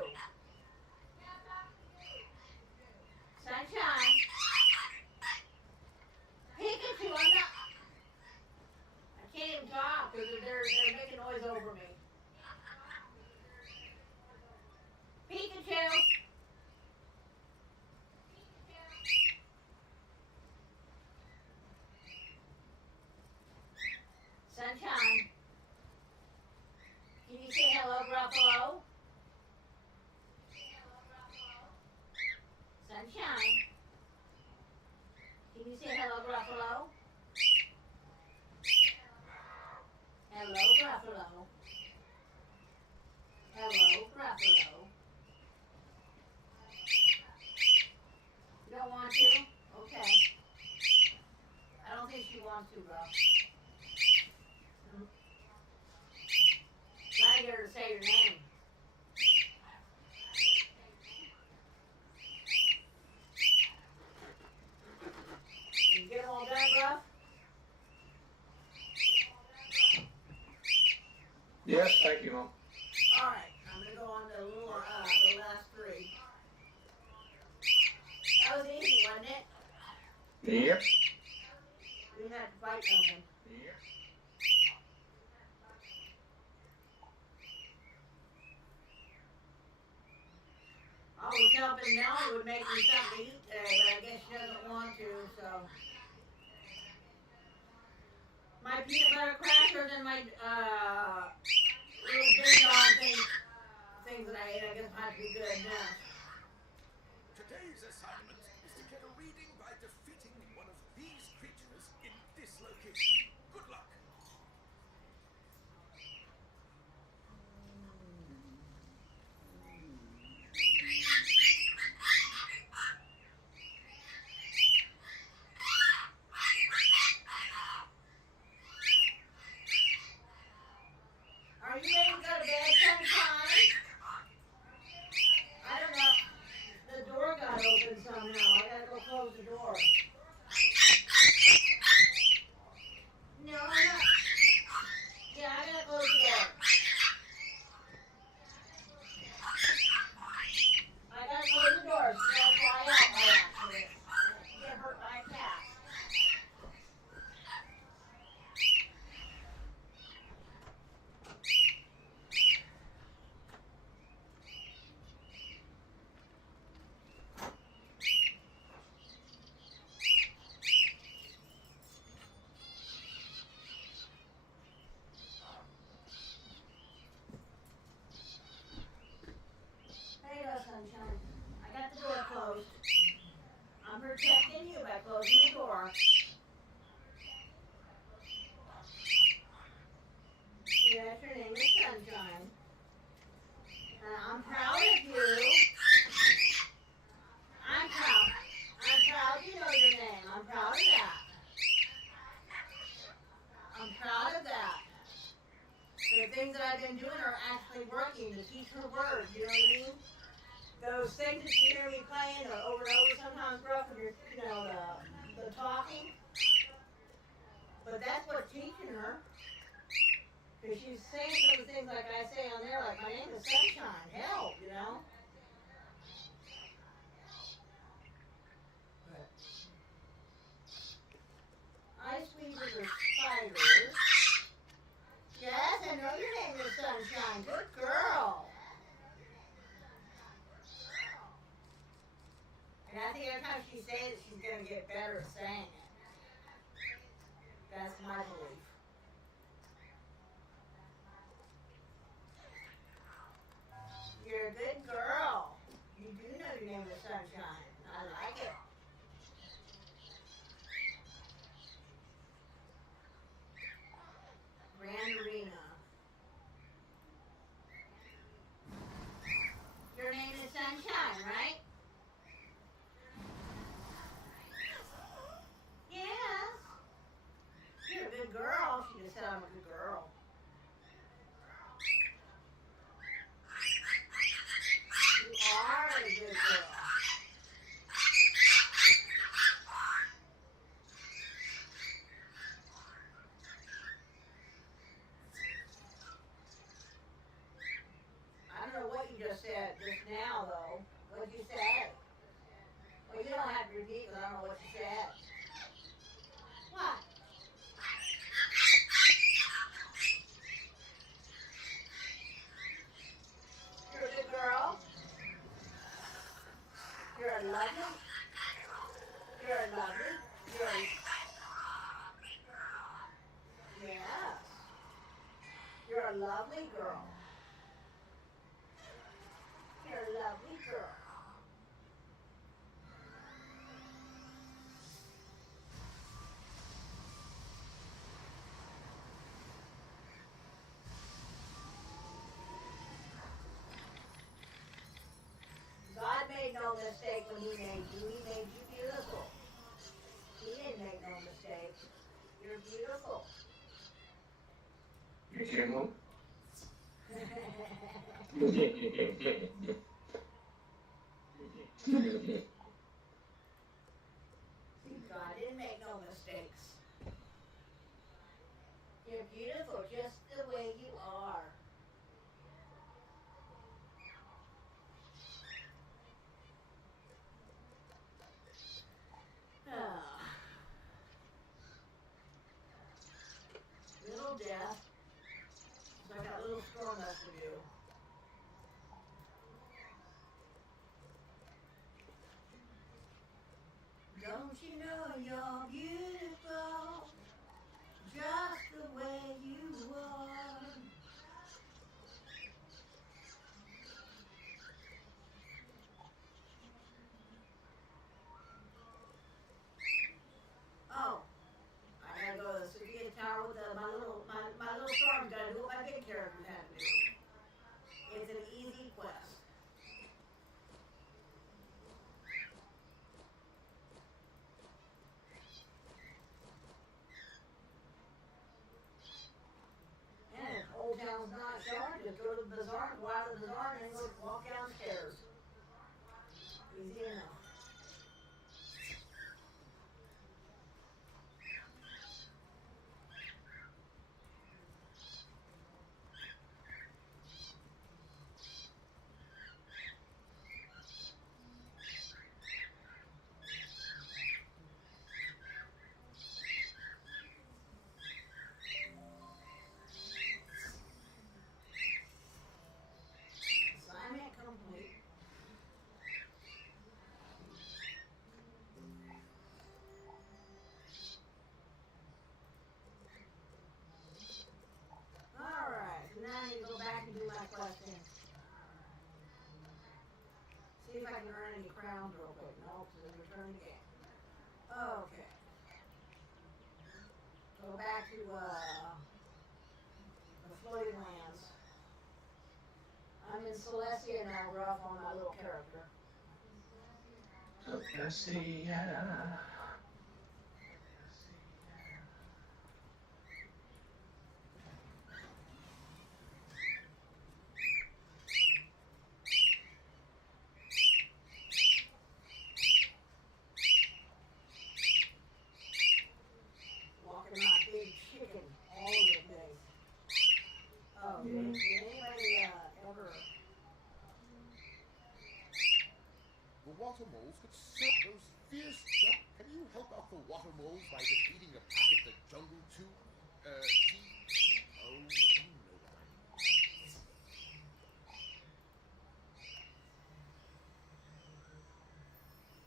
Sunshine. Pikachu, I'm not... I can't even talk because they're making noise over me. Pikachu. Sunshine. Can you say hello, Gruffalo? Sunshine. Can you say hello, Gruffalo? Hello, Gruffalo. Hello, Gruffalo. You don't want to? Okay. I don't think she wants to, bro. Try to get her to say your name. Can you get them all done, Gruff? Yes, thank you, Mom. Alright, I'm going to go on to the last three. That was easy, wasn't it? Yep. We had to fight nothing. Yep. I was helping Melanie would make me something to eat today, but I guess she doesn't want to, so. My peanut butter crackers and my little big dog things that I ate, I guess might be good enough. Today's assignment is to get a reading by defeating one of these creatures in this location. Good luck. Are you ready to go to bed sometime? I don't know. The door got open somehow. I gotta go close the door. No, I'm been doing are actually working to teach her words, you know what I mean? Those things that you hear me playing over and over, sometimes rough when you're, the talking. But that's what's teaching her. Because she's saying some of the things like I say on there, like, my name is Sunshine, help, you know? But ice weavers are spiders. Yes, I know your name is Sunshine. Good girl. And I think every time she says it, she's going to get better at saying it. That's my belief. You're a good girl. You do know your name is Sunshine. I like it. Grand Arena. Your name is Sunshine, right? Yes. You're a good girl. She just said I'm a good girl. You are a good girl. I don't know what you just said just now, though. What you said? Well, you don't have to repeat because I don't know what you said. What? You're a good girl. You're a lovely. You're a lovely. You're a... Yes. You're a lovely girl. You're a lovely girl. God made no mistake when He made you. He made you beautiful. He didn't make no mistake. You're beautiful. God didn't make no mistakes. You're beautiful just the way you are. Little death. So I got a little storm left to do. Don't you know you're beautiful, just the way you are? Oh, I gotta go to the Sophia Tower with my little storm's gotta do what my big characters have to do. It's an easy quest. And if Old Town's not showing, just go to the bazaar, go out of the bazaar, and then go walk downstairs. Easy enough. Assignment complete. Alright, so now I need to go back and do my question. See if I can earn any crowns real quick. Nope, so then return the game. Okay. Go back to the floating lands. I'm in Celestia now, rough on my little character. Celestia. Those fierce can you help out the water moles by defeating a pack of the jungle tea? Oh, you know what I mean.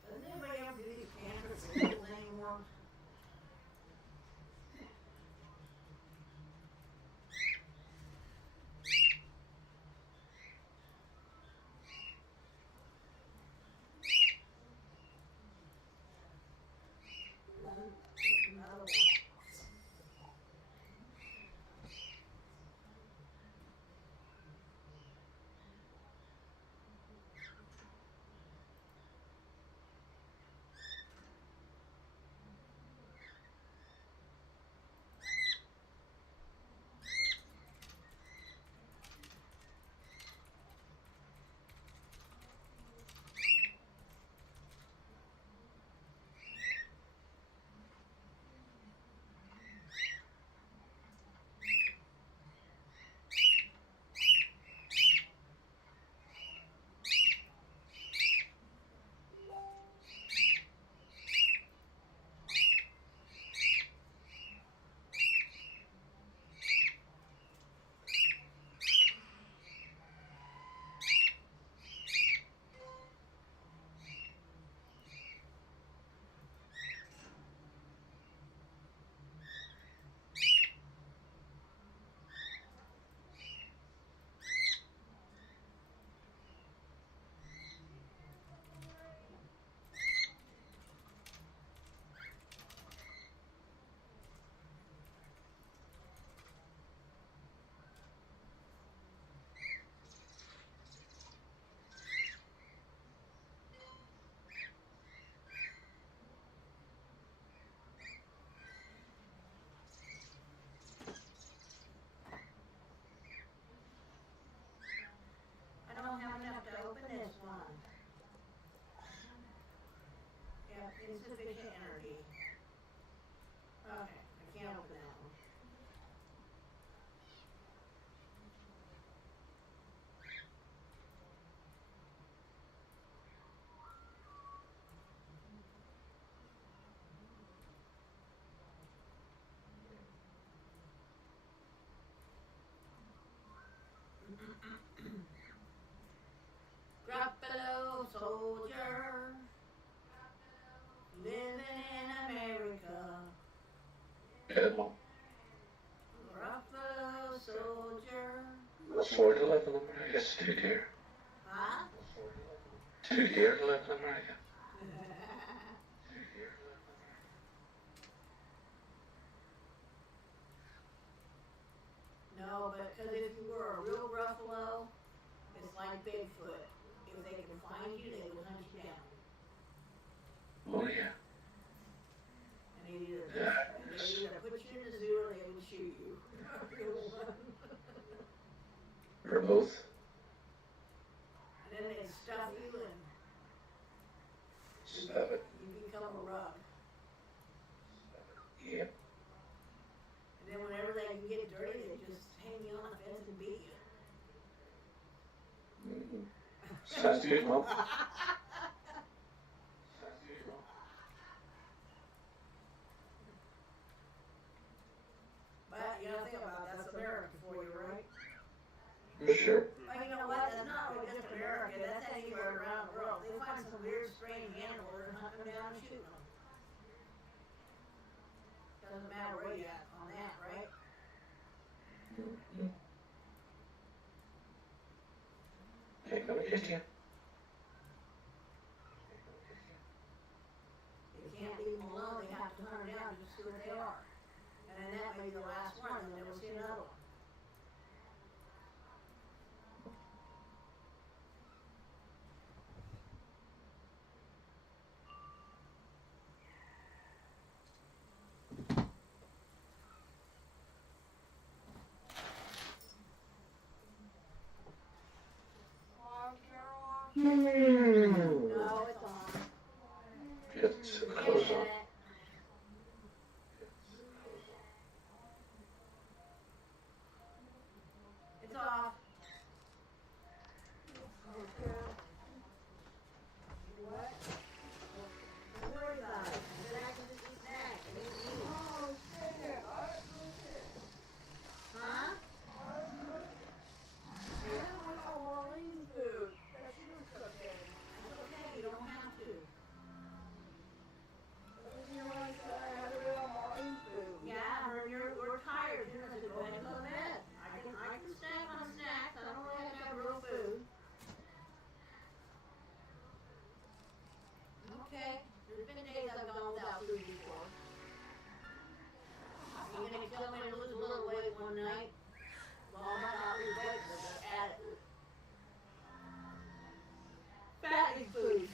Doesn't anybody ever do these canvas symbols anymore? Another one. I don't have enough to open this one. Yep, insufficient energy. Okay, I can't open that one. Gruffalo soldier, living in America. Animal. Gruffalo soldier. What's more to live in America? It's too dear. Huh? Too dear to live in America. No, but because if you were a real Gruffalo, it's like Bigfoot. If they could find you, they would hunt you down. Oh yeah. And they'd either put you in the zoo or they would shoot you. Or both. And then they'd stuff you and Stuff it. you become a rug. Yep. And then whenever they can get dirty, they just hang you on a fence and beat you. Mm-hmm. Sounds good, Mom. But you gotta think about it, that's America for you, right? Sure. But you know what? That's not really just America. That's anywhere around the world. They find some weird, strange animals and hunt them down and shoot them. Doesn't matter where you at on that, right? Mm-hmm. Ain't gonna get you. You can't leave them alone. They have to hunt them down to see what they are. And then that may be the last one, and then we'll see another one. No, it's on. It's close on. It's off. Okay. What? food before. You're gonna kill me and lose a little weight one night. Well, I might not lose weight, but I'm gonna add it. Fattening food.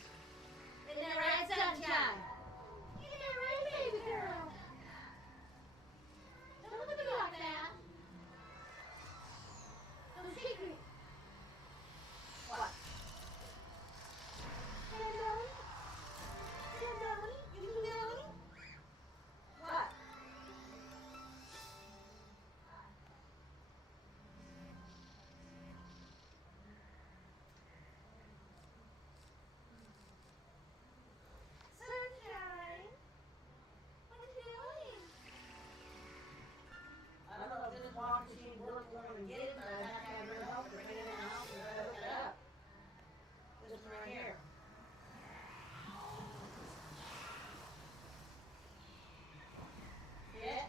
Isn't that right, Sunshine? Isn't that right, baby girl? Don't look at me like that. Don't shake me. What? Daddy? Daddy? You do Daddy? What? Sunshine? What you doing? I don't know, just walking, she work, going to get it, but I have to have her help to bring it in the house and hook it up. This one right here. Yeah.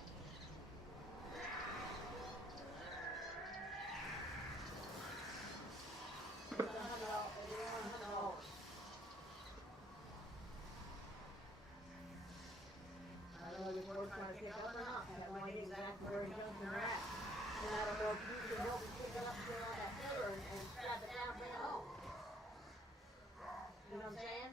I don't know if we're trying to pick up or not. I have no idea exactly where he's going to at. And I don't know if you can help me pick it up and on that pillar and strap it down and bring it home. You know what I'm saying?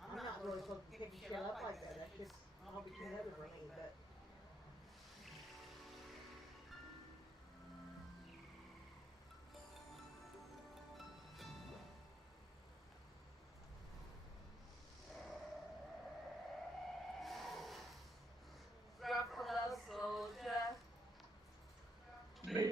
I'm not really supposed to pick shit up like that. That's just, I'll be too heavy for me, but. Gruffalo soldier. Me.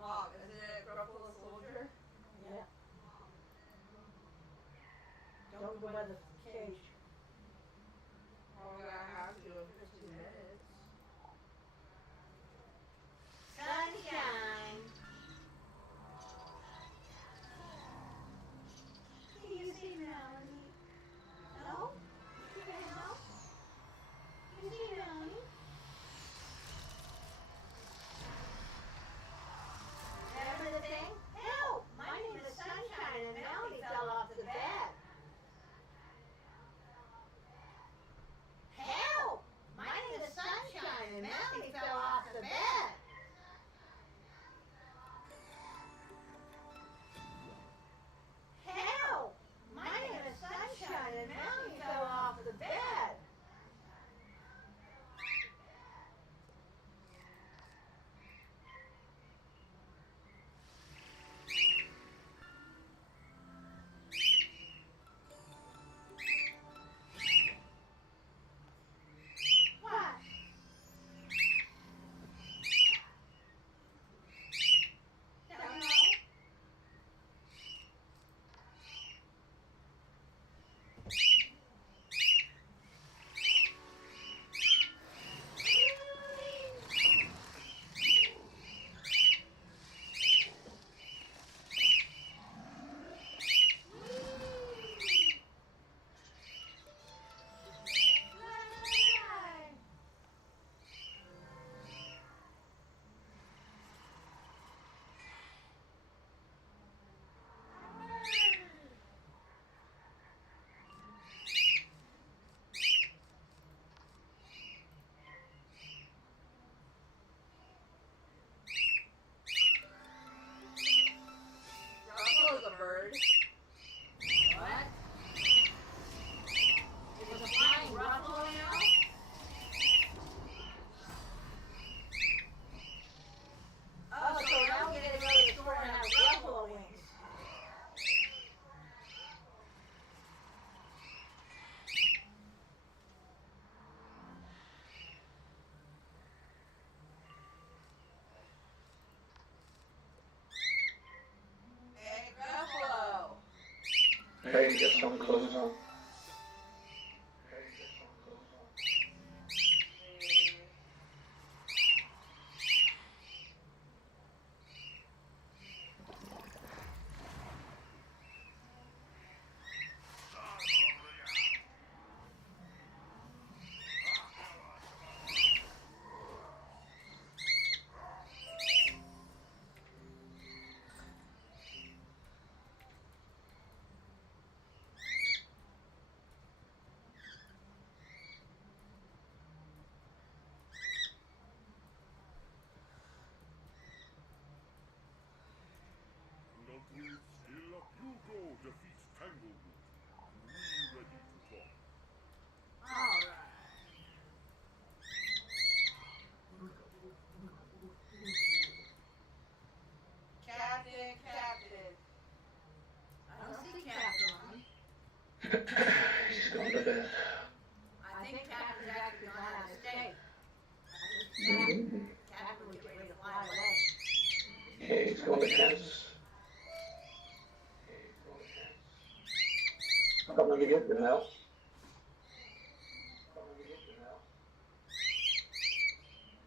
Wow, isn't it Gruffalo soldier? Yeah. Don't go by the cage. Oh, I have to for 2 minutes. Sunshine. Can you see Melanie? No? You can't help? Can you see Melanie? Remember the thing? Help! My name is Sunshine and Melanie fell off the bed. Help! My name is Sunshine and Melanie fell off the bed. Help! My name is Sunshine and Melanie fell off the bed. What? Don't know. Ruffalo's a bird. What? It was a flying ruffalo now? Oh, so now we get to go to the store and have ruffalo wings. Hey, Gruffalo. Hey, get some clothes on. He's gone to bed. I think Captain's actually gone out of state. Captain was getting ready to fly away. Yeah, he's going to Kansas. I'm coming to get you now.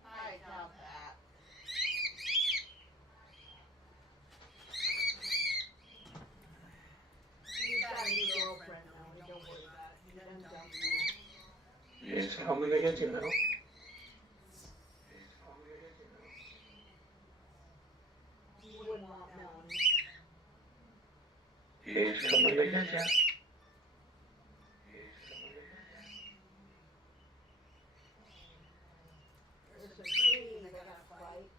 I doubt that. He's got a new girlfriend now. Don't worry about it. He doesn't dump you. He's coming to get you now. He wouldn't want Melanie. He's coming to get you. There's some trees they gotta fight.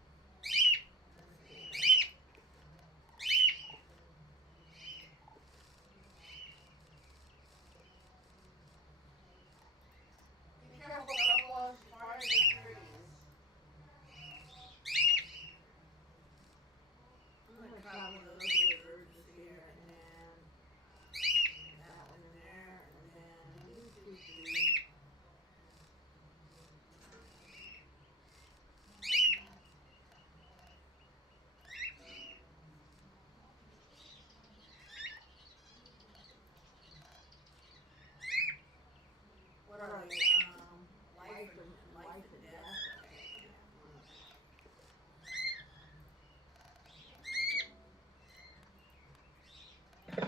Be careful, Buffalo. She's part of the trees. I'm gonna try one of those rivers here, and then that one in there, and then these two trees. What are they? Life and death. I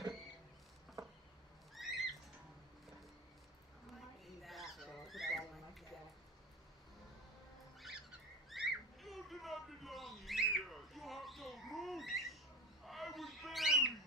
might need that, so I'll put that in my jacket. You do not belong here. You have no roots. I will bury you.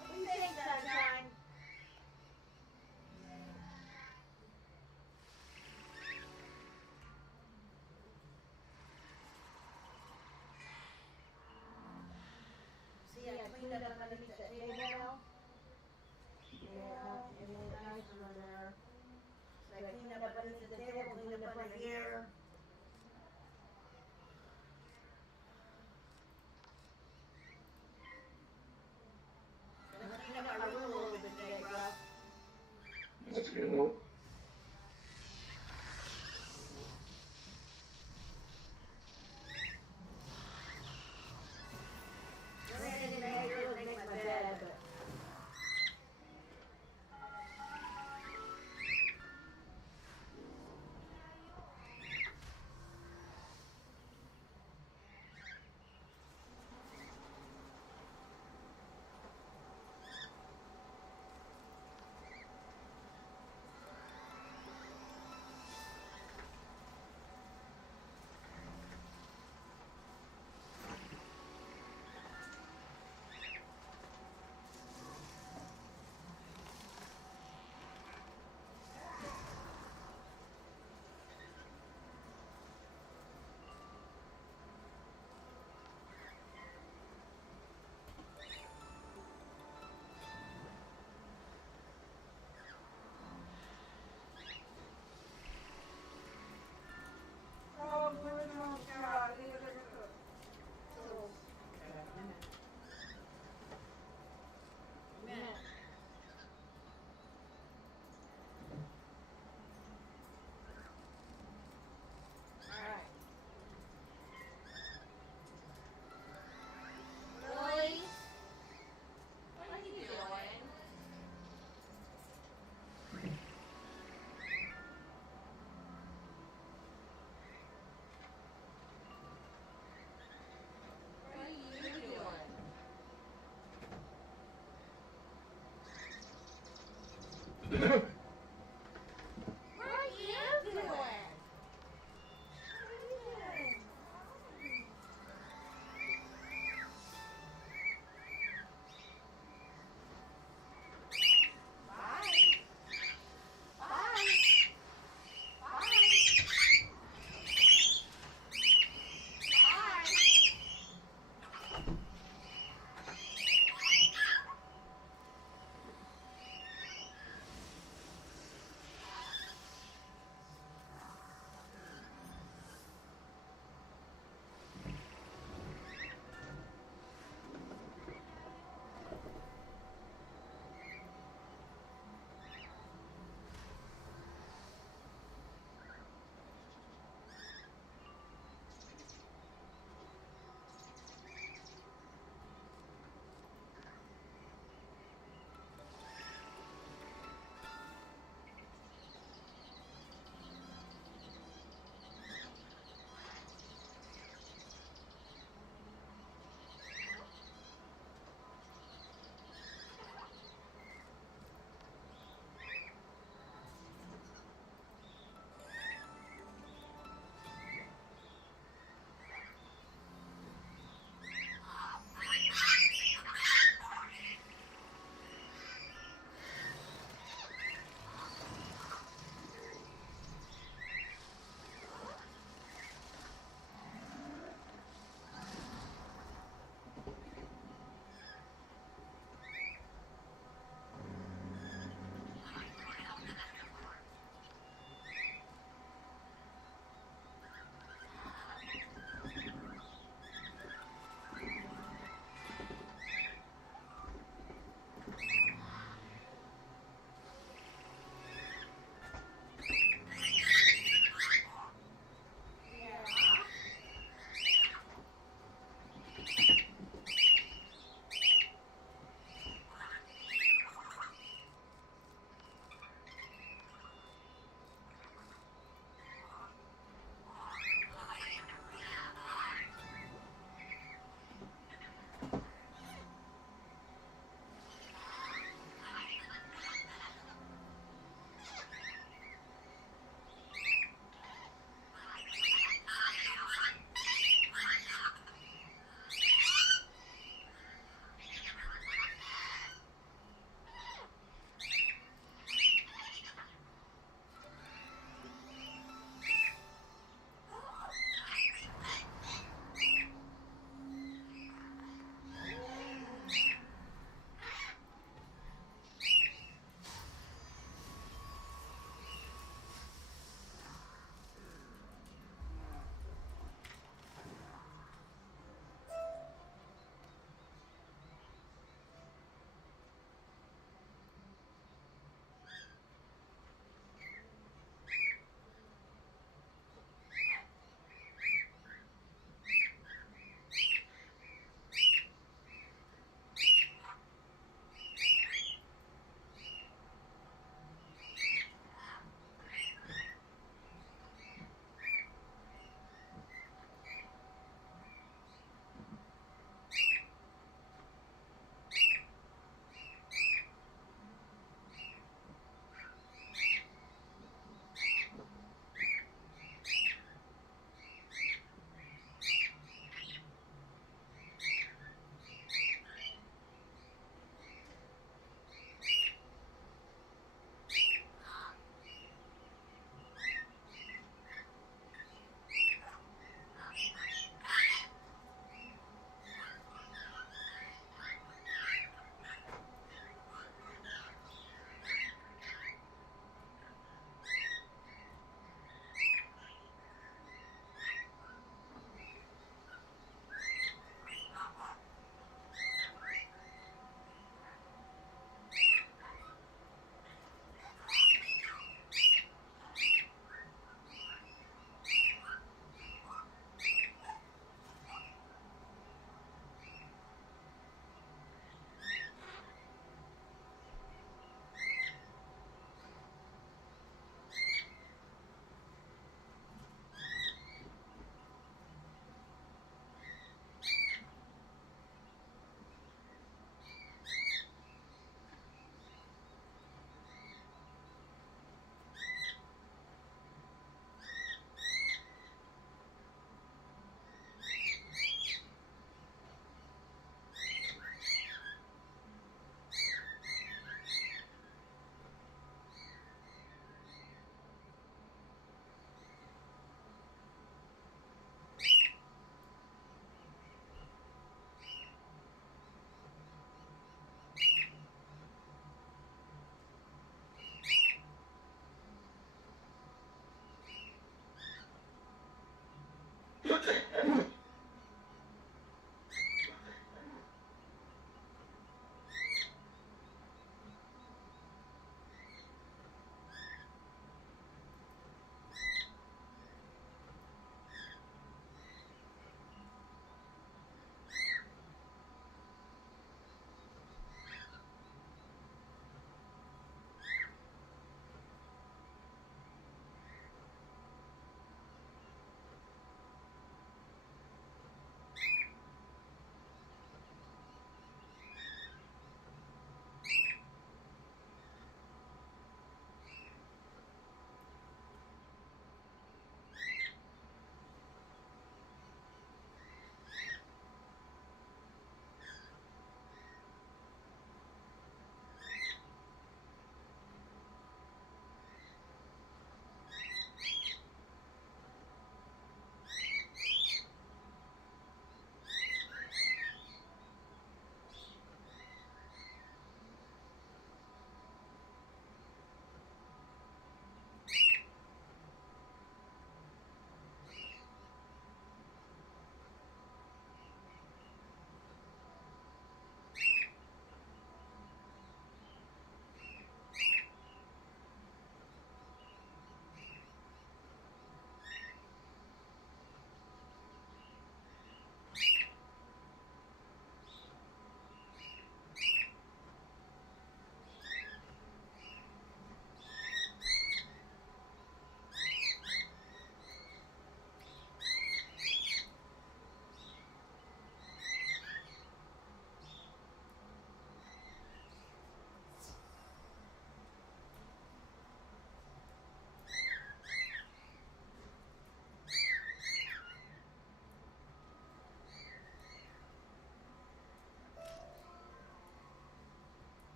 What do you think, Sunshine? See, I cleaned up underneath that table now. Yeah, it looked nice under there. So I cleaned up underneath the table, cleaned up under here. And I cleaned up my room a little bit today, Russ. That's good. The only thing I had to do was make my bed, but.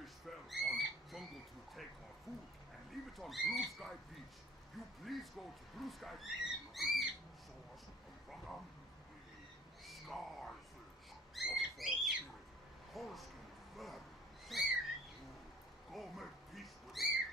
fish fell on jungle to take our food and leave it on Blue Sky Beach. You please go to Blue Sky Beach. Look at these source of Ragam, Scarfish, Waterfall Spirit, Coruscant Verb. Go make peace with it.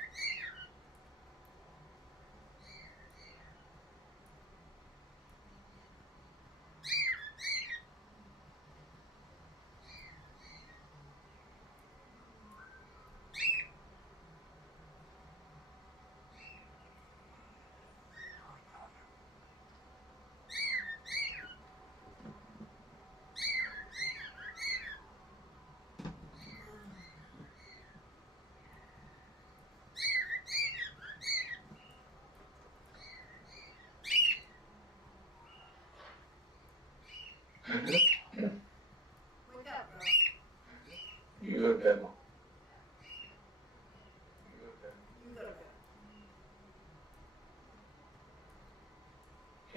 Wake up, bro. You go to bed, Mom. You go to bed.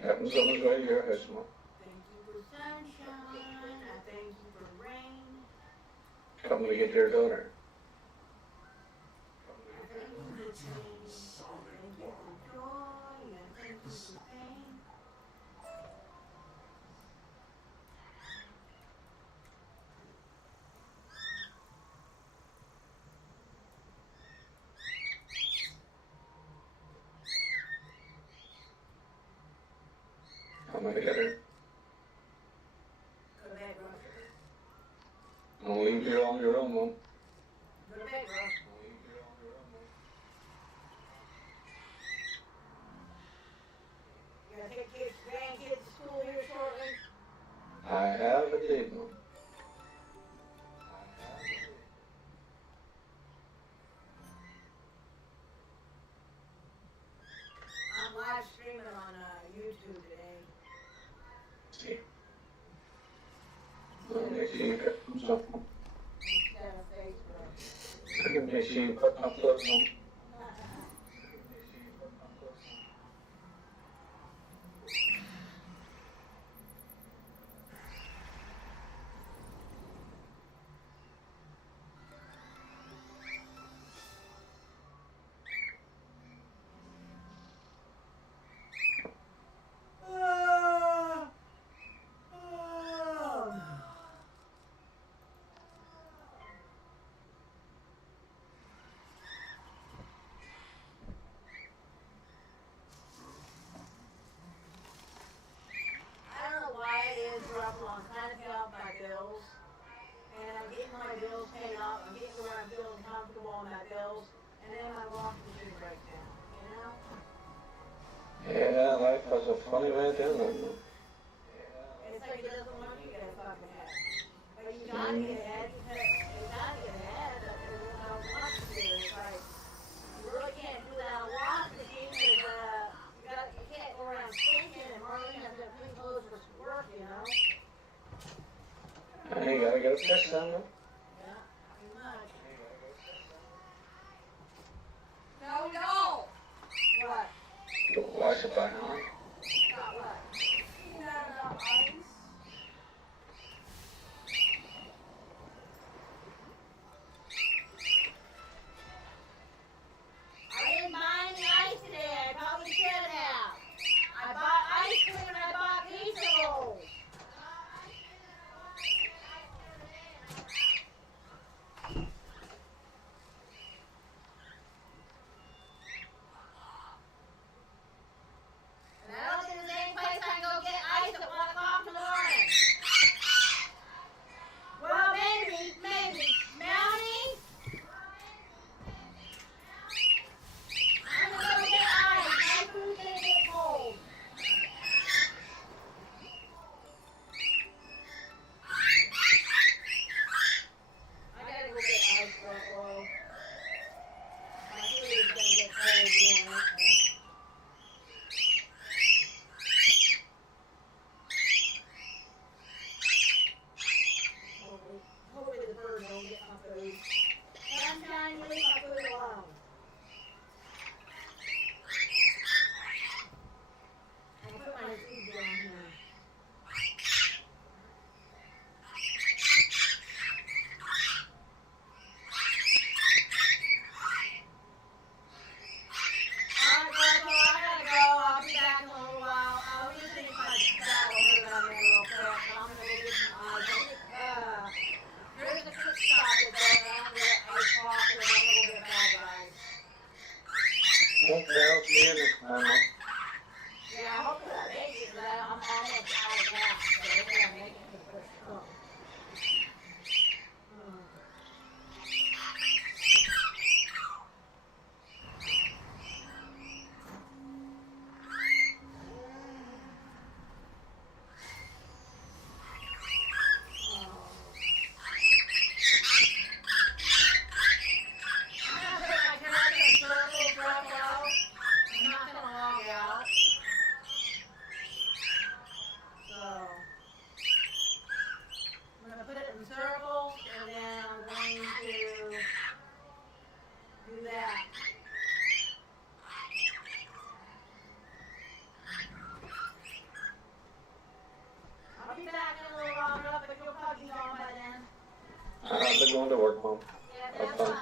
Captain Summer's right here, yes, Mom. Thank you for sunshine. I thank you for rain. Come to get your daughter. I thank you for change. I thank you for joy. I thank you for pain. I'm gonna get her. Go to bed, bro. I'll leave you on your own, Mom. Go to bed, bro. You gotta take kids, grandkids to school here shortly. I have a date, Mom. I'm live streaming on YouTube today. See. Let me see if it comes up. Instead of Facebook. Let me see if it comes up, Mom. I don't know why it is, but I'm trying to pay off my bills. And I'm getting my bills paid off. I'm getting where I'm feeling comfortable on my bills. And then my washing machine breaks down. You know? Yeah, life has a funny way of doing it. It's like it doesn't want you to get fucking ahead. But you gotta get ahead because you gotta get ahead. There's no want to do. It's like, you really can't do that on a washing machine because you can't go around stinking and Marlene has to have clean clothes for work, you know? And you gotta get a piss on them. Yeah, pretty much. No, we don't. What? Wash it by hand. Got what? You got enough ice? I didn't buy any ice today. I probably should have. I bought ice cream and I bought pizza rolls. And I don't think there's any place I can go get ice at 1 o'clock in the morning. Well, maybe. Melanie? I'm gonna go get ice. My food's gonna get cold. I gotta go get ice, bro. My food is gonna get cold doing it. Hopefully the birds don't get my food. Sunshine, you leave my food alone. I'm gonna put my food down here. to work, Mom. Have fun.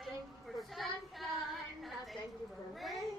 Thank you for sunshine. Thank you for rain.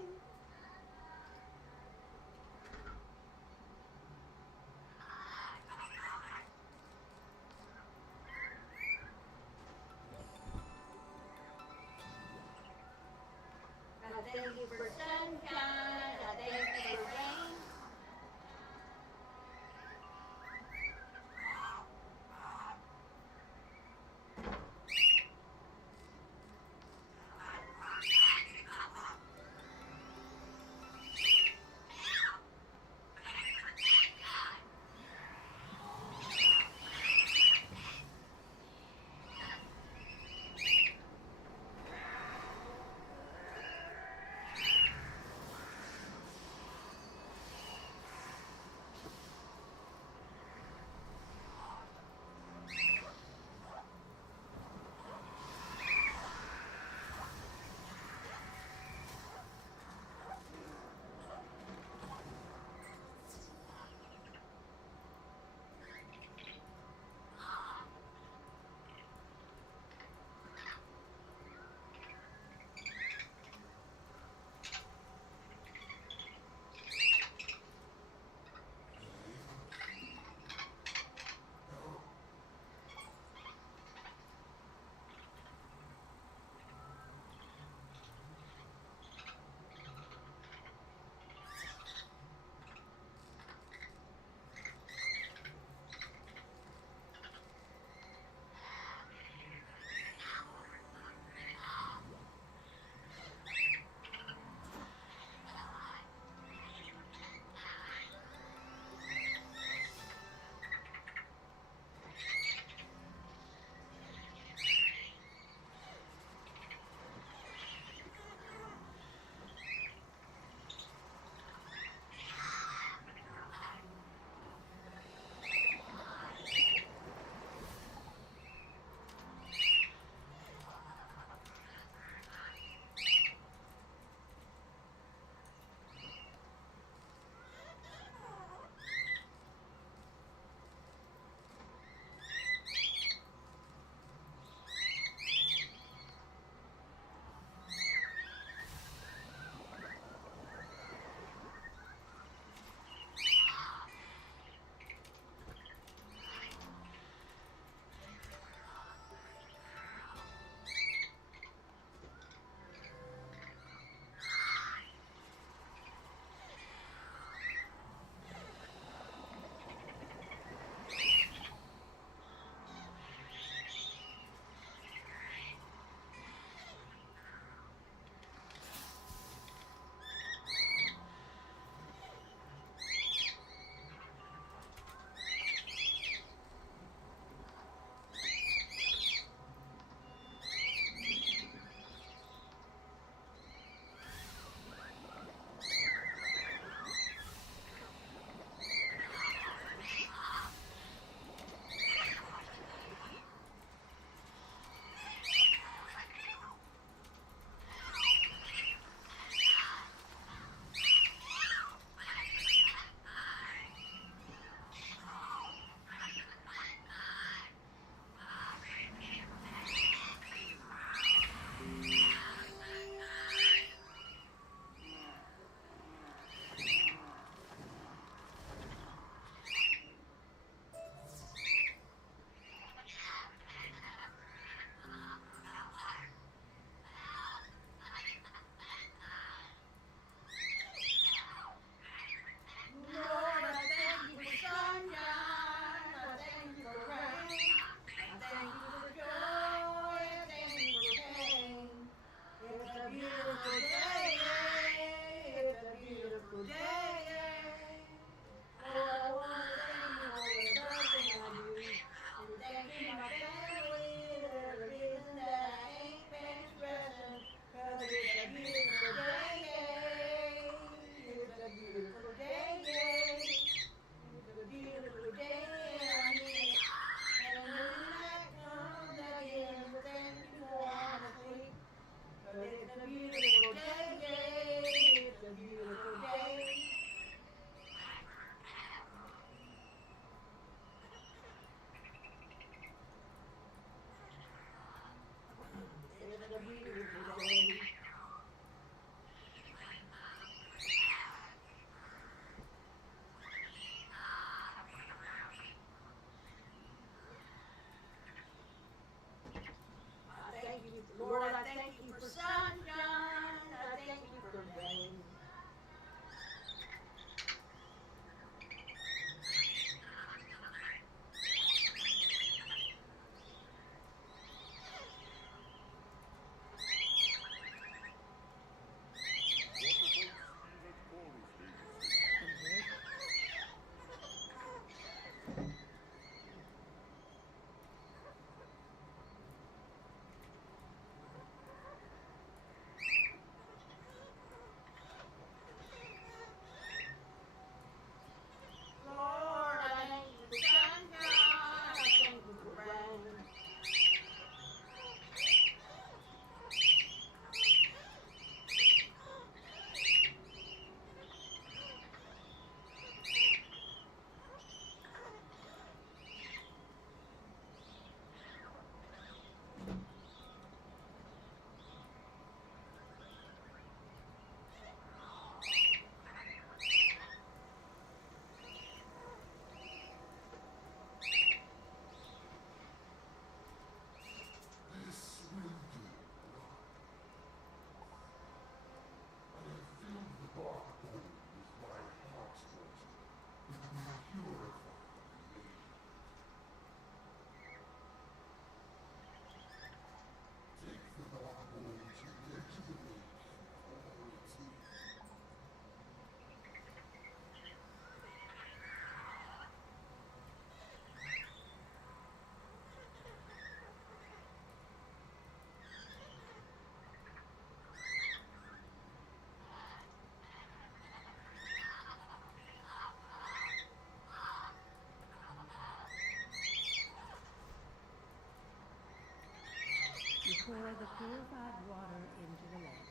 the purified water into the lake.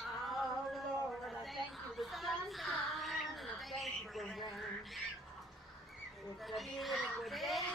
Oh Lord, I thank you for sunshine and I thank you for rain. It's a beautiful day.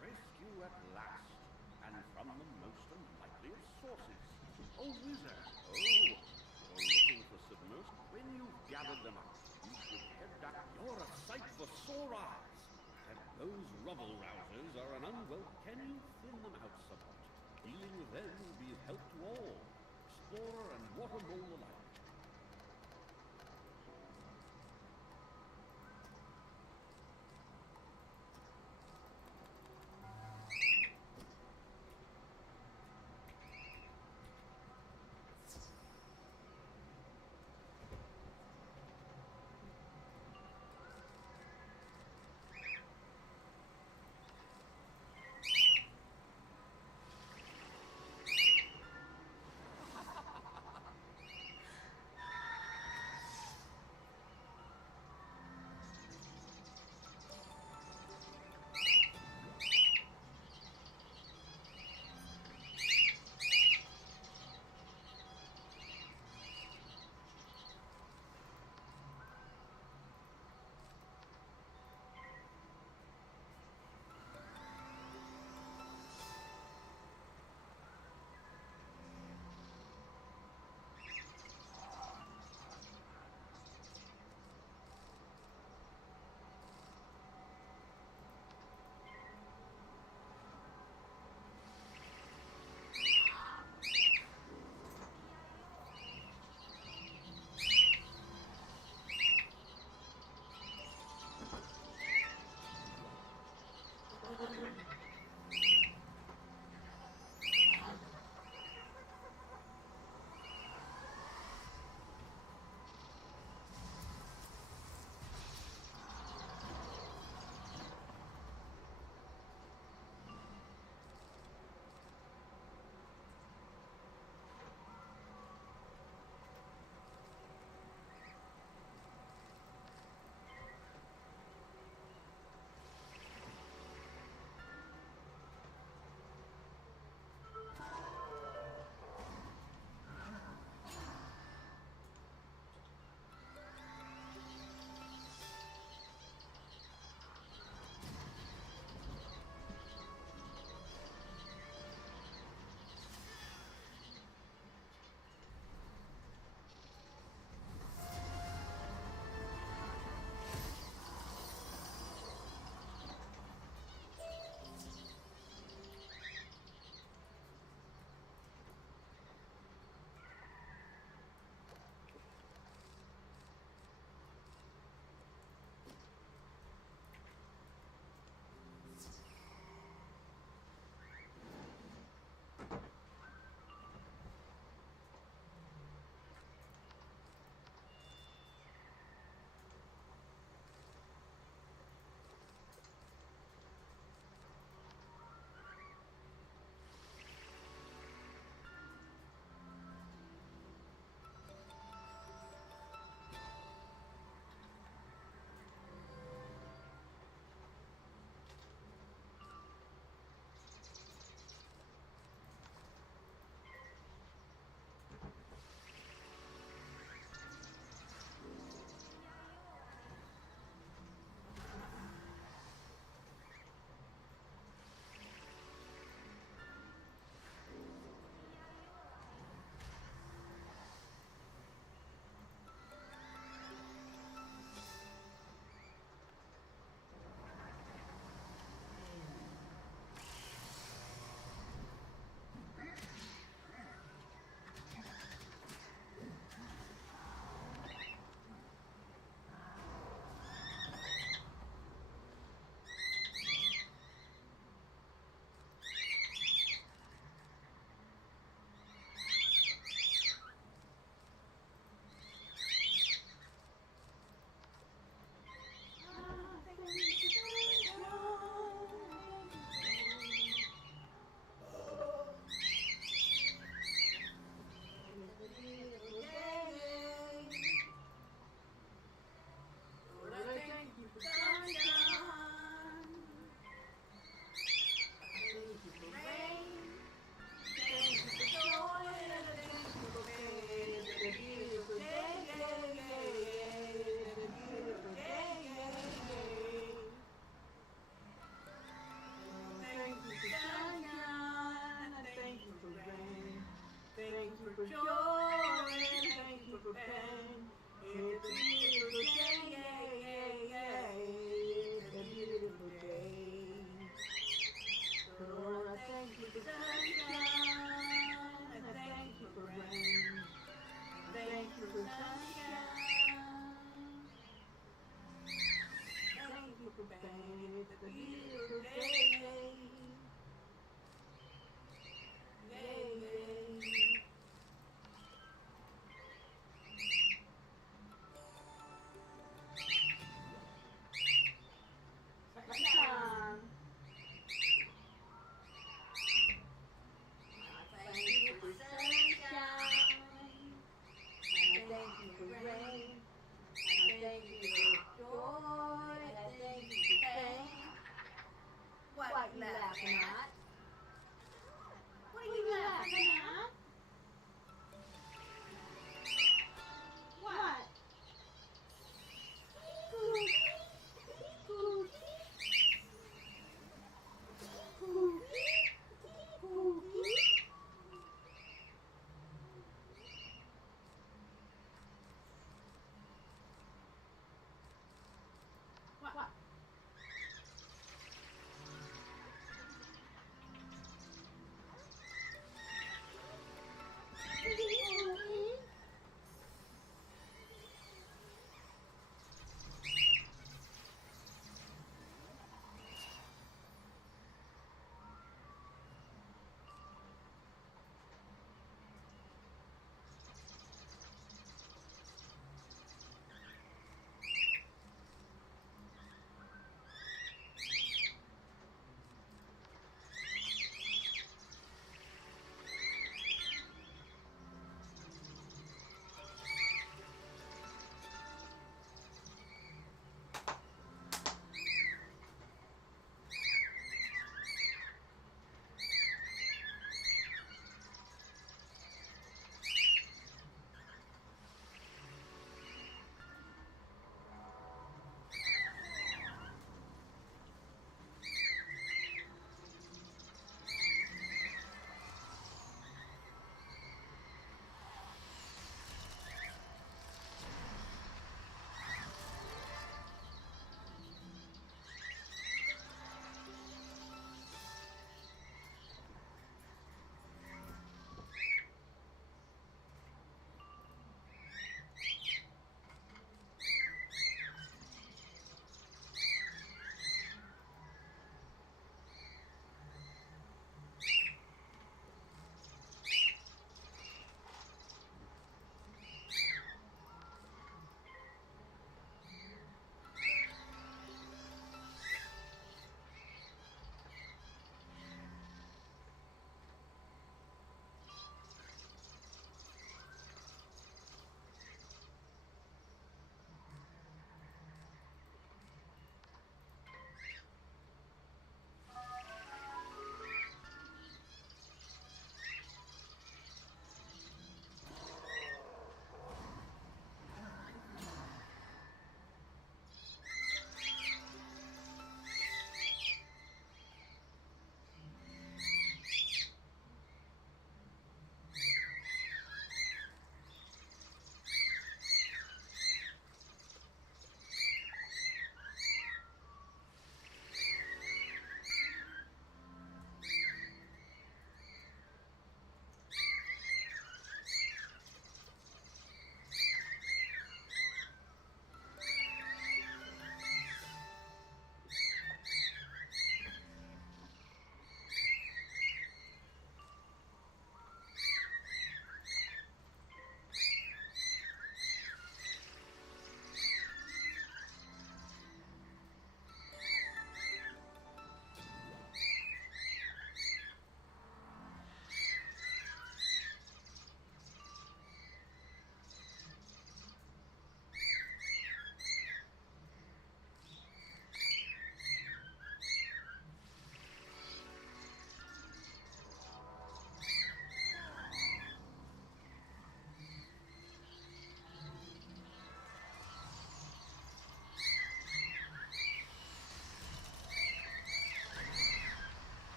Rescue at last, and from the most unlikely of sources. Oh, wizard! Oh, you're looking for submersibles. When you've gathered them up, you should head back. You're a sight for sore eyes. And those rubble rousers are an can you thin them out somewhat? Dealing with them will be of help to all, explorer and water mole alike. rain. I thank you for joy, and I thank you for pain. What you laughing at? What are you laughing at? What? What?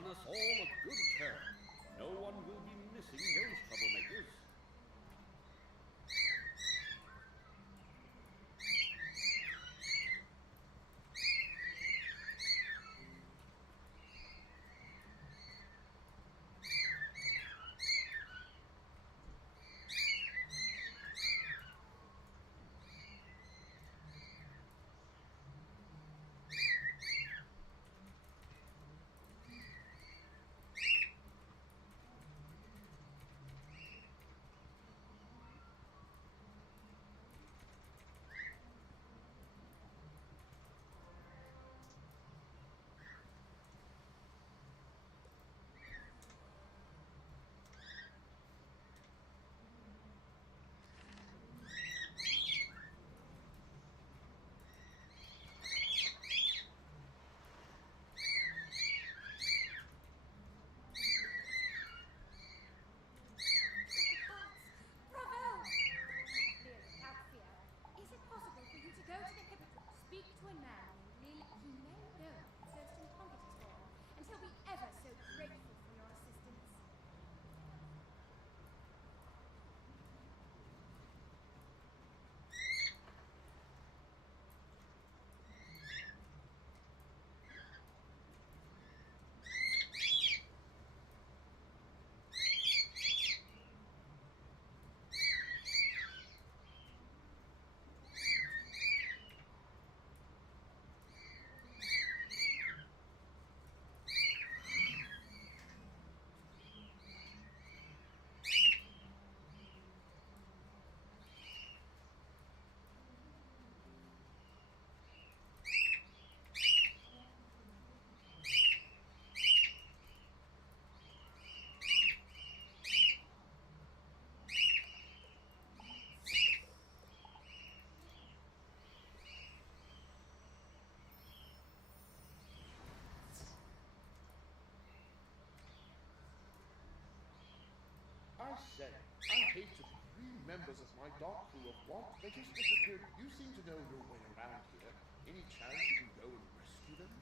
done us all a good turn. No one will be missing those troublemakers. I say, I hate to 3 members of my dark crew of want. They just disappeared. You seem to know your way around here. Any chance you can go and rescue them?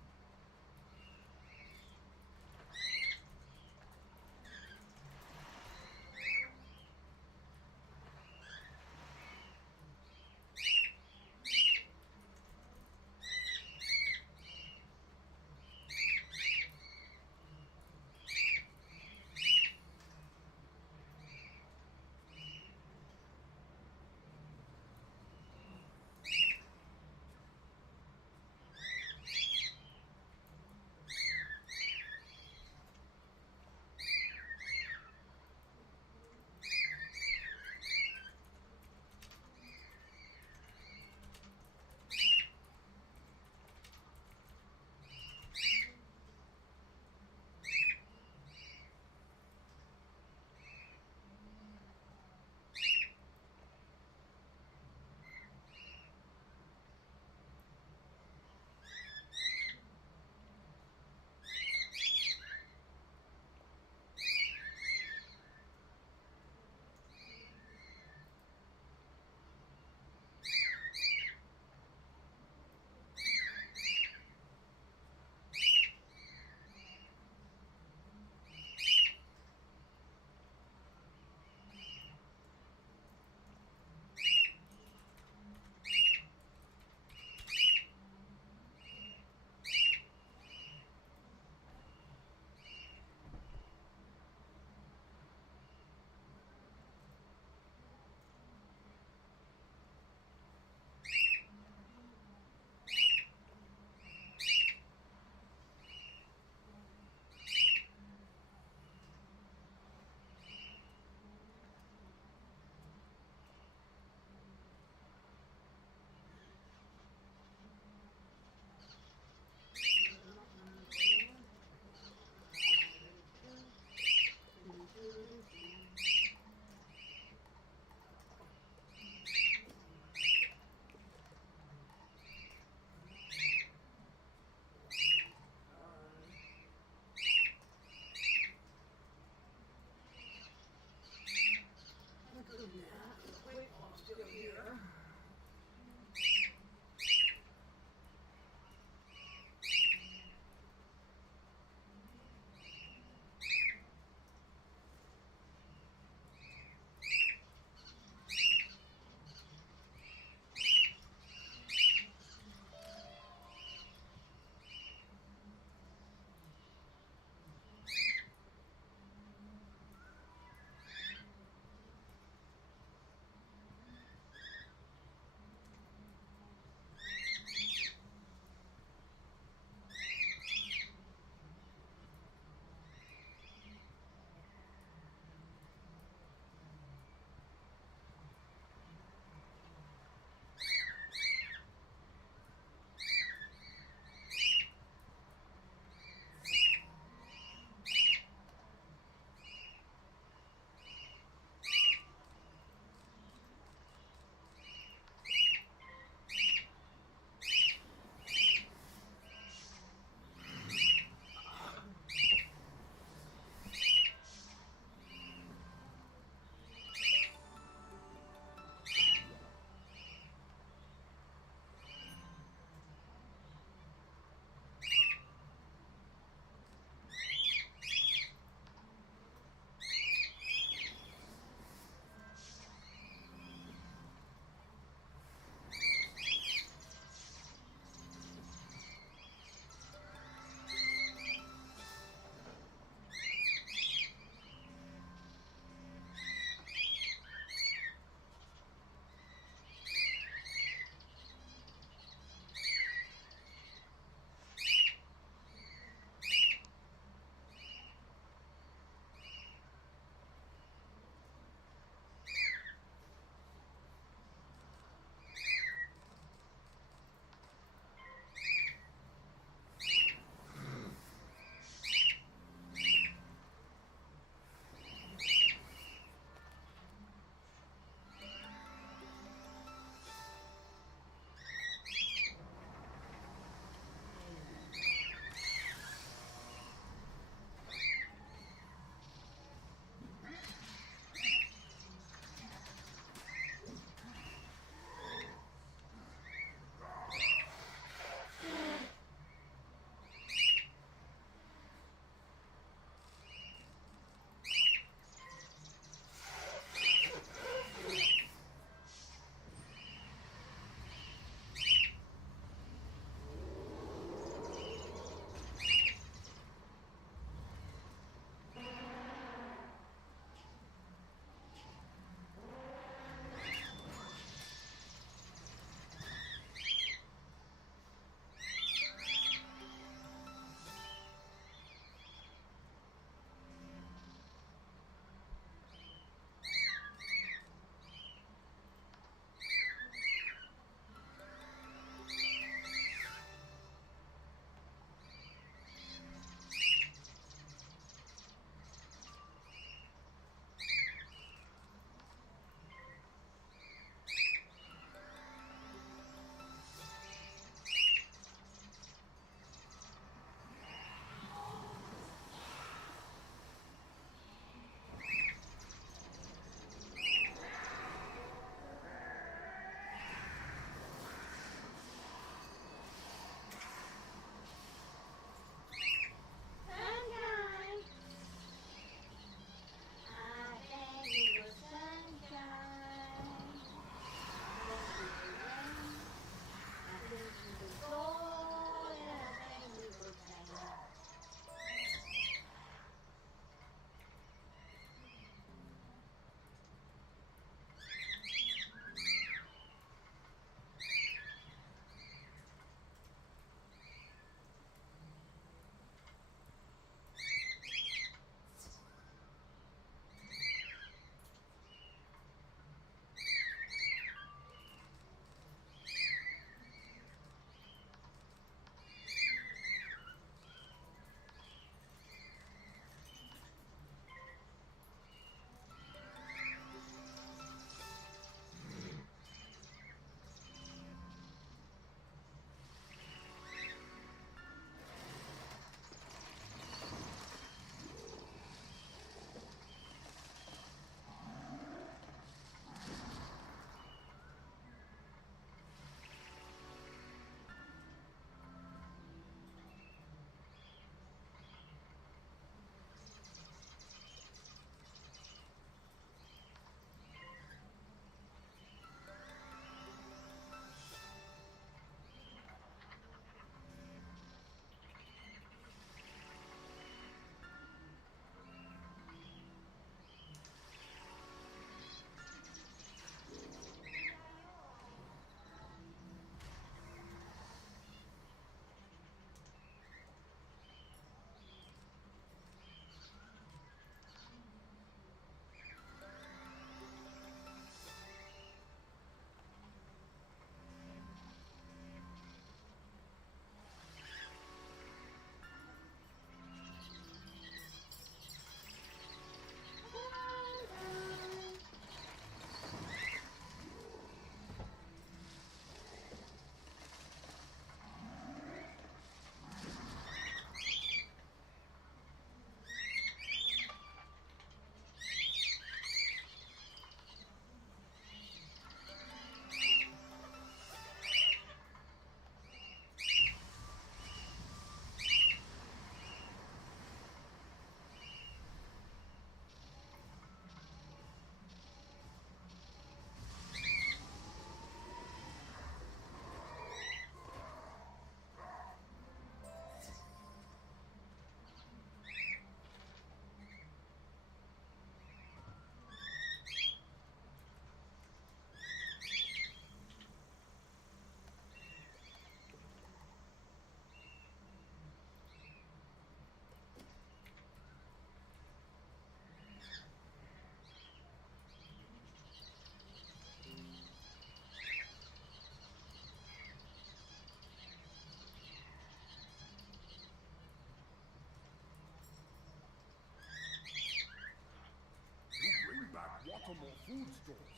food stores.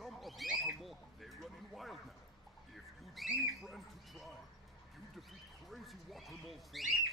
Some of Watermore, they running wild now. If you true friend to try, you defeat crazy Watermore for us.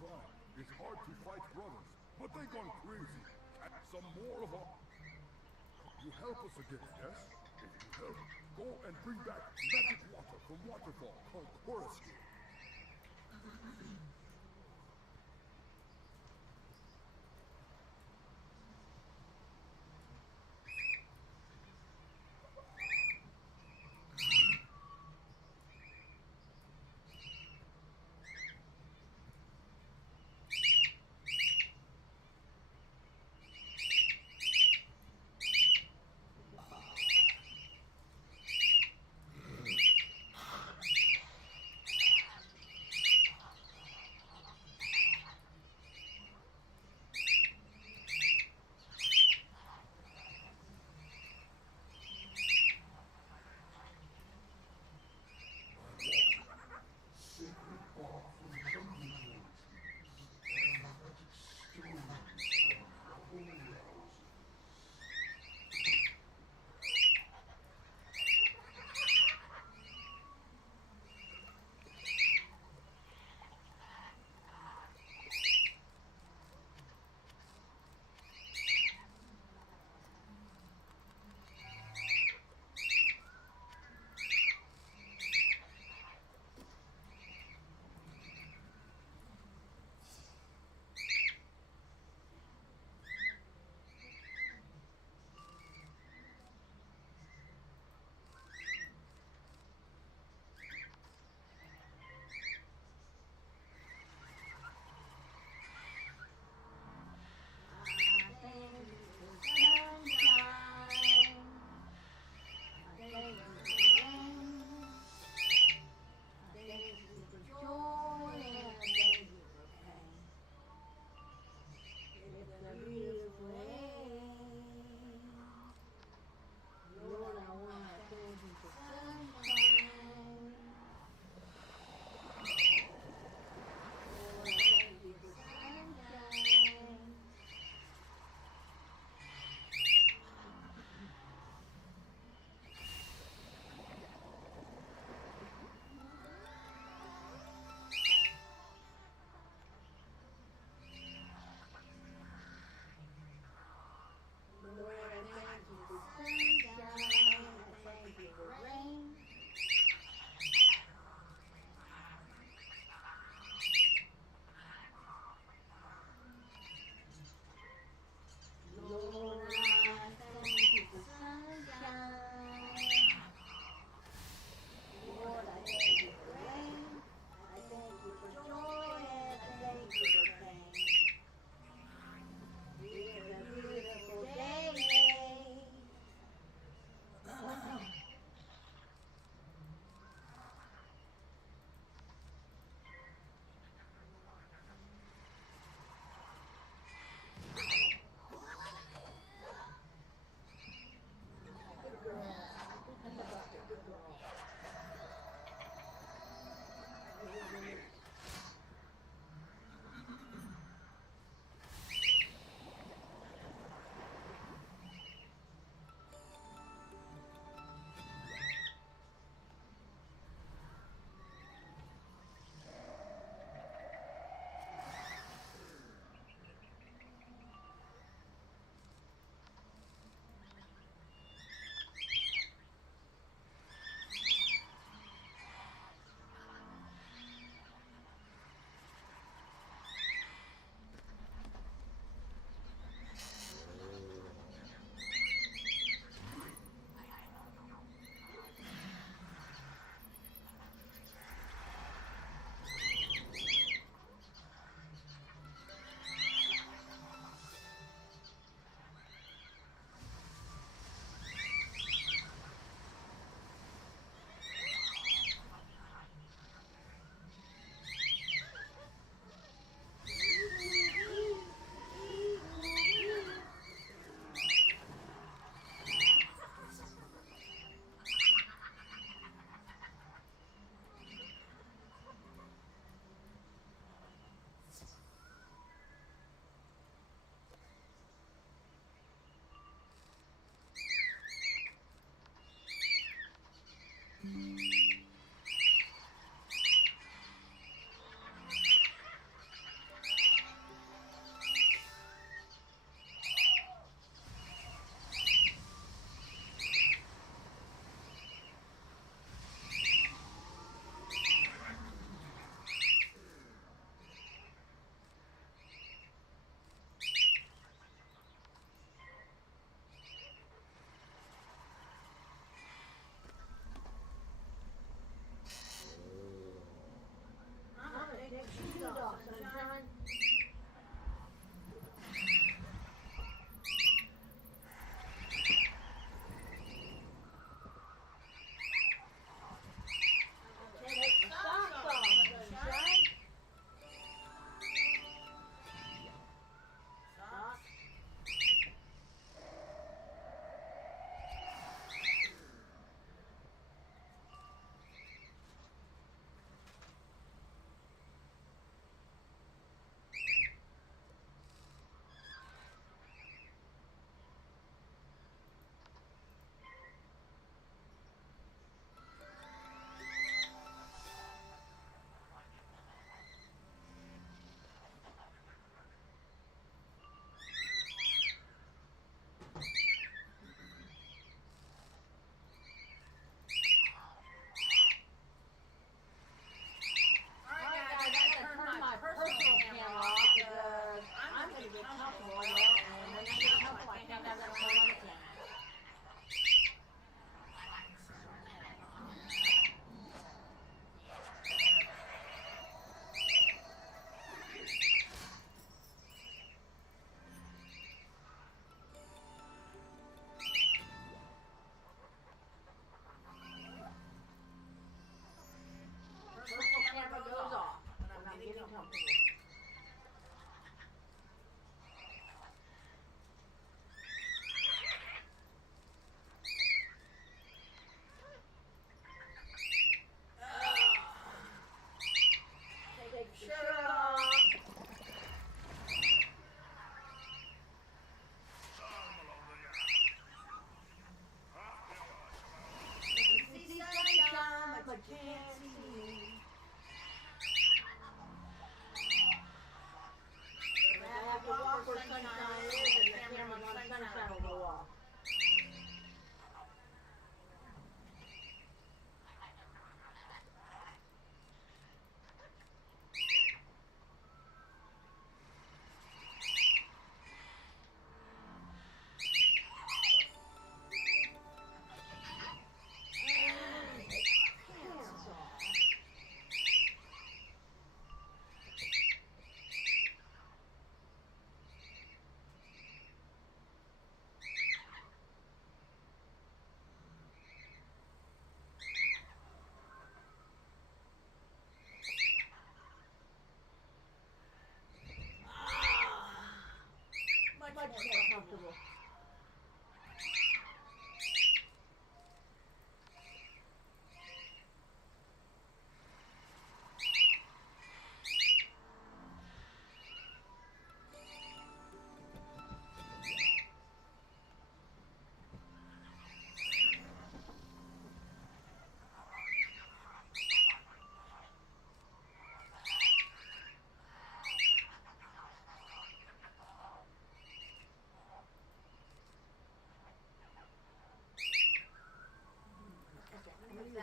trying. It's hard to fight brothers, but they gone crazy. And some more of our... You help us again, yes? If you help, go and bring back magic water from waterfall called Chorus.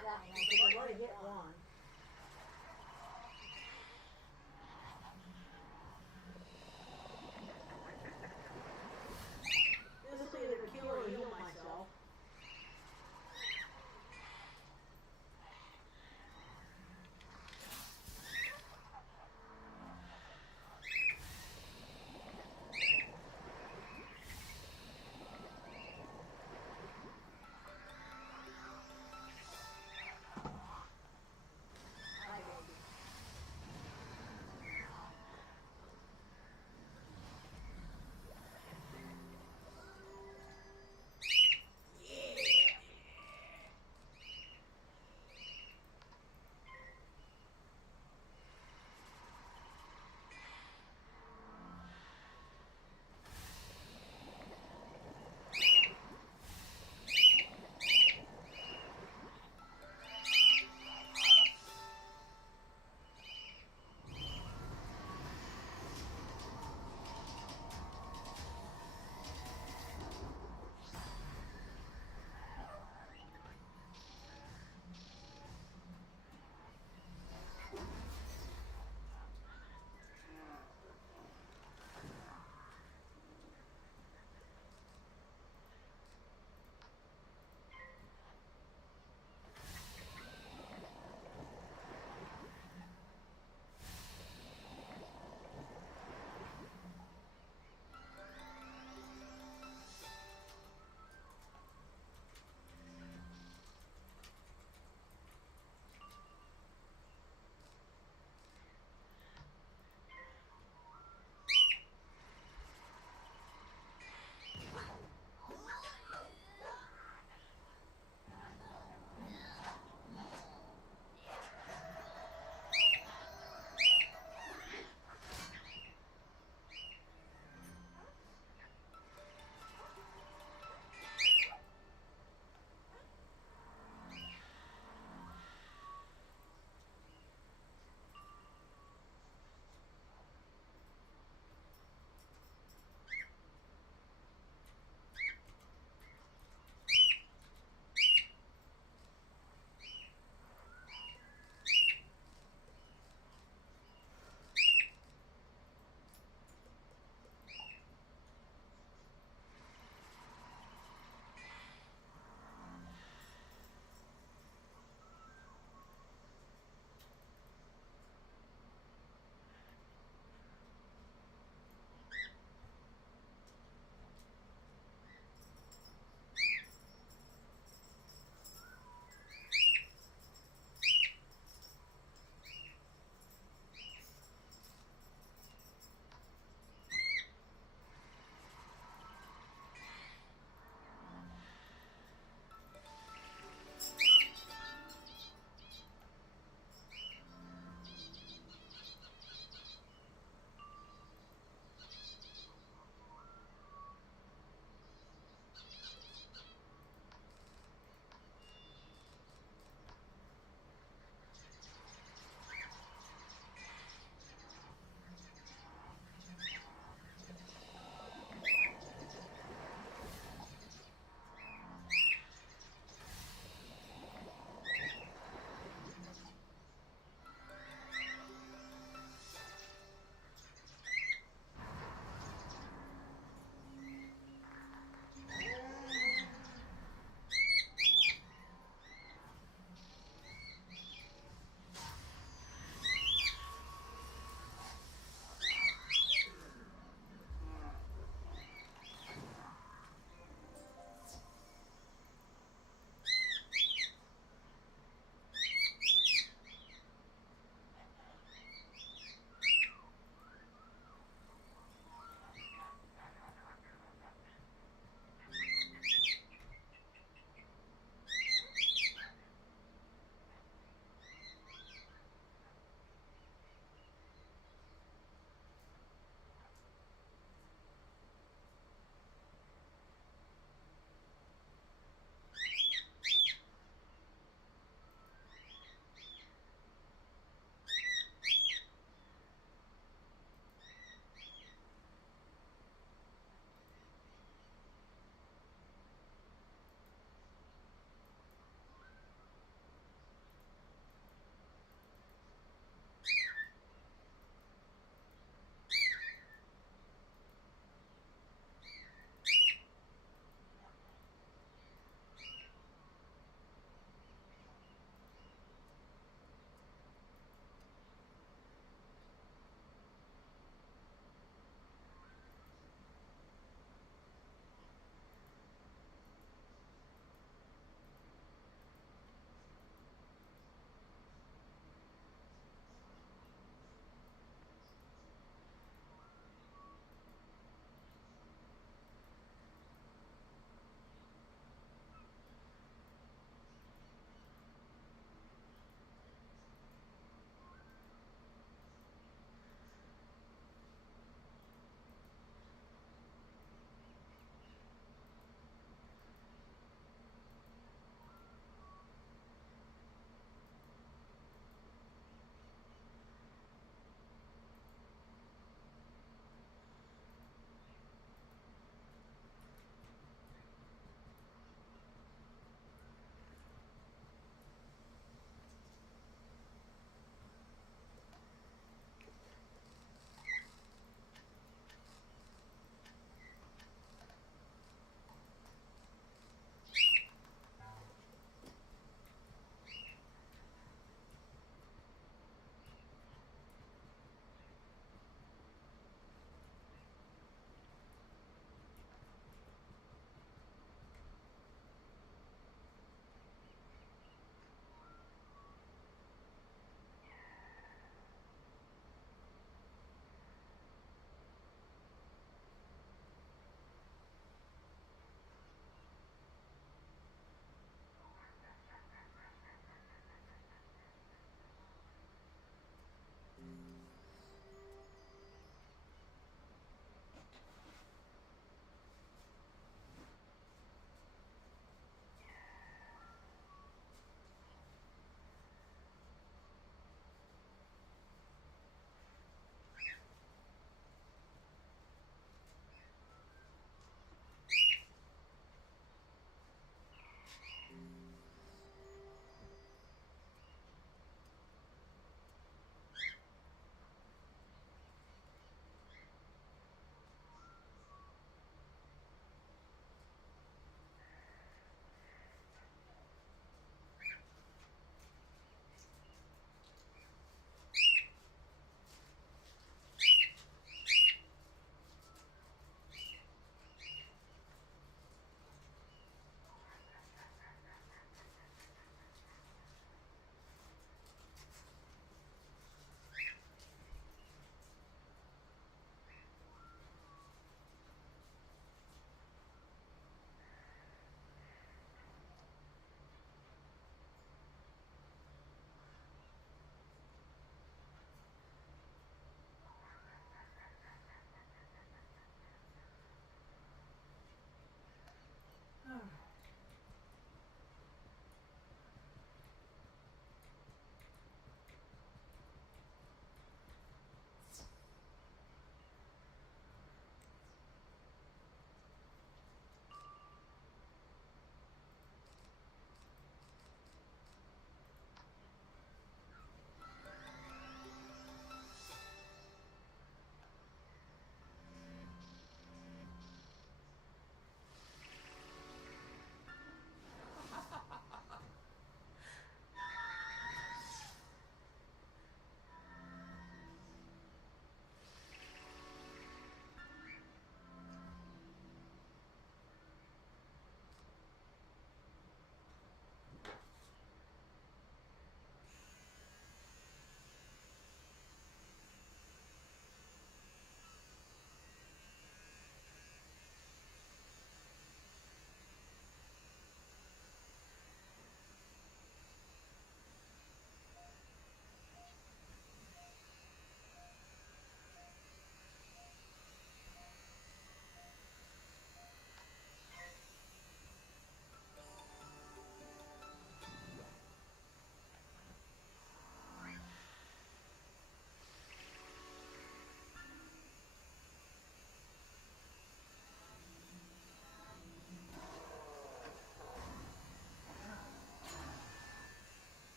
that one because I've already hit one. This will either kill or heal myself.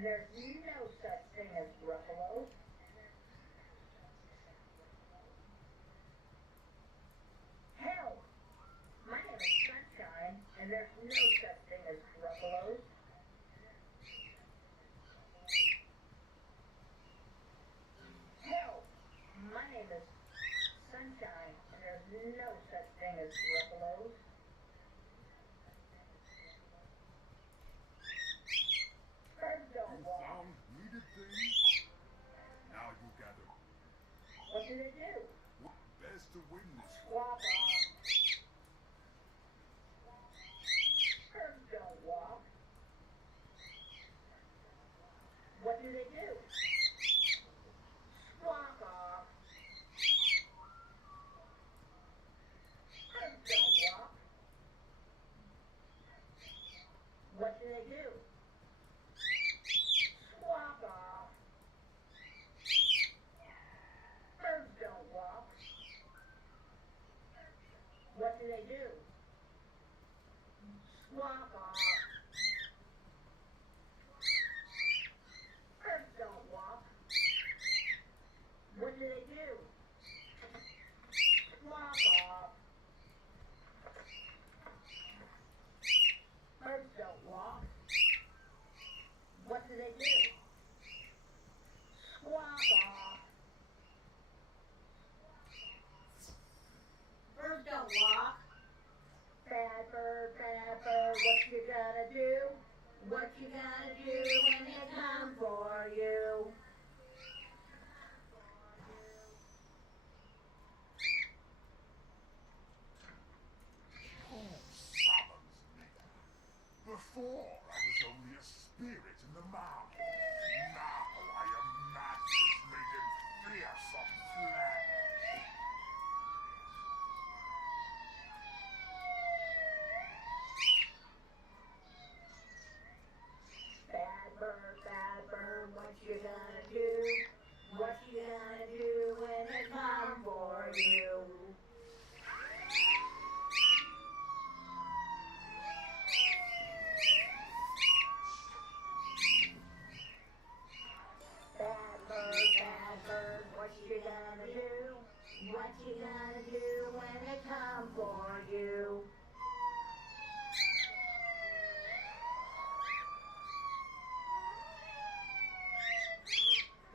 and there's no such thing as Ruffalo. Hell, my name is Sunshine, and there's no such thing as Ruffalo. Hell, my name is Sunshine, and there's no such thing as Ruffalo. Birds don't walk. Found needed things? Now you gather. What do they do? What bears to win this? Walk off. Birds don't walk. What do they do? Walk off. Birds don't walk. What do they do? Walk off. Birds don't walk. What do they do? Walk off. Birds don't walk. What do they do? Walk off. Birds don't walk. What do they do? Squawk off. Birds don't walk. Bad bird, what you gonna do? What you gonna do when they come for you? Oh, summons me. Before I was only a spirit in the mouth. Now I am madness made in fearsome flesh. Bad bird, what you gonna do? What you gonna do when they come for you? Bad bird, what you gonna do? What you gonna do when they come for you?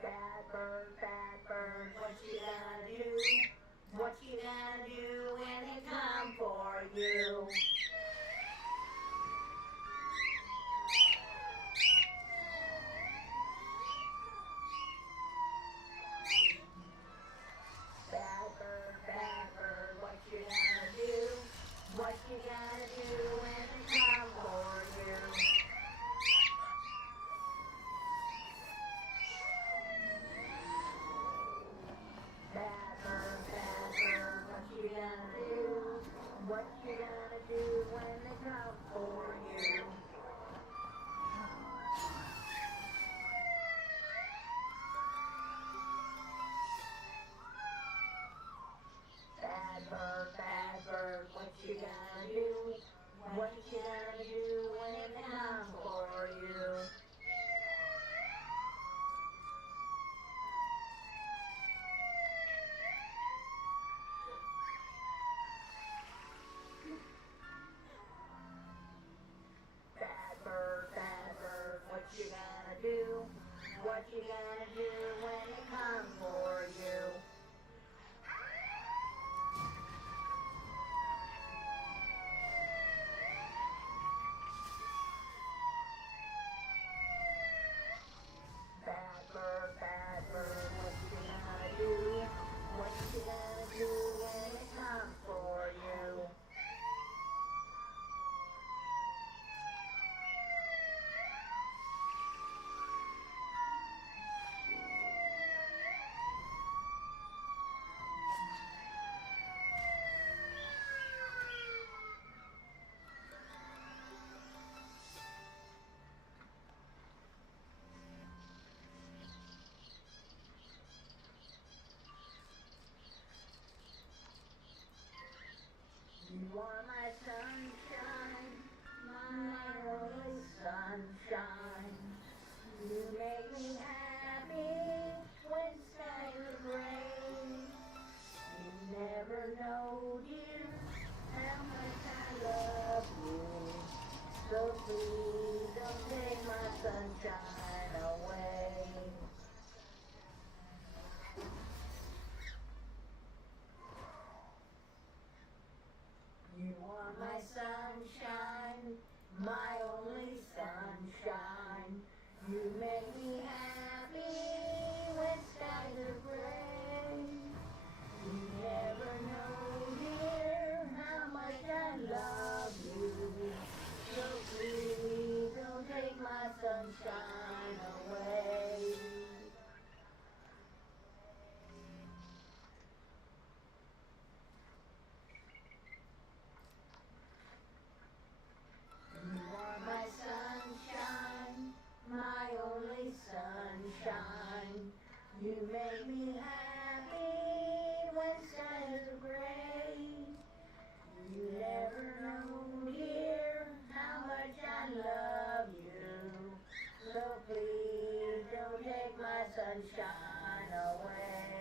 Bad bird, what you gonna do? What you gonna do when they come for you? Bad bird, what you gonna do? What you gonna do when they come for you? Bad bird, what you gonna do? What you gonna do when they come for you? Bad bird, what you gonna do? What you gonna do when they come for you? Bad bird, what you gonna do? What you gonna do when they come for you? Bad bird, what you gonna do? What you gonna do when they come for you? You are my sunshine, my only sunshine. You So please don't take my sunshine away. You are my sunshine, my only sunshine. You make me happy when skies are gray. You never know, dear, how much I love you. So please don't take my sunshine away. You are my sunshine, my only sunshine. You make me happy when skies are gray. You never know, dear, how much I love you. So please don't take my sunshine away.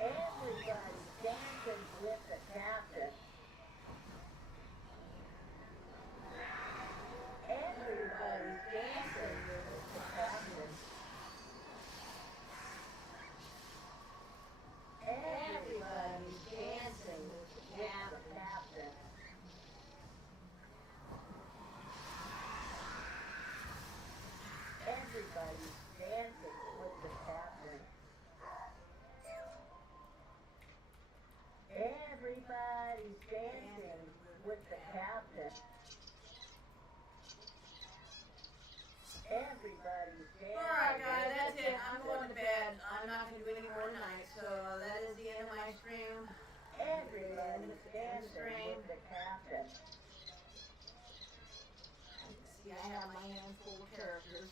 Everybody's dancing with the captain. Everybody's dancing with the captain. Everybody's dancing with the captain. Everybody's dancing with the captain. Everybody's dancing with the captain. Everybody's dancing. Alright guys, that's it. I'm going to bed. I'm not going to do any more tonight. So that is the end of my stream. Everybody's dancing with the captain. See, I have my hands full of characters.